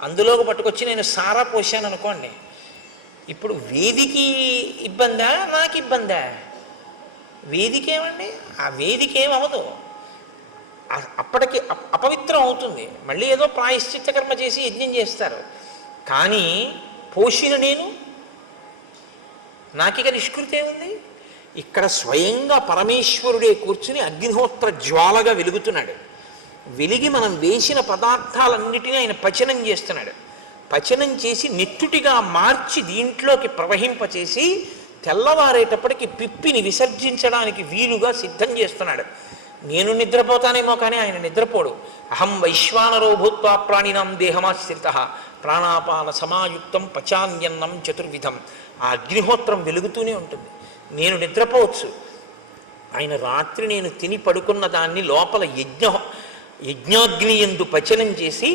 అందులోకి పట్టుకొచ్చి నేను సారా పోసాను అనుకోండి, ఇప్పుడు వేదికి ఇబ్బందా నాకు ఇబ్బందా? వేదికేమండి, ఆ వేదికేమవదు, అప్పటికి అపవిత్రం అవుతుంది, మళ్ళీ ఏదో ప్రాయశ్చిత్త కర్మ చేసి యజ్ఞం చేస్తారు. కానీ పోషిన నేను నాకిక నిష్కృతి ఏముంది? ఇక్కడ స్వయంగా పరమేశ్వరుడే కూర్చుని అగ్నిహోత్ర జ్వాలగా వెలుగుతున్నాడు. వెలిగి మనం వేసిన పదార్థాలన్నిటినీ ఆయన పచనం చేస్తున్నాడు. పచనం చేసి నెత్తుటిగా మార్చి దీంట్లోకి ప్రవహింపచేసి తెల్లవారేటప్పటికి పిప్పిని విసర్జించడానికి వీలుగా సిద్ధం చేస్తున్నాడు. నేను నిద్రపోతానేమో కానీ ఆయన నిద్రపోడు. అహం వైశ్వానరో భూత్వా ప్రాణినాం దేహమాశ్రిత ప్రాణాపాన సమాయుక్తం పచాన్యన్నం చతుర్విధం. ఆ అగ్నిహోత్రం వెలుగుతూనే ఉంటుంది. నేను నిద్రపోవచ్చు, ఆయన రాత్రి నేను తిని పడుకున్న దాన్ని లోపల యజ్ఞాగ్ని యందు పచనం చేసి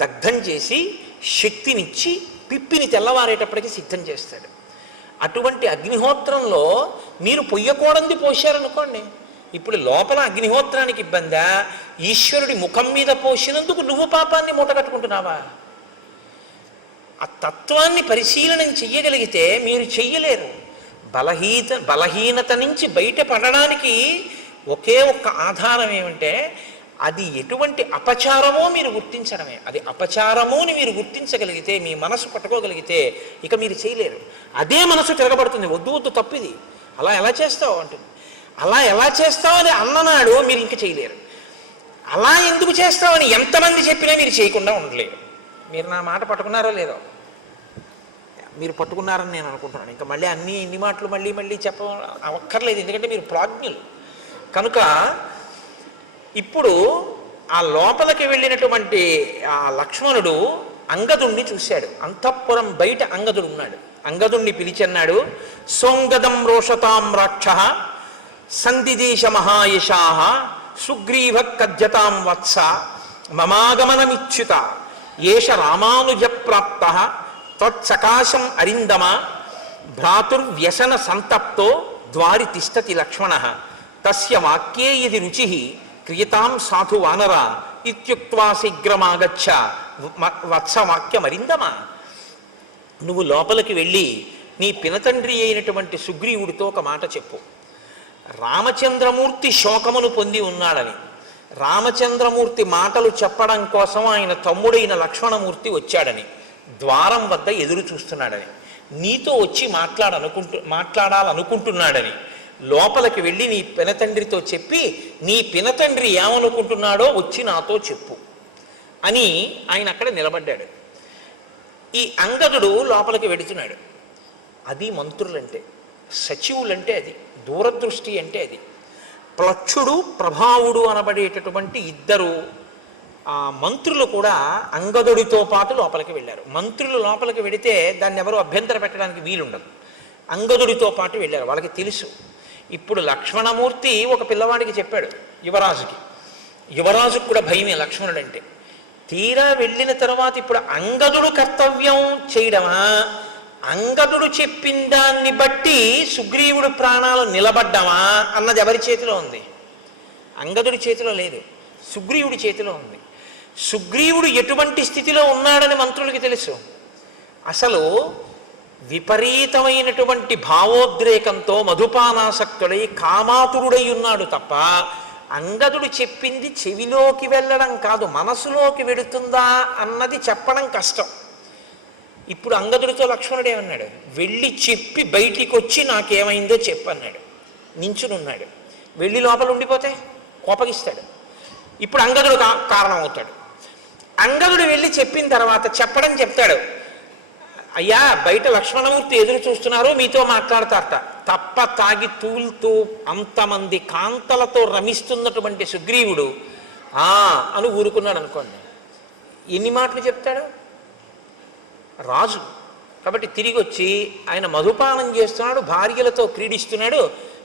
దగ్ధం చేసి శక్తినిచ్చి పిప్పిని తెల్లవారేటప్పటికి సిద్ధం చేస్తాడు. అటువంటి అగ్నిహోత్రంలో మీరు పొయ్యకూడంది పోశారనుకోండి, ఇప్పుడు లోపల అగ్నిహోత్రానికి ఇబ్బందా, ఈశ్వరుడి ముఖం మీద పోసినందుకు నువ్వు పాపాన్ని మూటగట్టుకుంటున్నావా? ఆ తత్వాన్ని పరిశీలనం చెయ్యగలిగితే మీరు చెయ్యలేరు. బలహీనత నుంచి బయటపడడానికి ఒకే ఒక్క ఆధారం ఏమంటే అది ఎటువంటి అపచారమో మీరు గుర్తించడమే. అది అపచారము అని మీరు గుర్తించగలిగితే, మీ మనసు పట్టుకోగలిగితే ఇక మీరు చేయలేరు. అదే మనసు తిరగబడుతుంది, వద్దు వద్దు తప్పిది, అలా ఎలా చేస్తావు అంటుంది. అలా ఎలా చేస్తావు అని అన్ననాడు మీరు ఇంక చేయలేరు. అలా ఎందుకు చేస్తామని ఎంతమంది చెప్పినా మీరు చేయకుండా ఉండలేరు. మీరు నా మాట పట్టుకున్నారో లేదో? మీరు పట్టుకున్నారని నేను అనుకుంటున్నాను. ఇంకా మళ్ళీ ఇన్ని మాటలు మళ్ళీ మళ్ళీ చెప్పక్కర్లేదు, ఎందుకంటే మీరు ప్రాజ్ఞులు కనుక. ఇప్పుడు ఆ లోపలికి వెళ్ళినటువంటి ఆ లక్ష్మణుడు అంగదుణ్ణి చూశాడు. అంతఃపురం బయట అంగదుడు ఉన్నాడు. అంగదుణ్ణి పిలిచన్నాడు, సోంగదం రోషతాం రాక్ష సందిదేశ మహాయశా సుగ్రీవ కద్యతాం వత్స మమాగమనమిచ్యుత ఏష రామానుజ ప్రాప్త తత్సకాశం అరిందమ భ్రాతుర్వ్యసన సంతప్తో ద్వారి తిష్టతి లక్ష్మణ తస్య వాక్యే యది రుచి క్రియతాం సాధు వానర ఇత్యుక్త్వా శీఘ్రమాగచ్చ వత్సవాక్యమరిందమ. నువ్వు లోపలికి వెళ్ళి నీ పినతండ్రి అయినటువంటి సుగ్రీవుడితో ఒక మాట చెప్పు. రామచంద్రమూర్తి శోకమును పొంది ఉన్నాడని, రామచంద్రమూర్తి మాటలు చెప్పడం కోసం ఆయన తమ్ముడైన లక్ష్మణమూర్తి వచ్చాడని, ద్వారం వద్ద ఎదురు చూస్తున్నాడని, నీతో వచ్చి మాట్లాడాలనుకుంటున్నాడని లోపలికి వెళ్ళి నీ పినతండ్రితో చెప్పి, నీ పినతండ్రి ఏమనుకుంటున్నాడో వచ్చి నాతో చెప్పు అని ఆయన అక్కడ నిలబడ్డాడు. ఈ అంగదుడు లోపలికి వెడుతున్నాడు. అది మంత్రులంటే, సచివులంటే అది, దూరదృష్టి అంటే అది. ప్లక్షుడు ప్రభావుడు అనబడేటటువంటి ఇద్దరు ఆ మంత్రులు కూడా అంగదుడితో పాటు లోపలికి వెళ్ళారు. మంత్రులు లోపలికి వెడితే దాన్ని ఎవరు అభ్యంతర పెట్టడానికి వీలుండదు. అంగదుడితో పాటు వెళ్ళారు. వాళ్ళకి తెలుసు. ఇప్పుడు లక్ష్మణమూర్తి ఒక పిల్లవాడికి చెప్పాడు, యువరాజుకి. యువరాజుకు కూడా భయమే లక్ష్మణుడు అంటే. తీరా వెళ్ళిన తర్వాత ఇప్పుడు అంగదుడు కర్తవ్యం చేయడమా, అంగదుడు చెప్పిన దాన్ని బట్టి సుగ్రీవుడు ప్రాణాలు నిలబడ్డమా అన్నది ఎవరి చేతిలో ఉంది? అంగదుడి చేతిలో లేదు, సుగ్రీవుడి చేతిలో ఉంది. సుగ్రీవుడు ఎటువంటి స్థితిలో ఉన్నాడని మంత్రులకి తెలుసు. అసలు విపరీతమైనటువంటి భావోద్రేకంతో మధుపానాసక్తుడై కామాతురుడై ఉన్నాడు తప్ప అంగదుడు చెప్పింది చెవిలోకి వెళ్ళడం కాదు, మనసులోకి వెడుతుందా అన్నది చెప్పడం కష్టం. ఇప్పుడు అంగదుడితో లక్ష్మణుడు ఏమన్నాడు? వెళ్ళి చెప్పి బయటికి వచ్చి నాకేమైందో చెప్పన్నాడు. నించునున్నాడు. వెళ్ళి లోపల ఉండిపోతే కోపగిస్తాడు. ఇప్పుడు అంగదుడు కారణం అవుతాడు. అంగదుడు వెళ్ళి చెప్పిన తర్వాత చెప్తాడు, అయ్యా బయట లక్ష్మణమూర్తి ఎదురు చూస్తున్నారు, మీతో మాట్లాడతారట. తప్ప తాగి తూలుతూ అంతమంది కాంతలతో రమిస్తున్నటువంటి సుగ్రీవుడు అని ఊరుకున్నాడు అనుకోండి. ఎన్ని మాటలు చెప్తాడు? రాజు కాబట్టి తిరిగి వచ్చి ఆయన మధుపానం చేస్తున్నాడు, భార్యలతో క్రీడిస్తున్నాడు,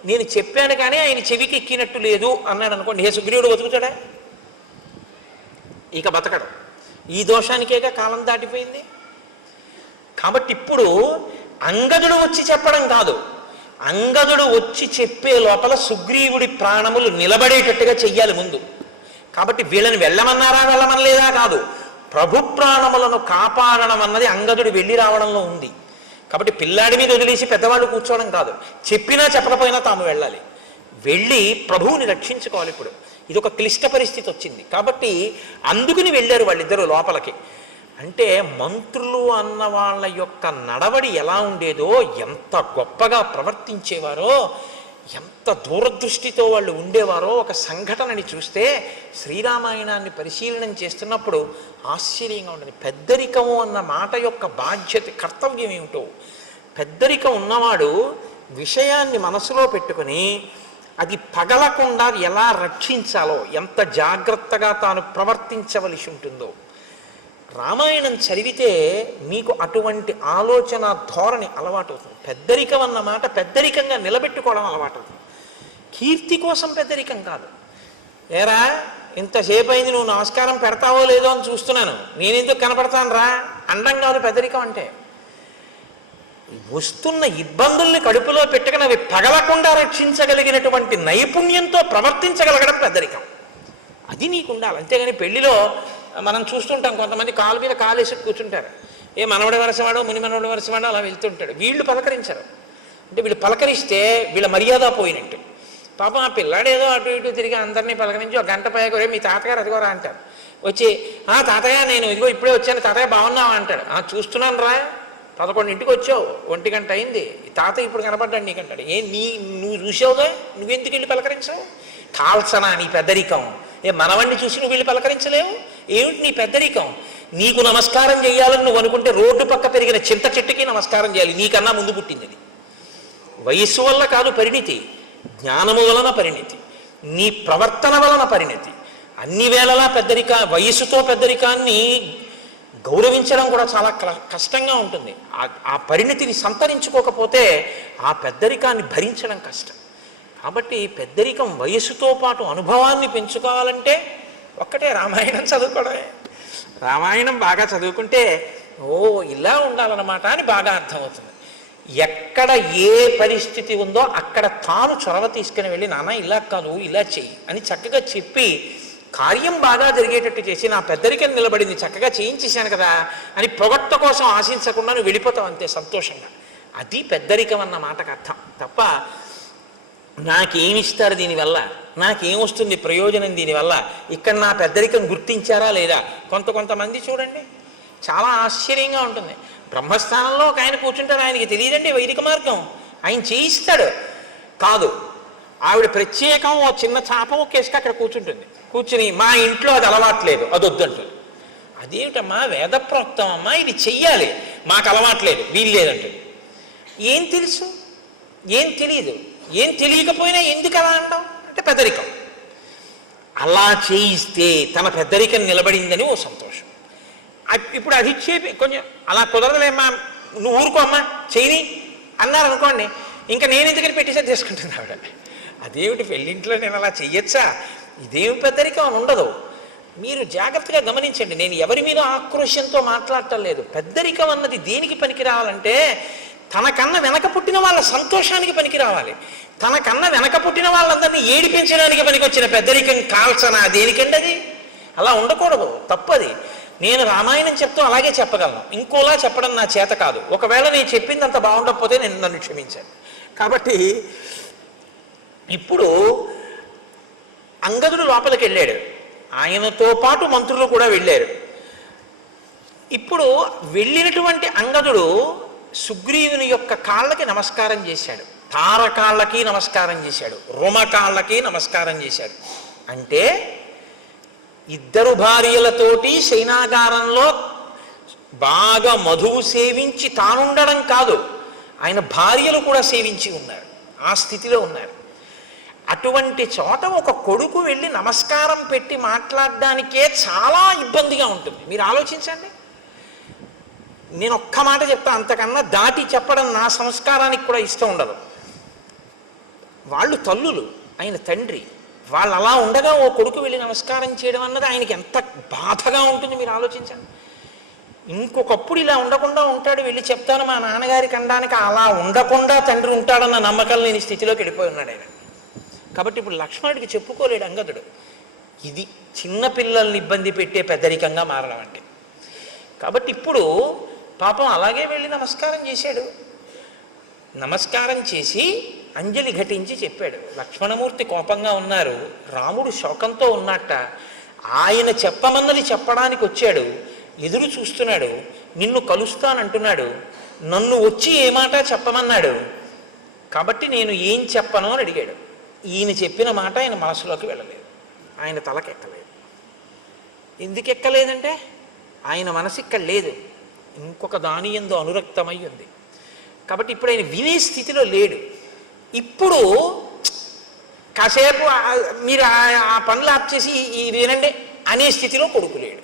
నేను చెప్పాను కానీ ఆయన చెవికి ఎక్కినట్టు లేదు అన్నాడు అనుకోండి. హే సుగ్రీవుడు బతుకుతాడా? ఇక బతకడు. ఈ దోషానికేగా కాలం దాటిపోయింది. కాబట్టి ఇప్పుడు అంగదుడు వచ్చి చెప్పడం కాదు, అంగదుడు వచ్చి చెప్పే లోపల సుగ్రీవుడి ప్రాణములు నిలబడేటట్టుగా చెయ్యాలి ముందు. కాబట్టి వీళ్ళని వెళ్ళమనలేదా కాదు, ప్రభు ప్రాణములను కాపాడడం అన్నది అంగదుడు వెళ్ళి రావడంలో ఉంది. కాబట్టి పిల్లాడి మీద వదిలేసి పెద్దవాళ్ళు కూర్చోవడం కాదు, చెప్పినా చెప్పకపోయినా తాము వెళ్ళాలి, వెళ్ళి ప్రభువుని రక్షించుకోవాలి. ఇప్పుడు ఇది ఒక క్లిష్ట పరిస్థితి వచ్చింది కాబట్టి అందుకుని వెళ్ళారు వాళ్ళిద్దరూ లోపలికి. అంటే మంత్రులు అన్న వాళ్ళ యొక్క నడవడి ఎలా ఉండేదో, ఎంత గొప్పగా ప్రవర్తించేవారో, ఎంత దూరదృష్టితో వాళ్ళు ఉండేవారో ఒక సంఘటనని చూస్తే శ్రీరామాయణాన్ని పరిశీలనం చేస్తున్నప్పుడు ఆశ్చర్యంగా ఉండదు. పెద్దరికము అన్న మాట యొక్క బాధ్యత, కర్తవ్యం ఏమిటో. పెద్దరికం ఉన్నవాడు విషయాన్ని మనసులో పెట్టుకుని అది పగలకుండా ఎలా రక్షించాలో, ఎంత జాగ్రత్తగా తాను ప్రవర్తించవలసి ఉంటుందో. రామాయణం చదివితే మీకు అటువంటి ఆలోచన ధోరణి అలవాటు అవుతుంది. పెద్దరికం అన్న మాట పెద్దరికంగా నిలబెట్టుకోవడం అలవాటు అవుతుంది. కీర్తి కోసం పెద్దరికం కాదు. ఏరా ఇంతసేపు అయింది, నువ్వు నమస్కారం పెడతావో లేదో అని చూస్తున్నాను, నేనెందుకు కనపడతాను రా అండం కాదు పెద్దరికం అంటే. వస్తున్న ఇబ్బందుల్ని కడుపులో పెట్టుకుని అవి పగలకుండా రక్షించగలిగినటువంటి నైపుణ్యంతో ప్రవర్తించగలగడం పెద్దరికం. అది నీకు ఉండాలి. అంతేగాని పెళ్లిలో మనం చూస్తుంటాం, కొంతమంది కాలు మీద కాలేసి కూర్చుంటారు. ఏ మనవడి వరసవాడో ముని మనవడి వరసవాడో అలా వెళ్తుంటాడు. వీళ్ళు పలకరించరు. అంటే వీళ్ళు పలకరిస్తే వీళ్ళ మర్యాద పోయినట్టు. పాపం ఆ పిల్లాడు ఏదో అటు ఇటు తిరిగి అందరినీ పలకరించి ఒక గంట పైకి మీ తాతగారు అదిగోరా అంటారు. వచ్చి తాతయ్య నేను ఇదిగో ఇప్పుడే వచ్చాను తాతయ్య బాగున్నావా అంటాడు. చూస్తున్నాను రా 11ంటికి వచ్చావు 1 గంట అయింది తాతయ్య ఇప్పుడు కనపడ్డాడు నీకంటాడు. నువ్వు చూసావుగా నువ్వెందుకు వెళ్ళి పలకరించావు? కాల్సనా నీ పెద్దరికం? మనవణ్ణి చూసి నువ్వు వెళ్ళి పలకరించలేవు? ఏమిటి నీ పెద్దరికం? నీకు నమస్కారం చేయాలని నువ్వు అనుకుంటే రోడ్డు పక్క పెరిగిన చింత చెట్టుకి నమస్కారం చేయాలి, నీకన్నా ముందు పుట్టింది అది. వయస్సు వల్ల కాదు పరిణితి, జ్ఞానము వలన పరిణితి, నీ ప్రవర్తన వలన పరిణితి. అన్ని వేళలా వయస్సుతో పెద్దరికాన్ని గౌరవించడం కూడా చాలా కష్టంగా ఉంటుంది. ఆ పరిణితిని సంతరించుకోకపోతే ఆ పెద్దరికాన్ని భరించడం కష్టం. కాబట్టి పెద్దరికం వయస్సుతో పాటు అనుభవాన్ని పెంచుకోవాలంటే ఒక్కటే రామాయణం చదువుకోవడమే. రామాయణం బాగా చదువుకుంటే ఇలా ఉండాలన్నమాట అని బాగా అర్థమవుతుంది. ఎక్కడ ఏ పరిస్థితి ఉందో అక్కడ తాను చొరవ తీసుకుని వెళ్ళి నాన్న ఇలా కాదు ఇలా చెయ్యి అని చక్కగా చెప్పి కార్యం బాగా జరిగేటట్టు చేసి నా పెద్దరికం నిలబడింది చక్కగా చేయించేశాను కదా అని పొగట్ట కోసం ఆశించకుండా నువ్వు వెళ్ళిపోతావు అంతే సంతోషంగా. అది పెద్దరికం అన్న మాటకు అర్థం. తప్ప నాకేమిస్తారు దీనివల్ల, నాకేమొస్తుంది ప్రయోజనం దీనివల్ల, ఇక్కడ నా పెద్దరికం గుర్తించారా లేదా? కొంతమంది చూడండి చాలా ఆశ్చర్యంగా ఉంటుంది. బ్రహ్మస్థానంలో ఒక ఆయన కూర్చుంటారు, ఆయనకి తెలియదండి వైదిక మార్గం, ఆయన చేయిస్తాడు. కాదు ఆవిడ ప్రత్యేకం ఓ చిన్న చాప ఒకేసుక అక్కడ కూర్చుంటుంది, కూర్చుని మా ఇంట్లో అది అలవాట్లేదు అది వద్దంటుంది. అదేమిటమ్మా వేదప్రోక్తం అమ్మా ఇది చెయ్యాలి, మాకు అలవాట్లేదు వీల్లేదంటుంది. ఏం తెలుసు? ఏం తెలియదు. ఏం తెలియకపోయినా ఎందుకు అలా అంటాం అంటే పెద్దరికం. అలా చేయిస్తే తన పెద్దరికం నిలబడిందని ఓ సంతోషం. ఇప్పుడు అది చెప్పి కొంచెం అలా కుదరదులేమ్మా నువ్వు ఊరుకో అమ్మా చేయని అన్నారు అనుకోండి, ఇంకా నేను ఎందుకని పెట్టేసరి చేసుకుంటుంది ఆవిడ. అదేమిటి పెళ్ళింట్లో నేను అలా చెయ్యొచ్చా, ఇదేమి పెద్దరికం అని ఉండదు. మీరు జాగ్రత్తగా గమనించండి, నేను ఎవరి మీద ఆక్రోశంతో మాట్లాడటం లేదు. పెద్దరికం అన్నది దేనికి పనికి రావాలంటే తనకన్నా వెనక పుట్టిన వాళ్ళ సంతోషానికి పనికి రావాలి. తనకన్నా వెనక పుట్టిన వాళ్ళందరినీ ఏడిపించడానికి పనికి వచ్చిన పెద్దరికం కాల్చనా దేనికండి? అది అలా ఉండకూడదు, తప్పది. నేను రామాయణం చెప్తూ అలాగే చెప్పగలను, ఇంకోలా చెప్పడం నా చేత కాదు. ఒకవేళ నేను చెప్పింది అంత బాగుండకపోతే నేను నన్ను క్షమించాను. కాబట్టి ఇప్పుడు అంగదుడు లోపలికి వెళ్ళాడు, ఆయనతో పాటు మంత్రులు కూడా వెళ్ళారు. ఇప్పుడు వెళ్ళినటువంటి అంగదుడు సుగ్రీవుని యొక్క కాళ్ళకి నమస్కారం చేశాడు, తారకాళ్ళకి నమస్కారం చేశాడు, రుమకాళ్ళకి నమస్కారం చేశాడు. అంటే ఇద్దరు భార్యలతోటి శయనాగారంలో బాగా మధువు సేవించి తానుండడం కాదు, ఆయన భార్యలు కూడా సేవించి ఉన్నారు, ఆ స్థితిలో ఉన్నారు. అటువంటి చోట ఒక కొడుకు వెళ్ళి నమస్కారం పెట్టి మాట్లాడడానికే చాలా ఇబ్బందిగా ఉంటుంది. మీరు ఆలోచించండి. నేను ఒక్క మాట చెప్తా, అంతకన్నా దాటి చెప్పడం నా సంస్కారానికి కూడా ఇష్టం ఉండదు. వాళ్ళు తల్లులు, ఆయన తండ్రి, వాళ్ళు అలా ఉండగా ఓ కొడుకు వెళ్ళి నమస్కారం చేయడం అన్నది ఆయనకి ఎంత బాధగా ఉంటుంది మీరు ఆలోచించండి. ఇంకొకప్పుడు ఇలా ఉండకుండా ఉంటాడు, వెళ్ళి చెప్తాను మా నాన్నగారికి అనడానికి అలా ఉండకుండా తండ్రి ఉంటాడన్న నమ్మకం లేని స్థితిలోకి వెళ్ళిపోయి ఉన్నాడు ఆయన. కాబట్టి ఇప్పుడు లక్ష్మణుడికి చెప్పుకోలేడు అంగదుడు. ఇది చిన్నపిల్లల్ని ఇబ్బంది పెట్టే పెద్దరికంగా మారడం అంటే. కాబట్టి ఇప్పుడు పాపం అలాగే వెళ్ళి నమస్కారం చేశాడు. నమస్కారం చేసి అంజలి ఘటించి చెప్పాడు. లక్ష్మణమూర్తి కోపంగా ఉన్నారు, రాముడు శోకంతో ఉన్నట్ట, ఆయన చెప్పమన్నది చెప్పడానికి వచ్చాడు, ఎదురు చూస్తున్నాడు, నిన్ను కలుస్తానంటున్నాడు, నన్ను వచ్చి ఏ మాట చెప్పమన్నాడు, కాబట్టి నేను ఏం చెప్పను అని అడిగాడు. ఈయన చెప్పిన మాట ఆయన మనసులోకి వెళ్ళలేదు, ఆయన తలకెక్కలేదు. ఎందుకు ఎక్కలేదంటే ఆయన మనసు ఇక్కడ లేదు, ఇంకొక దాని యందు అనురక్తమై ఉంది. కాబట్టి ఇప్పుడు ఆయన వినే స్థితిలో లేడు. ఇప్పుడు కాసేపు మీరు ఆ పనులు ఆప్ చేసి ఇది వినండి అనే స్థితిలో కొడుకు లేడు.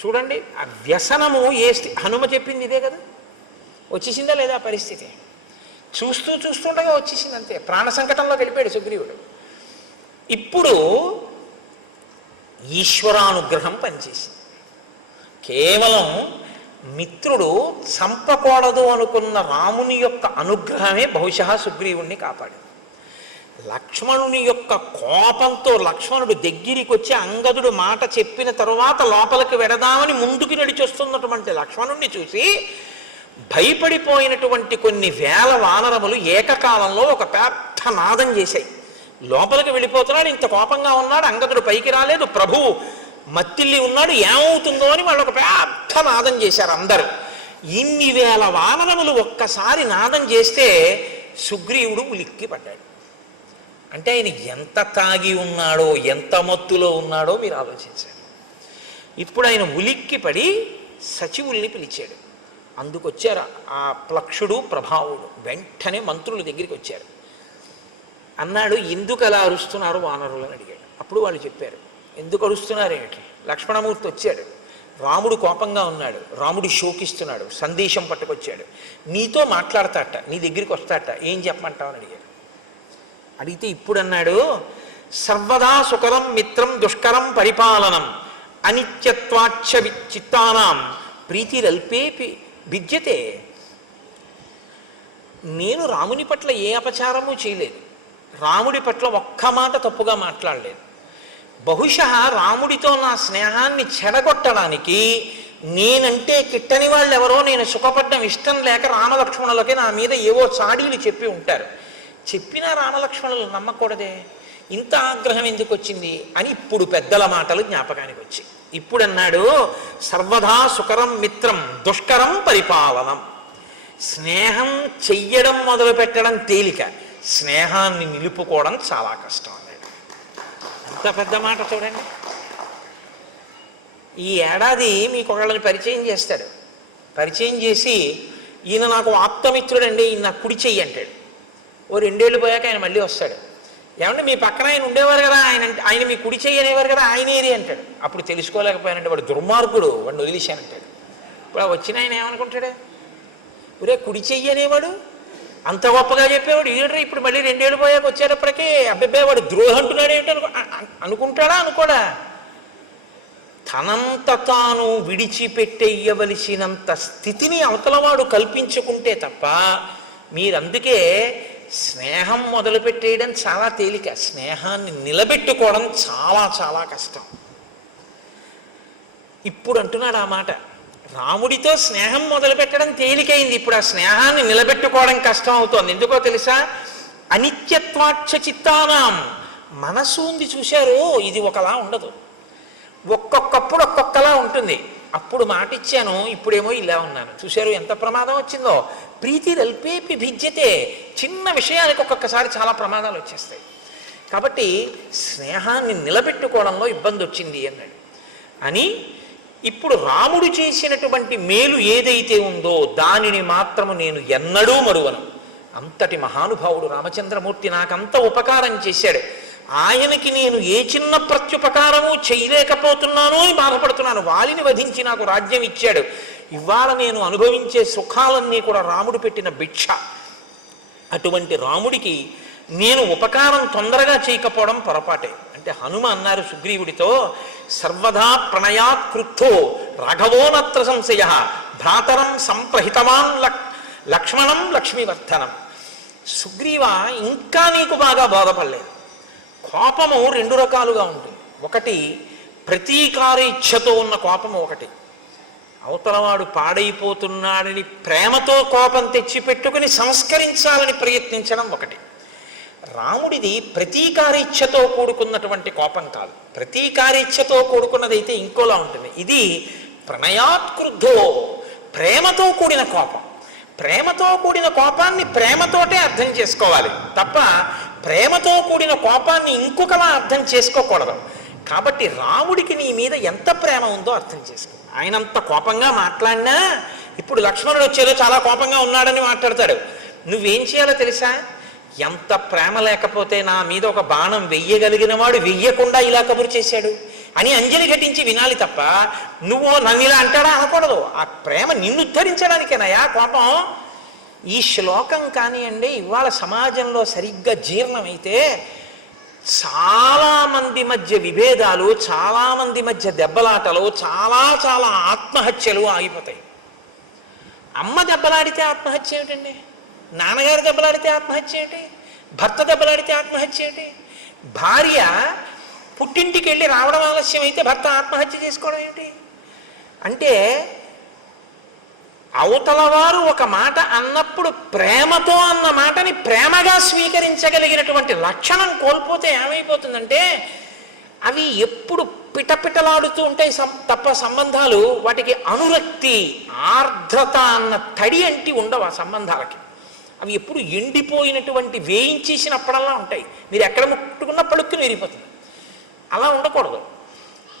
చూడండి ఆ వ్యసనము హనుమ చెప్పింది ఇదే కదా, వచ్చేసిందా లేదా పరిస్థితి? చూస్తుండగా వచ్చేసింది అంతే, ప్రాణ సంకటంలోకి వెళ్ళిపోయాడు సుగ్రీవుడు. ఇప్పుడు ఈశ్వరానుగ్రహం పనిచేసింది. కేవలం మిత్రుడు చంపకూడదు అనుకున్న రాముని యొక్క అనుగ్రహమే బహుశా సుగ్రీవుణ్ణి కాపాడు. లక్ష్మణుని యొక్క కోపంతో లక్ష్మణుడు దగ్గరికి వచ్చి అంగదుడు మాట చెప్పిన తరువాత లోపలికి వెడదామని ముందుకు నడిచొస్తున్నటువంటి లక్ష్మణుణ్ణి చూసి భయపడిపోయినటువంటి కొన్ని వేల వానరములు ఏకకాలంలో ఒక పెద్ద అర్థనాదం చేశాయి. లోపలికి వెళ్ళిపోతున్నాడు, ఇంత కోపంగా ఉన్నాడు, అంగదుడు పైకి రాలేదు, ప్రభువు మత్తిల్లి ఉన్నాడు, ఏమవుతుందో అని వాళ్ళు ఒక పెద్ద నాదం చేశారు అందరూ. ఇన్ని వేల వానరములు ఒక్కసారి నాదం చేస్తే సుగ్రీవుడు ఉలిక్కి పడ్డాడు. అంటే ఆయన ఎంత తాగి ఉన్నాడో, ఎంత మత్తులో ఉన్నాడో మీరు ఆలోచించండి. ఇప్పుడు ఆయన ఉలిక్కి పడి సచివుల్ని పిలిచాడు. అందుకొచ్చారు ఆ ప్లక్షుడు ప్రభావుడు. వెంటనే మంత్రుల దగ్గరికి వచ్చారు. అన్నాడు, ఎందుకు అలా అరుస్తున్నారు వానరులు అని అడిగాడు. అప్పుడు వాళ్ళు చెప్పారు, ఎందుకు అరుస్తున్నారు ఏమిటి? లక్ష్మణమూర్తి వచ్చాడు, రాముడు కోపంగా ఉన్నాడు, రాముడు శోకిస్తున్నాడు, సందేశం పట్టుకొచ్చాడు, నీతో మాట్లాడతాట, నీ దగ్గరికి వస్తాట, ఏం చెప్పమంటావు అని అడిగాడు. అడిగితే ఇప్పుడు అన్నాడు, సర్వదా సుకరం మిత్రం దుష్కరం పరిపాలనం అనిత్యత్వాక్ష చిత్తానాం ప్రీతిరల్పేపి భిద్యతే. నేను రాముని పట్ల ఏ అపచారము చేయలేదు, రాముడి పట్ల ఒక్క మాట తప్పుగా మాట్లాడలేదు. బహుశా రాముడితో నా స్నేహాన్ని చెడగొట్టడానికి నేనంటే కిట్టని వాళ్ళు ఎవరో నేను సుఖపడ్డం ఇష్టం లేక రామలక్ష్మణులకి నా మీద ఏవో చాడీలు చెప్పి ఉంటారు. చెప్పినా రామలక్ష్మణులు నమ్మకూడదే, ఇంత ఆగ్రహం ఎందుకు వచ్చింది అని ఇప్పుడు పెద్దల మాటలు జ్ఞాపకానికి వచ్చి ఇప్పుడు అన్నాడు, సర్వదా సుకరం మిత్రం దుష్కరం పరిపాలనం. స్నేహం చెయ్యడం మొదలు పెట్టడం తేలిక, స్నేహాన్ని నిలుపుకోవడం చాలా కష్టం అన్నాడు. ఎంత పెద్ద మాట చూడండి. ఈ ఏడాది మీకు ఒకళ్ళని పరిచయం చేస్తాడు. పరిచయం చేసి, ఈయన నాకు ఆప్తమిత్రుడండి, ఈయన నాకు కుడి చెయ్యి అంటాడు. ఓ 2 ఏళ్ళు పోయాక ఆయన మళ్ళీ వస్తాడు. ఏమంటే మీ పక్కన ఆయన ఉండేవారు కదా, ఆయన మీ కుడి చెయ్యి అనేవారు కదా, ఆయన ఏది అంటాడు. అప్పుడు తెలుసుకోలేకపోయానంటే వాడు దుర్మార్గుడు, వాడిని వదిలేశానంటాడు. ఇప్పుడు వచ్చిన ఆయన ఏమనుకుంటాడు, ఒరే కుడి చెయ్యి అనేవాడు అంత గొప్పగా చెప్పేవాడు ఈడరా, ఇప్పుడు మళ్ళీ 2 ఏళ్ళు పోయాక వచ్చేటప్పటికీ అబ్బాయి వాడు ద్రోహం అంటున్నాడు ఏమిటో అనుకుంటాడా అనుకోడా? తనంత తాను విడిచిపెట్టేయవలసినంత స్థితిని అవతలవాడు కల్పించుకుంటే తప్ప, మీరందుకే స్నేహం మొదలుపెట్టేయడం చాలా తేలిక, స్నేహాన్ని నిలబెట్టుకోవడం చాలా చాలా కష్టం. ఇప్పుడు అంటున్నాడు ఆ మాట, రాముడితో స్నేహం మొదలుపెట్టడం తేలికైంది, ఇప్పుడు ఆ స్నేహాన్ని నిలబెట్టుకోవడం కష్టం అవుతోంది. ఎందుకో తెలుసా? అనిత్యత్వాక్ష చిత్తానాం. మనసు ఉంది చూశారు, ఇది ఒకలా ఉండదు, ఒక్కొక్కప్పుడు ఒక్కొక్కలా ఉంటుంది. అప్పుడు మాట ఇచ్చాను, ఇప్పుడేమో ఇలా ఉన్నాను. చూశారు ఎంత ప్రమాదం వచ్చిందో. ప్రీతి రల్పేపి భిద్యతే. చిన్న విషయానికి ఒక్కొక్కసారి చాలా ప్రమాదాలు వచ్చేస్తాయి. కాబట్టి స్నేహాన్ని నిలబెట్టుకోవడంలో ఇబ్బంది వచ్చింది అన్నాడు. అని ఇప్పుడు రాముడు చేసినటువంటి మేలు ఏదైతే ఉందో దానిని మాత్రము నేను ఎన్నడూ మరువను. అంతటి మహానుభావుడు రామచంద్రమూర్తి నాకంత ఉపకారం చేశాడు. ఆయనకి నేను ఏ చిన్న ప్రత్యుపకారము చేయలేకపోతున్నానో అని బాధపడుతున్నాను. వాలిని వధించి నాకు రాజ్యం ఇచ్చాడు. ఇవాళ నేను అనుభవించే సుఖాలన్నీ కూడా రాముడు పెట్టిన భిక్ష. అటువంటి రాముడికి నేను ఉపకారం తొందరగా చేయకపోవడం పొరపాటే. అంటే హనుమ అన్నారు సుగ్రీవుడితో, సర్వదా ప్రణయాత్ క్రుద్ధో రాఘవో నత్ర సంశయ భ్రాతరం సంప్రహితవాన్ లక్ష్మణం లక్ష్మీవర్ధనం. సుగ్రీవ, ఇంకా నీకు బాగా బాధపడలేదు. కోపము 2 రకాలుగా ఉంటుంది. ఒకటి ప్రతీకార ఇచ్ఛతో ఉన్న కోపము ఒకటి, అవతలవాడు పాడైపోతున్నాడని ప్రేమతో కోపం తెచ్చిపెట్టుకుని సంస్కరించాలని ప్రయత్నించడం ఒకటి. రాముడిది ప్రతీకారేచ్ఛతో కూడుకున్నటువంటి కోపం కాదు, ప్రతీకారేచ్ఛతో కూడుకున్నదైతే ఇంకోలా ఉంటుంది. ఇది ప్రణయాత్కృద్ధో, ప్రేమతో కూడిన కోపం. ప్రేమతో కూడిన కోపాన్ని ప్రేమతోటే అర్థం చేసుకోవాలి తప్ప ప్రేమతో కూడిన కోపాన్ని ఇంకొకలా అర్థం చేసుకోకూడదు. కాబట్టి రాముడికి నీ మీద ఎంత ప్రేమ ఉందో అర్థం చేసుకో. ఆయనంత కోపంగా మాట్లాడినా ఇప్పుడు లక్ష్మణుడు వచ్చేదో చాలా కోపంగా ఉన్నాడని మాట్లాడతాడు. నువ్వేం చేయాలో తెలుసా? ఎంత ప్రేమ లేకపోతే నా మీద ఒక బాణం వెయ్యగలిగిన వాడు వెయ్యకుండా ఇలా కబురు చేశాడు అని అంజలి ఘటించి వినాలి తప్ప నువ్వు నన్ను ఇలా అంటాడా అనకూడదు. ఆ ప్రేమ నిన్ను ఉద్ధరించడానికేనయా కోపం. ఈ శ్లోకం కానివ్వండి ఇవాళ సమాజంలో సరిగ్గా జీర్ణమైతే చాలామంది మధ్య విభేదాలు, చాలామంది మధ్య దెబ్బలాటలు, చాలా చాలా ఆత్మహత్యలు ఆగిపోతాయి. అమ్మ దెబ్బలాడితే ఆత్మహత్య ఏమిటండి? నాన్నగారు దెబ్బలాడితే ఆత్మహత్య ఏమిటి? భర్త దెబ్బలాడితే ఆత్మహత్య ఏమిటి? భార్య పుట్టింటికి వెళ్ళి రావడం ఆలస్యం అయితే భర్త ఆత్మహత్య చేసుకోవడం ఏమిటి? అంటే అవతలవారు ఒక మాట అన్నప్పుడు ప్రేమతో అన్న మాటని ప్రేమగా స్వీకరించగలిగినటువంటి లక్షణం కోల్పోతే ఏమైపోతుందంటే అవి ఎప్పుడు పిటపిటలాడుతూ ఉంటాయి తప్ప సంబంధాలు, వాటికి అనురక్తి ఆర్ద్రత అన్న తడి అంటి ఉండవు ఆ సంబంధాలకి. అవి ఎప్పుడు ఎండిపోయినటువంటి వేయించేసినప్పుడల్లా ఉంటాయి. మీరు ఎక్కడ ముట్టుకున్నా పలుక్కుని విరిగిపోతుంది. అలా ఉండకూడదు.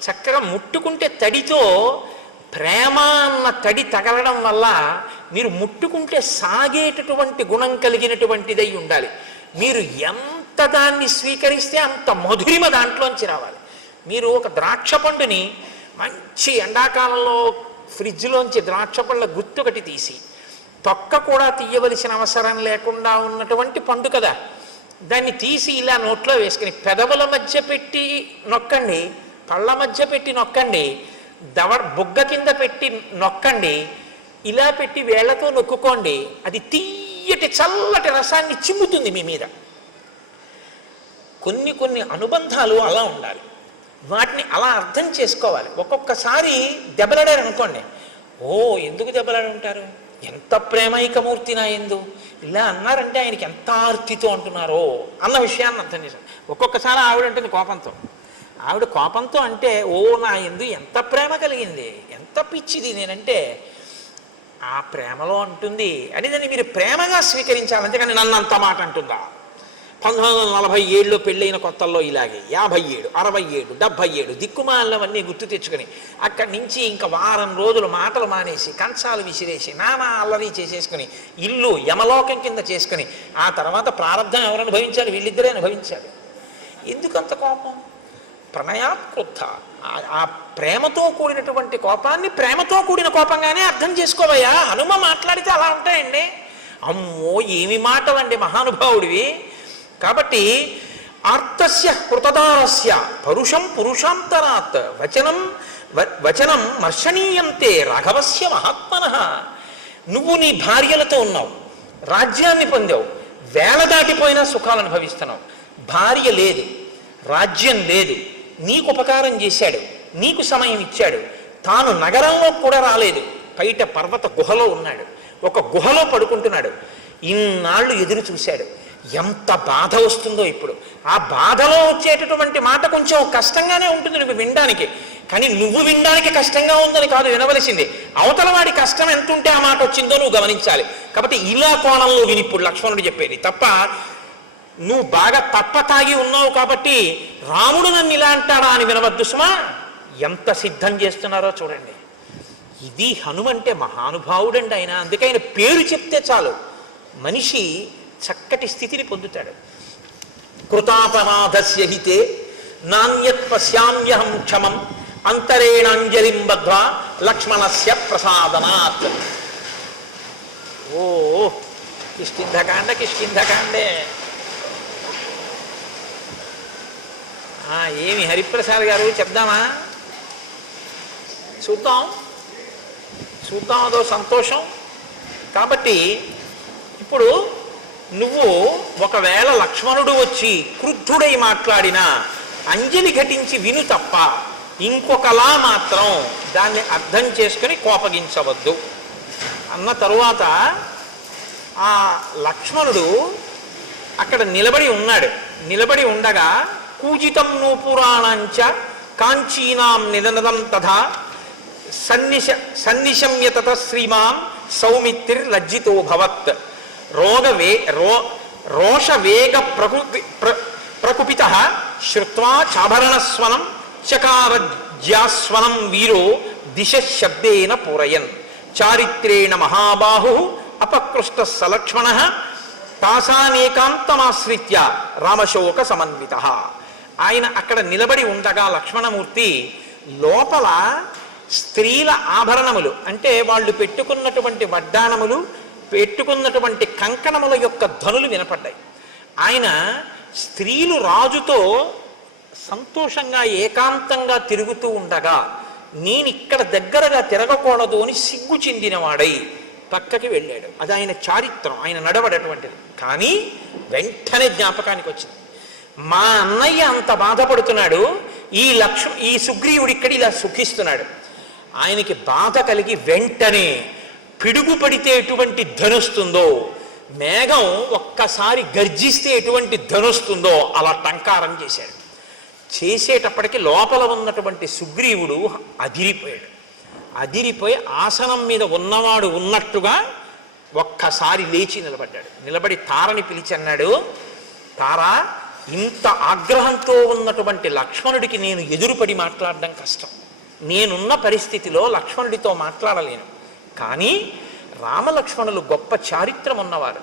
చక్కగా ముట్టుకుంటే తడితో ప్రేమ అన్న తడి తగలడం వల్ల మీరు ముట్టుకుంటే సాగేటటువంటి గుణం కలిగినటువంటిదై ఉండాలి. మీరు ఎంత దాన్ని స్వీకరిస్తే అంత మధురిమ దాంట్లోంచి రావాలి. మీరు ఒక ద్రాక్ష పండుని మంచి ఎండాకాలంలో ఫ్రిడ్జ్లోంచి ద్రాక్ష పళ్ళ గుత్తొకటి తీసి తొక్క కూడా తీయవలసిన అవసరం లేకుండా ఉన్నటువంటి పండు కదా, దాన్ని తీసి ఇలా నోట్లో వేసుకుని పెదవుల మధ్య పెట్టి నొక్కండి, పళ్ళ మధ్య పెట్టి నొక్కండి, బుగ్గ కింద పెట్టి నొక్కండి, ఇలా పెట్టి వేళ్లతో నొక్కుకోండి. అది తీయటి చల్లటి రసాన్ని చిమ్ముతుంది మీ మీద. కొన్ని కొన్ని అనుబంధాలు అలా ఉండాలి. వాటిని అలా అర్థం చేసుకోవాలి. ఒక్కొక్కసారి దెబ్బలాడారు అనుకోండి, ఓ ఎందుకు దెబ్బలాడి ఉంటారు, ఎంత ప్రేమైకమూర్తి నా ఎందు ఇలా అన్నారంటే ఆయనకి ఎంత ఆర్తితో అంటున్నారో అన్న విషయాన్ని అర్థం చేశాను. ఒక్కొక్కసారి ఆవిడ అంటుంది కోపంతో, ఆవిడ కోపంతో అంటే ఓ నా ఎందు ఎంత ప్రేమ కలిగింది, ఎంత పిచ్చిది నేనంటే, ఆ ప్రేమలో అంటుంది అని దాన్ని మీరు ప్రేమగా స్వీకరించాలి. అంతేకాని నన్ను అంత మాట అంటుందా. 1947లో పెళ్ళైన కొత్తల్లో ఇలాగే 57, 67, 77 దిక్కుమాలవన్నీ గుర్తు తెచ్చుకొని అక్కడి నుంచి ఇంకా వారం రోజులు మాటలు మానేసి కంచాలు విసిరేసి నానా అల్లరి చేసేసుకుని ఇల్లు యమలోకం కింద చేసుకుని ఆ తర్వాత ప్రారంధం ఎవరు అనుభవించాలి, వీళ్ళిద్దరే అనుభవించాలి. ఎందుకంత కోపం? ప్రణయాత్కృత ఆ ప్రేమతో కూడినటువంటి కోపాన్ని ప్రేమతో కూడిన కోపంగానే అర్థం చేసుకోవయ్యా. హనుమ మాట్లాడితే అలా ఉంటాయండి. అమ్మో ఏమి మాటలండి మహానుభావుడివి. కాబట్టి ఆర్తస్య కృతదారస్య పరుషం పురుషాంతరాత్ వచనం మర్షణీయంతే రాఘవస్య మహాత్మనః. నువ్వు నీ భార్యలతో ఉన్నావు, రాజ్యాన్ని పొందావు, వేల దాటిపోయినా సుఖాలు అనుభవిస్తున్నావు. భార్య లేదు, రాజ్యం లేదు, నీకు ఉపకారం చేశాడు, నీకు సమయం ఇచ్చాడు, తాను నగరంలో కూడా రాలేదు, బయట పర్వత గుహలో ఉన్నాడు, ఒక గుహలో పడుకుంటున్నాడు, ఇన్నాళ్ళు ఎదురు చూశాడు. ఎంత బాధ వస్తుందో ఇప్పుడు. ఆ బాధలో వచ్చేటటువంటి మాట కొంచెం కష్టంగానే ఉంటుంది నువ్వు వినడానికి, కానీ నువ్వు వినడానికి కష్టంగా ఉందని కాదు వినవలసింది, అవతల వాడి కష్టం ఎంత ఉంటే ఆ మాట వచ్చిందో నువ్వు గమనించాలి. కాబట్టి ఇలా కోణంలో విని ఇప్పుడు లక్ష్మణుడు చెప్పేది తప్ప నువ్వు బాగా తప్ప తాగి ఉన్నావు కాబట్టి రాముడు నన్ను ఇలా అంటాడా అని వినవద్దు సుమా. ఎంత సిద్ధం చేస్తున్నారో చూడండి. ఇది హనుమంటే మహానుభావుడండి ఆయన. అందుకే ఆయన పేరు చెప్తే చాలు మనిషి చక్కటి స్థితిని పొందుతాడు. కృతాపరాధస్య హితే నాణ్యత్ పశ్యామ్యహం క్షమం అంతరేణాంజలిం బద్ధ్వా లక్ష్మణస్య ప్రసాదనాత్. ఓ కిష్కింధకాండే. ఏమి హరిప్రసాద్ గారు చెప్దామా? చూద్దాం అదో సంతోషం. కాబట్టి ఇప్పుడు నువ్వు ఒకవేళ లక్ష్మణుడు వచ్చి క్రుద్ధుడై మాట్లాడినా అంజలి ఘటించి విను తప్ప ఇంకొకలా మాత్రం దాన్ని అర్థం చేసుకుని కోపగించవద్దు అన్న తరువాత ఆ లక్ష్మణుడు అక్కడ నిలబడి ఉన్నాడు. నిలబడి ఉండగా కూజితం నూపురాణంచ కాంచీనాం నిదనదం తథా సన్నిశమ్య తత శ్రీమాన్ సౌమిత్రిర్లజ్జితో భవత్ రోషవేగ ప్రకుపిత శ్రుత్వా చాభరణస్వనం చకారజ్యాస్వనం వీరో దిశ శబ్దేన పూరయన్ చారిత్రేణ మహాబాహు అపకృష్ట సలక్ష్మణ తాసానేకాంతమాశ్రిత్య రామశోక సమన్విత. ఆయన అక్కడ నిలబడి ఉండగా లక్ష్మణమూర్తి లోపల స్త్రీల ఆభరణములు అంటే వాళ్ళు పెట్టుకున్నటువంటి వడ్డాణములు, పెట్టుకున్నటువంటి కంకణముల యొక్క ధ్వనులు వినపడ్డాయి. ఆయన స్త్రీలు రాజుతో సంతోషంగా ఏకాంతంగా తిరుగుతూ ఉండగా నేను ఇక్కడ దగ్గరగా తిరగకూడదు అని సిగ్గు చెందినవాడై పక్కకి వెళ్ళాడు. అది ఆయన చారిత్రం, ఆయన నడవడటువంటిది. కానీ వెంటనే జ్ఞాపకానికి వచ్చింది, మా అన్నయ్య అంత బాధపడుతున్నాడు, ఈ సుగ్రీవుడు ఇక్కడ ఇలా సుఖిస్తున్నాడు. ఆయనకి బాధ కలిగి వెంటనే పిడుగు పడితే ఎటువంటి ధనుస్తుందో, మేఘం ఒక్కసారి గర్జిస్తే ఎటువంటి ధనుస్తుందో అలా టంకారం చేశాడు. చేసేటప్పటికి లోపల ఉన్నటువంటి సుగ్రీవుడు అదిరిపోయాడు. అదిరిపోయి ఆసనం మీద ఉన్నవాడు ఉన్నట్టుగా ఒక్కసారి లేచి నిలబడ్డాడు. నిలబడి తారని పిలిచి అన్నాడు, తారా, ఇంత ఆగ్రహంతో ఉన్నటువంటి లక్ష్మణుడికి నేను ఎదురుపడి మాట్లాడడం కష్టం. నేనున్న పరిస్థితిలో లక్ష్మణుడితో మాట్లాడలేను. కానీ రామలక్ష్మణులు గొప్ప చారిత్రం ఉన్నవారు.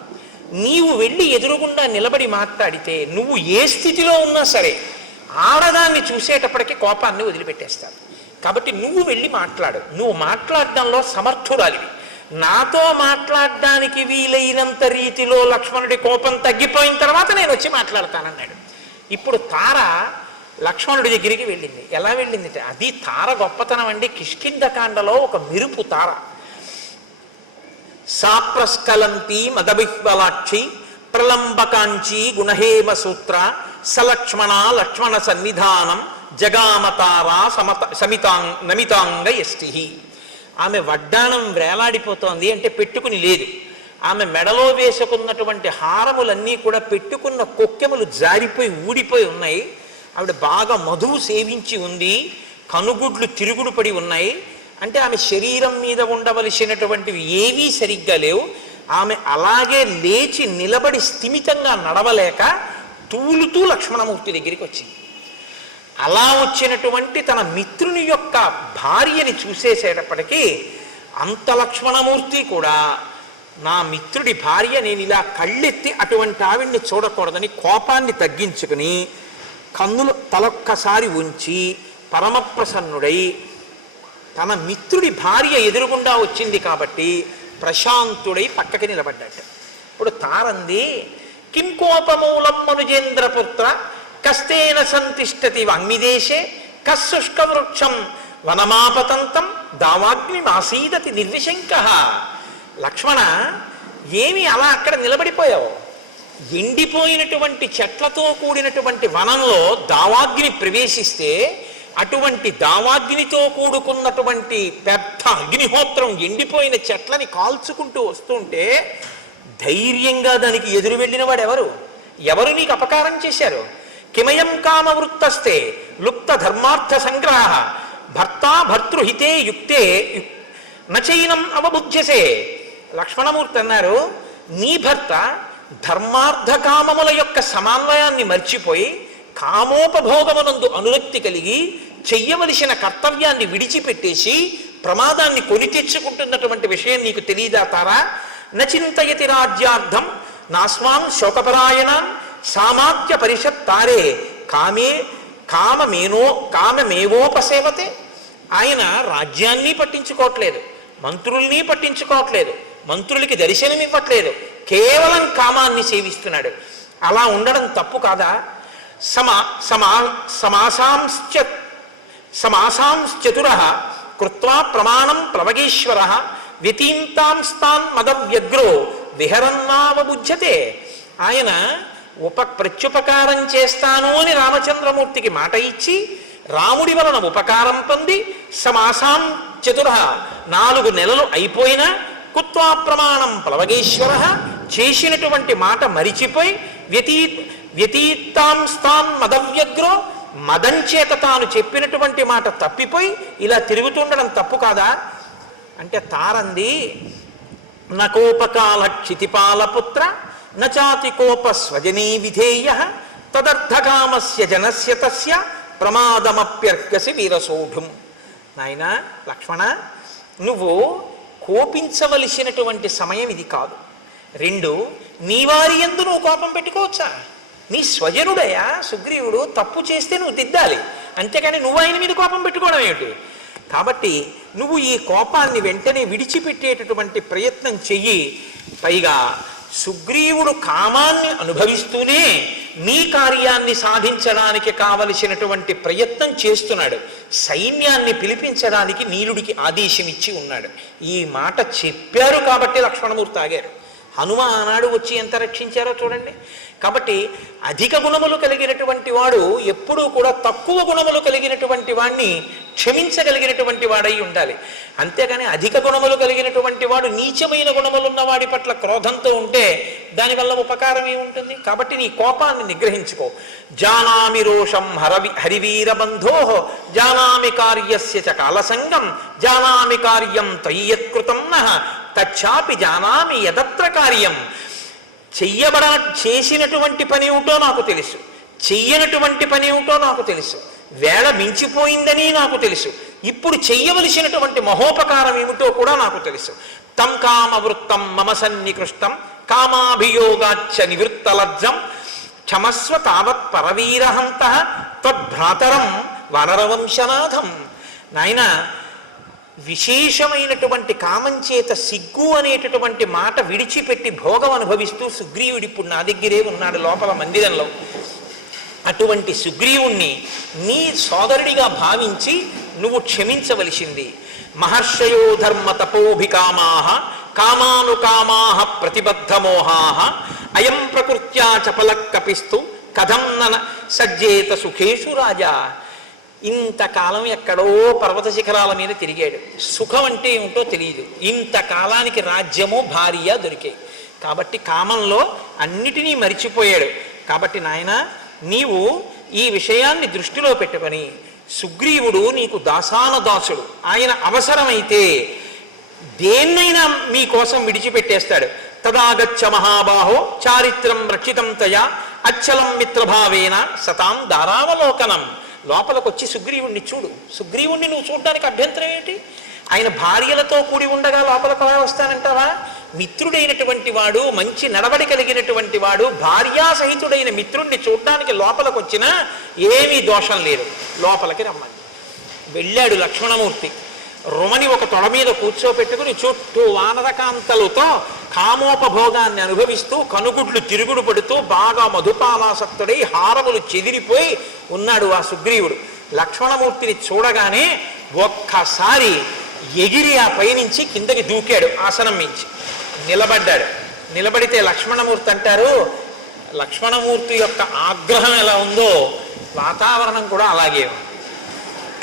నీవు వెళ్ళి ఎదురుగుండా నిలబడి మాట్లాడితే నువ్వు ఏ స్థితిలో ఉన్నా సరే ఆడదాన్ని చూసేటప్పటికీ కోపాన్ని వదిలిపెట్టేస్తారు. కాబట్టి నువ్వు వెళ్ళి మాట్లాడు. నువ్వు మాట్లాడడంలో సమర్థురాలివి. నాతో మాట్లాడడానికి వీలైనంత రీతిలో లక్ష్మణుడి కోపం తగ్గిపోయిన తర్వాత నేను వచ్చి మాట్లాడతానన్నాడు. ఇప్పుడు తార లక్ష్మణుడి దగ్గరికి వెళ్ళింది. ఎలా వెళ్ళింది అంటే, అది తార గొప్పతనం అండి. కిష్కింధకాండలో ఒక మెరుపు తార. సాప్రస్కలంతి మదబిహ్వలాక్షి ప్రలంబకాంచి గుణహేమ సూత్ర సలక్ష్మణ లక్ష్మణ సన్నిధానం జగామతారా నమితాంగ యష్టి. ఆమె వడ్డాణం వేలాడిపోతోంది అంటే పెట్టుకుని లేదు. ఆమె మెడలో వేసుకున్నటువంటి హారములన్నీ కూడా పెట్టుకున్న కొక్కెములు జారిపోయి ఊడిపోయి ఉన్నాయి. ఆవిడ బాగా మధువు సేవించి ఉంది. కనుగుడ్లు తిరుగుడు పడి ఉన్నాయి. అంటే ఆమె శరీరం మీద ఉండవలసినటువంటివి ఏవీ సరిగ్గా లేవు. ఆమె అలాగే లేచి నిలబడి స్థిమితంగా నడవలేక తూలుతూ లక్ష్మణమూర్తి దగ్గరికి వచ్చింది. అలా వచ్చినటువంటి తన మిత్రుని యొక్క భార్యని చూసేసేటప్పటికీ అంత లక్ష్మణమూర్తి కూడా నా మిత్రుడి భార్య, నేను ఇలా కళ్ళెత్తి అటువంటి ఆవిడ్ని చూడకూడదని కోపాన్ని తగ్గించుకుని కన్నులు తలొక్కసారి ఉంచి పరమప్రసన్నుడై తన మిత్రుడి భార్య ఎదురుగుండా వచ్చింది కాబట్టి ప్రశాంతుడై పక్కకి నిలబడ్డాడు. ఇప్పుడు తారంది, కిం కోపమూలం మనుజేంద్రపుత్ర కస్తేన సంతిష్టతి వాంగ్మిదేశే కశుష్క వృక్షం వనమాపతంతం దావాగ్నిమాసీదతి నిర్విశంక. లక్ష్మణ, ఏమి అలా అక్కడ నిలబడిపోయావు? ఎండిపోయినటువంటి చెట్లతో కూడినటువంటి వనంలో దావాగ్ని ప్రవేశిస్తే అటువంటి దావాగ్నితో కూడుకున్నటువంటి పెద్ద అగ్నిహోత్రం ఎండిపోయిన చెట్లని కాల్చుకుంటూ వస్తుంటే ధైర్యంగా దానికి ఎదురు వెళ్ళిన వాడు ఎవరు? ఎవరు నీకు అపకారం చేశారు? కిమయం కామవృత్తస్తే లుప్త ధర్మార్థ సంగ్రహ భర్త భర్తృహితే యుక్తే నచైనం అవబుధ్యసే. లక్ష్మణమూర్తి అన్నారు, నీ భర్త ధర్మార్థ కామముల యొక్క సమన్వయాన్ని మర్చిపోయి కామోపభోగమునందు అనురక్తి కలిగి చెయ్యవలసిన కర్తవ్యాన్ని విడిచిపెట్టేసి ప్రమాదాన్ని కొని తెచ్చుకుంటున్నటువంటి విషయం నీకు తెలియదా తారా? నచింతయతి రాజ్యార్థం నాస్మాన్ శోకపరాయణాన్ సామాత్య పరిషత్ తారే కామమేవోపసేవతే. ఆయన రాజ్యాన్ని పట్టించుకోవట్లేదు, మంత్రుల్ని పట్టించుకోవట్లేదు, మంత్రులకి దర్శనం ఇవ్వట్లేదు, కేవలం కామాన్ని సేవిస్తున్నాడు. అలా ఉండడం తప్పు కాదా? సమాసాంశ్చతుర కృత్వా ప్రమాణం ప్లవగేశ్వర వ్యతీంతాంస్తాన్ మదవ్యగ్రో విహరన్నావబుధ్యతే. ఆయన ప్రత్యుపకారం చేస్తాను అని రామచంద్రమూర్తికి మాట ఇచ్చి రాముడి వలన ఉపకారం పొంది సమాసాం చతుర 4 నెలలు అయిపోయినా కుత్వా ప్రమాణం ప్లవగేశ్వర చేసినటువంటి మాట మరిచిపోయి వ్యతీతాంస్తాన్ మదవ్యగ్రో మదం చేత తాను చెప్పినటువంటి మాట తప్పిపోయి ఇలా తిరుగుతుండడం తప్పు కాదా అంటే తారంది, నకోపకాల క్షితిపాలపుత్ర నచాతి కోప స్వజనీ విధేయ తదర్థకామస్య జనస్య తస్య ప్రమాదమప్యర్కసి వీరసోఢుం. నాయన లక్ష్మణ, నువ్వు కోపించవలసినటువంటి సమయం ఇది కాదు. 2, నీ వారి యందు నువ్వు కోపం పెట్టుకోవచ్చా? నీ స్వజనుడయా సుగ్రీవుడు, తప్పు చేస్తే నువ్వు దిద్దాలి, అంతేకాని నువ్వు ఆయన మీద కోపం పెట్టుకోవడం ఏమిటి? కాబట్టి నువ్వు ఈ కోపాన్ని వెంటనే విడిచిపెట్టేటటువంటి ప్రయత్నం చెయ్యి. పైగా సుగ్రీవుడు కామాన్ని అనుభవిస్తూనే నీ కార్యాన్ని సాధించడానికి కావలసినటువంటి ప్రయత్నం చేస్తున్నాడు. సైన్యాన్ని పిలిపించడానికి నీలుడికి ఆదేశం ఇచ్చి ఉన్నాడు. ఈ మాట చెప్పారు కాబట్టి లక్ష్మణమూర్తి ఆగారు. హనుమ ఆనాడు వచ్చి ఎంత రక్షించారో చూడండి. కాబట్టి అధిక గుణములు కలిగినటువంటి వాడు ఎప్పుడూ కూడా తక్కువ గుణములు కలిగినటువంటి వాడిని క్షమించగలిగినటువంటి వాడై ఉండాలి. అంతేగాని అధిక గుణములు కలిగినటువంటి వాడు నీచమైన గుణములున్న వాడి పట్ల క్రోధంతో ఉంటే దానివల్ల ఉపకారం ఏముంటుంది? కాబట్టి నీ కోపాన్ని నిగ్రహించుకో. జానామి రోషం హరివీరబంధో జానామి కార్యస్య చ కాలసంగం జానామి కార్యం తయ్యత్కృతం నః తచ్చాపి జానామి యదత్ర కార్యం. చేసినటువంటి పని ఏమిటో నాకు తెలుసు, చెయ్యనటువంటి పని ఏమిటో నాకు తెలుసు, వేళ మించిపోయిందని నాకు తెలుసు, ఇప్పుడు చెయ్యవలసినటువంటి మహోపకారం ఏమిటో కూడా నాకు తెలుసు. తం కామవృత్తం మమ సన్నికృష్టం కామాభియోగాచ్చ నివృత్తలజ్జం క్షమస్వ తావత్ పరవీరహంత త్వద్భ్రాతరం వానరవంశనాథం. నాయన, విశేషమైనటువంటి కామం చేత సిగ్గు అనేటటువంటి మాట విడిచిపెట్టి భోగం అనుభవిస్తూ సుగ్రీవుడు ఇప్పుడు నా దగ్గరే ఉన్నాడు లోపల మందిరంలో. అటువంటి సుగ్రీవుణ్ణి నీ సోదరుడిగా భావించి నువ్వు క్షమించవలసింది. మహర్షయో ధర్మ తపోభికామాః కామానుకామాః ప్రతిబద్ధమోహాః అయం ప్రకృత్యా చపలకపిస్తు కథం నన సజ్జేత సుఖేషు రాజా. ఇంతకాలం ఎక్కడో పర్వత శిఖరాల మీద తిరిగాడు, సుఖం అంటే ఏమిటో తెలియదు. ఇంతకాలానికి రాజ్యము భార్య దొరికాయి కాబట్టి కామంలో అన్నిటినీ మరిచిపోయాడు. కాబట్టి నాయన, నీవు ఈ విషయాన్ని దృష్టిలో పెట్టుకొని, సుగ్రీవుడు నీకు దాసానుదాసుడు, ఆయన అవసరమైతే దేన్నైనా మీకోసం విడిచిపెట్టేస్తాడు. తదాగచ్చ మహాబాహో చారిత్రం రక్షితం తయా అచ్చలం మిత్రభావేన సతాం దారావలోకనం. లోపలికి వచ్చి సుగ్రీవుణ్ణి చూడు. సుగ్రీవుణ్ణి నువ్వు చూడడానికి అభ్యంతరం ఏంటి? ఆయన భార్యలతో కూడి ఉండగా లోపలికి వస్తానంటావా? మిత్రుడైనటువంటి వాడు, మంచి నడవడి కలిగినటువంటి వాడు, భార్యాసహితుడైన మిత్రుణ్ణి చూడడానికి లోపలికి వచ్చినా ఏమీ దోషం లేదు. లోపలికి రమ్మని వెళ్ళాడు లక్ష్మణమూర్తి. రుమని ఒక తొడ మీద కూర్చోపెట్టుకుని చుట్టూ వానరకాంతలతో కామోపభోగాన్ని అనుభవిస్తూ కనుగుడ్లు తిరుగుడు పడుతూ బాగా మధుపాలాసక్తుడై హారములు చెదిరిపోయి ఉన్నాడు ఆ సుగ్రీవుడు. లక్ష్మణమూర్తిని చూడగానే ఒక్కసారి ఎగిరి ఆ పైనుంచి కిందకి దూకాడు, ఆసనం మించి నిలబడ్డాడు. నిలబడితే లక్ష్మణమూర్తి అంటారు, లక్ష్మణమూర్తి యొక్క ఆగ్రహం ఎలా ఉందో వాతావరణం కూడా అలాగే ఉంది.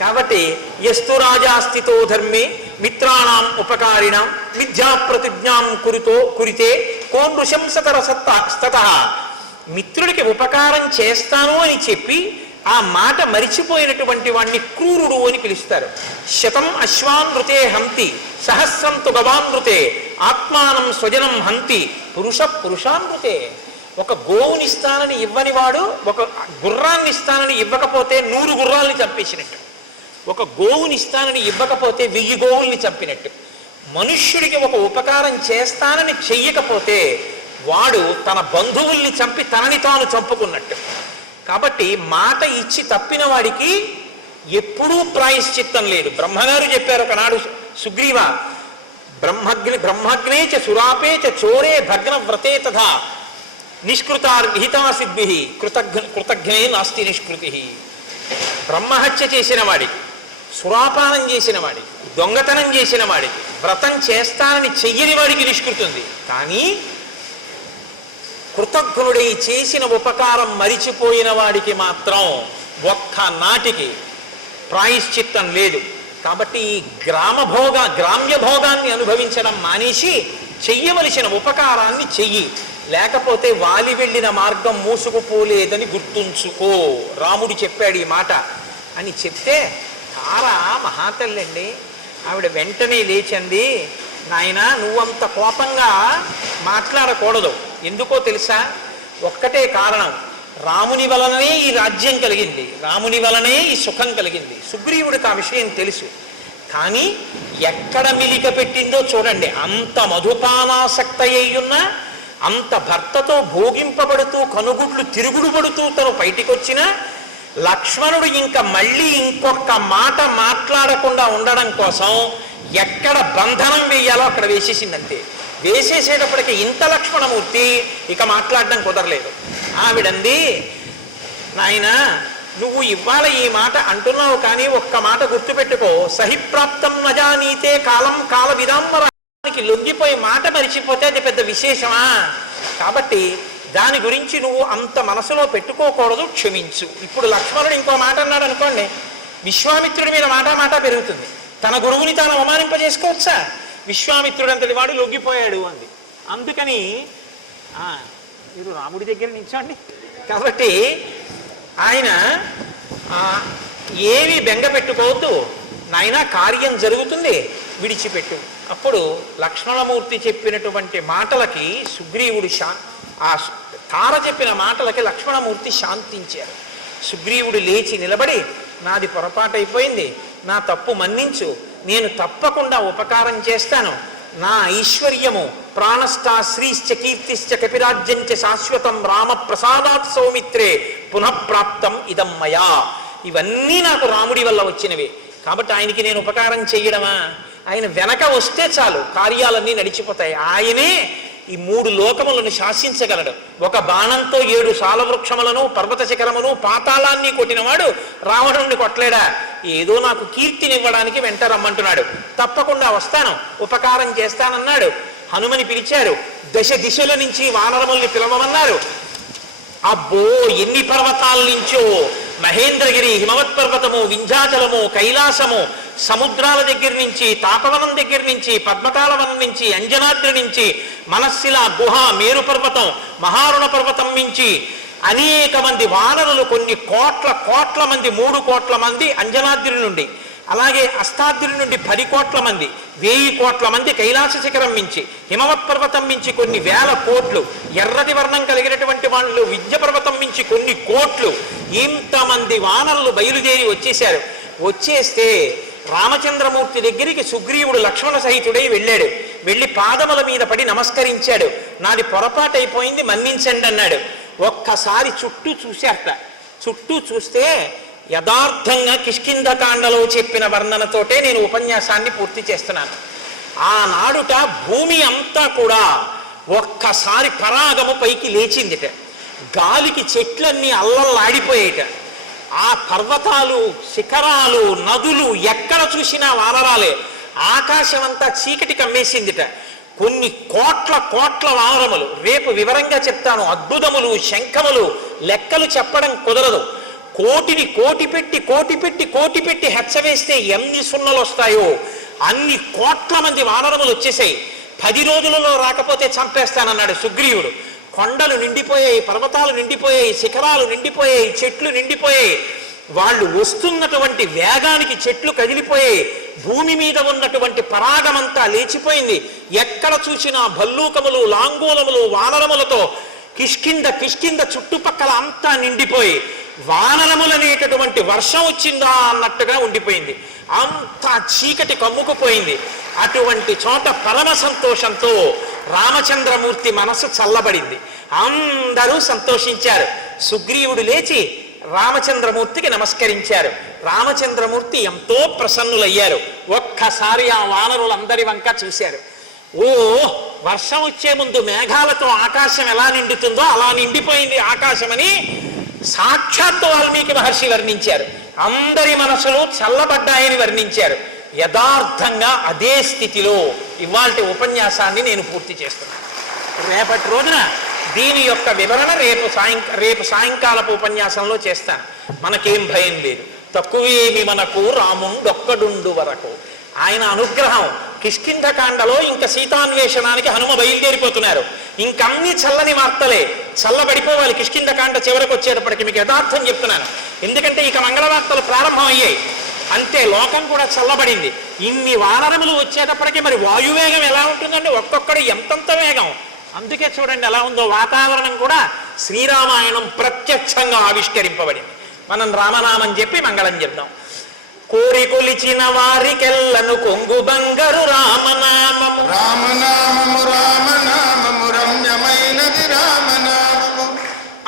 కాబట్టి యస్తు రాజాస్థితో ధర్మే మిత్రాణం ఉపకారిణం మిథ్యా ప్రతిజ్ఞాం కురితే కోన్ నృశంసతర స్తత. మిత్రుడికి ఉపకారం చేస్తాను అని చెప్పి ఆ మాట మరిచిపోయినటువంటి వాడిని క్రూరుడు అని పిలుస్తారు. శతం అశ్వానృతే హంతి సహస్రం తు గవానృతే ఆత్మానం స్వజనం హంతి పురుషానృతే. ఒక గోవుని ఇస్తానని ఇవ్వని వాడు ఒక గుర్రాన్ని ఇస్తానని ఇవ్వకపోతే 100 గుర్రాల్ని చంపేసినట్టు, ఒక గోవుని ఇస్తానని ఇవ్వకపోతే 1000 గోవుల్ని చంపినట్టు. మనుష్యుడికి ఒక ఉపకారం చేస్తానని చెయ్యకపోతే వాడు తన బంధువుల్ని చంపి తనని తాను చంపుకున్నట్టు. కాబట్టి మాట ఇచ్చి తప్పిన వాడికి ఎప్పుడూ ప్రాయశ్చిత్తం లేదు. బ్రహ్మగారు చెప్పారు ఒకనాడు, సుగ్రీవ బ్రహ్మగ్నే చ సురాపే చ చోరే భగ్న వ్రతే తథా నిష్కృతార్హితాసిద్భి కృతజ్ఞే నాస్తి నిష్కృతి. బ్రహ్మహత్య చేసిన వాడికి, సురాపానం చేసిన వాడికి, దొంగతనం చేసిన వాడికి, వ్రతం చేస్తానని చెయ్యని వాడికి నిష్కృతి ఉంది. కానీ కృతజ్ఞుడై చేసిన ఉపకారం మరిచిపోయిన వాడికి మాత్రం ఒక్క నాటికి ప్రాయశ్చిత్తం లేదు. కాబట్టి ఈ గ్రామ్య భోగాన్ని అనుభవించడం మానేసి చెయ్యవలసిన ఉపకారాన్ని చెయ్యి, లేకపోతే వాలి వెళ్ళిన మార్గం మూసుకుపోలేదని గుర్తుంచుకో. రాముడు చెప్పాడు ఈ మాట అని చెప్తే తారా మహాతల్లండి, ఆవిడ వెంటనే లేచంది, నాయన నువ్వంత కోపంగా మాట్లాడకూడదు. ఎందుకో తెలుసా? ఒక్కటే కారణం, రాముని వలననే ఈ రాజ్యం కలిగింది, రాముని వలనే ఈ సుఖం కలిగింది. సుగ్రీవుడికి ఆ విషయం తెలుసు. కానీ ఎక్కడ మిలిక పెట్టిందో చూడండి. అంత మధుపానాసక్త అయ్యున్నా, అంత భర్తతో భోగింపబడుతూ కనుగుడ్లు తిరుగుడు పడుతూ తను బయటికొచ్చినా లక్ష్మణుడు ఇంకా మళ్ళీ ఇంకొక మాట మాట్లాడకుండా ఉండడం కోసం ఎక్కడ బంధనం వేయాలో అక్కడ వేసేసిందంతే. వేసేసేటప్పటికి ఇంత లక్ష్మణమూర్తి ఇక మాట్లాడడం కుదరలేదు. ఆవిడంది, నాయన నువ్వు ఇవాళ ఈ మాట అంటున్నావు, కానీ ఒక్క మాట గుర్తుపెట్టుకో, సహిప్రాప్తం నజానీతే కాలం కాల విదాంబరానికి ధర్మానికి లొంగిపోయి మాట మరిచిపోతే అది పెద్ద విశేషమా? కాబట్టి దాని గురించి నువ్వు అంత మనసులో పెట్టుకోకూడదు, క్షమించు. ఇప్పుడు లక్ష్మణుడు ఇంకో మాట అన్నాడు అనుకోండి, విశ్వామిత్రుడి మీద మాట పెరుగుతుంది. తన గురువుని తాను అవమానింపజేసుకోవచ్చా? విశ్వామిత్రుడు అంతటి వాడు లొంగిపోయాడు అంది. అందుకని మీరు రాముడి దగ్గర నిల్చోండి. కాబట్టి ఆయన ఏవి బెంగ పెట్టుకోవద్దు నాయన, కార్యం జరుగుతుంది, విడిచిపెట్టు. అప్పుడు లక్ష్మణమూర్తి చెప్పినటువంటి మాటలకి సుగ్రీవుడు ఆ తార చెప్పిన మాటలకి లక్ష్మణమూర్తి శాంతించారు. సుగ్రీవుడు లేచి నిలబడి, నాది పొరపాటైపోయింది, నా తప్పు మన్నించు, నేను తప్పకుండా ఉపకారం చేస్తాను, నా ఐశ్వర్యము ప్రాణస్థా శ్రీశ్చ కీర్తిశ్చ కపిరాజ్యంచ శాశ్వతం రామ ప్రసాదాత్ సౌమిత్రే పునఃప్రాప్తం ఇదం మయా. ఇవన్నీ నాకు రాముడి వల్ల వచ్చినవి. కాబట్టి ఆయనకి నేను ఉపకారం చెయ్యడమా? ఆయన వెనక వస్తే చాలు, కార్యాలన్నీ నడిచిపోతాయి. ఆయనే ఈ 3 లోకములను శాసించగలడు. ఒక బాణంతో 7 సాలవృక్షములను, పర్వత శిఖరమును, పాతాళాన్ని కొట్టినవాడు రావణుణ్ణి కొట్టలేడా? ఏదో నాకు కీర్తినివ్వడానికి వెంట రమ్మంటున్నాడు, తప్పకుండా వస్తాను, ఉపకారం చేస్తానన్నాడు. హనుమని పిలిచారు, దశ దిశల నుంచి వానరముల్ని పిలవమన్నారు. అబ్బో, ఎన్ని పర్వతాల నుంచో, మహేంద్రగిరి, హిమవత్ పర్వతము, వింధ్యాచలము, కైలాసము, సముద్రాల దగ్గర నుంచి, తాపవనం దగ్గర నుంచి, పద్మకాలవనం నుంచి, అంజనాద్రి నుంచి, మనస్సిల గుహ, మేరు పర్వతం, మహారుణ పర్వతం నుంచి అనేక మంది వానరులు, కొన్ని కోట్ల మంది, 3 కోట్ల మంది అంజనాద్రి నుండి, అలాగే అష్టాద్రి నుండి 10 కోట్ల మంది, 1000 కోట్ల మంది కైలాస శిఖరం మించి, హిమవత్ పర్వతం మించి కొన్ని వేల కోట్లు, ఎర్రటి వర్ణం కలిగినటువంటి వాళ్ళు వింధ్య పర్వతం మించి కొన్ని కోట్లు, ఇంతమంది వానరులు బయలుదేరి వచ్చేశారు. వచ్చేస్తే రామచంద్రమూర్తి దగ్గరికి సుగ్రీవుడు లక్ష్మణ సహితుడై వెళ్ళాడు. వెళ్ళి పాదముల మీద పడి నమస్కరించాడు. నాది పొరపాటైపోయింది, మన్నించండి అన్నాడు. ఒక్కసారి చుట్టూ చూశారట. చుట్టూ చూస్తే యథార్థంగా కిష్కింధకాండలో చెప్పిన వర్ణనతోటే నేను ఉపన్యాసాన్ని పూర్తి చేస్తున్నాను. ఆనాడుట భూమి అంతా కూడా ఒక్కసారి పరాగము పైకి లేచిందిట. గాలికి చెట్లన్నీ అల్లల్లాడిపోయేట. ఆ పర్వతాలు, శిఖరాలు, నదులు ఎక్కడ చూసినా వానరాలే. ఆకాశం అంతా చీకటి కమ్మేసిందిట. కొన్ని కోట్ల వానరములు, రేపు వివరంగా చెప్తాను, అద్భుతములు, శంఖములు, లెక్కలు చెప్పడం కుదరదు. కోటిని కోటి పెట్టి హెచ్చవేస్తే ఎన్ని సున్నలు వస్తాయో అన్ని కోట్ల మంది వానరములు వచ్చేసాయి. 10 రోజులలో రాకపోతే చంపేస్తానన్నాడు సుగ్రీవుడు. కొండలు నిండిపోయాయి, పర్వతాలు నిండిపోయాయి, శిఖరాలు నిండిపోయాయి, చెట్లు నిండిపోయాయి. వాళ్ళు వస్తున్నటువంటి వేగానికి చెట్లు కదిలిపోయాయి. భూమి మీద ఉన్నటువంటి పరాగమంతా లేచిపోయింది. ఎక్కడ చూసినా భల్లూకములు, లాంగూలములు, వానరములతో కిష్కింద చుట్టుపక్కల అంతా నిండిపోయి వానరములనేటటువంటి వర్షం వచ్చిందా అన్నట్టుగా ఉండిపోయింది. అంతా చీకటి కమ్ముకుపోయింది. అటువంటి చోట పరమ సంతోషంతో రామచంద్రమూర్తి మనసు చల్లబడింది. అందరూ సంతోషించారు. సుగ్రీవుడు లేచి రామచంద్రమూర్తికి నమస్కరించారు. రామచంద్రమూర్తి ఎంతో ప్రసన్నులయ్యారు. ఒక్కసారి ఆ వానరులందరి వంక చూశారు. ఓ, వర్షం వచ్చే ముందు మేఘాలతో ఆకాశం ఎలా నిండుతుందో అలా నిండిపోయింది ఆకాశమని సాక్షాత్తు వాల్మీకి మహర్షి వర్ణించారు. అందరి మనసులు చల్లబడ్డాయని వర్ణించారు. యథార్థంగా అదే స్థితిలో ఇవాల్టి ఉపన్యాసాన్ని నేను పూర్తి చేస్తున్నాను. రేపటి రోజున దీని యొక్క వివరణ రేపు సాయంకాలపు ఉపన్యాసంలో చేస్తాను. మనకేం భయం లేదు. తక్కువేమి మనకు రాముండొక్కడుండు వరకు. ఆయన అనుగ్రహం. కిష్కింధకాండలో ఇంకా సీతాన్వేషణానికి హనుమ బయలుదేరిపోతున్నారు. ఇంకన్నీ చల్లని వార్తలే, చల్లబడిపోవాలి. కిష్కింధకాండ చివరికి వచ్చేటప్పటికి మీకు యథార్థం చెప్తున్నాను. ఎందుకంటే ఇక మంగళవార్తలు ప్రారంభం అయ్యాయి. అంతే, లోకం కూడా చల్లబడింది. ఇన్ని వానరములు వచ్చేటప్పటికి మరి వాయువేగం ఎలా ఉంటుందండి? ఒక్కొక్కడు ఎంతంత వేగం. అందుకే చూడండి ఎలా ఉందో వాతావరణం కూడా. శ్రీరామాయణం ప్రత్యక్షంగా ఆవిష్కరింపబడింది. మనం రామనామం చెప్పి మంగళం చెప్దాం. కోరి కొలిచిన వారికెల్లను కొంగు బంగారు రామనామము, రామనామము రామనామము రమ్యమైనది రామనామము,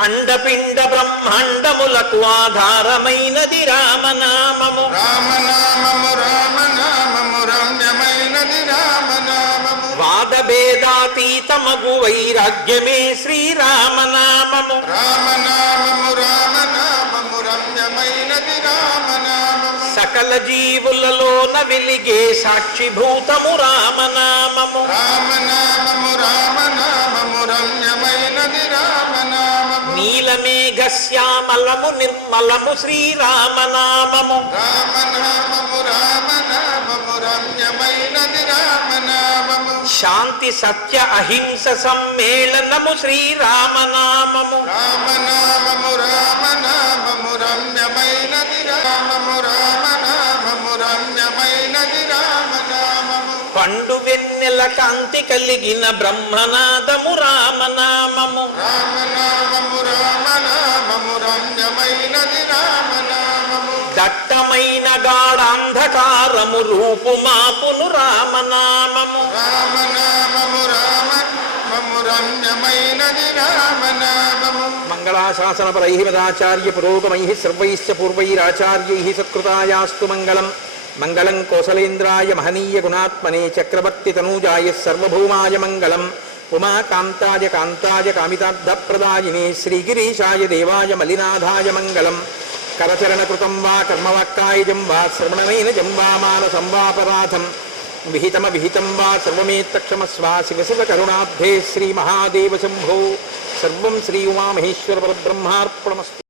అండపిండ బ్రహ్మాండములకు ఆధారమైనది రామనామము, రామనామము రామనామము రమ్యమైనది రామనామము, వాదభేదాతీతమగు వైరాగ్యమే శ్రీరామనామము, రామనామము రామనామము రమ్యమైనది రామనామము, సకల జీవులలోన వెలిగే సాక్షిభూతము రామనామము. రామనామము రామనామము రమ్యమైనది రామనామము. నీలమేఘ శ్యామలము నిర్మలము శ్రీరామనామము. రామనామము రామనామము రమ్యమైనది రామనామము. శాంతి సత్య అహింస సమ్మేళనము శ్రీరామనామము. రామనామము రామనామము రమ్యమైనది రామము. రామనామము రమ్యమైనది రామనామము. పండు వెన్నెల కాంతి కలిగిన బ్రహ్మనాదము రామనామము. రామనామము రామనామము రమ్యమైనది రామనామము. దట్టమైన గాఢాంధకారము రూపుమాపును రామనామము. రామనామము రామనామము రమ్యమైనది రామనామము. మంగళాశాసనపరైః మదాచార్య పురోగమైః సర్వైశ్చ పూర్వైరాచార్యైః సత్కృతాయాస్తు మంగళం. మంగళం కోసలేంద్రాయ మహనీయ గుణాత్మనే చక్రవర్తి తనూజాయ సర్వభౌమాయ మంగళం. ఉమాకాంతాయ కాంతాయ కామితార్థప్రదాయినే శ్రీగిరీశాయ దేవాయ మలినాథాయ మంగళం. కరచరణకృతం వా కర్మవాక్కాయజం వా శ్రవణనైనజం వా మానసం వాపరాధం విహితం వా సర్వమేత్తక్షమస్వ శివ శివ కరుణాబ్ధే శ్రీమహాదేవ శంభో. సర్వం శ్రీ ఉమామహేశ్వర పరబ్రహ్మార్పణమస్తు.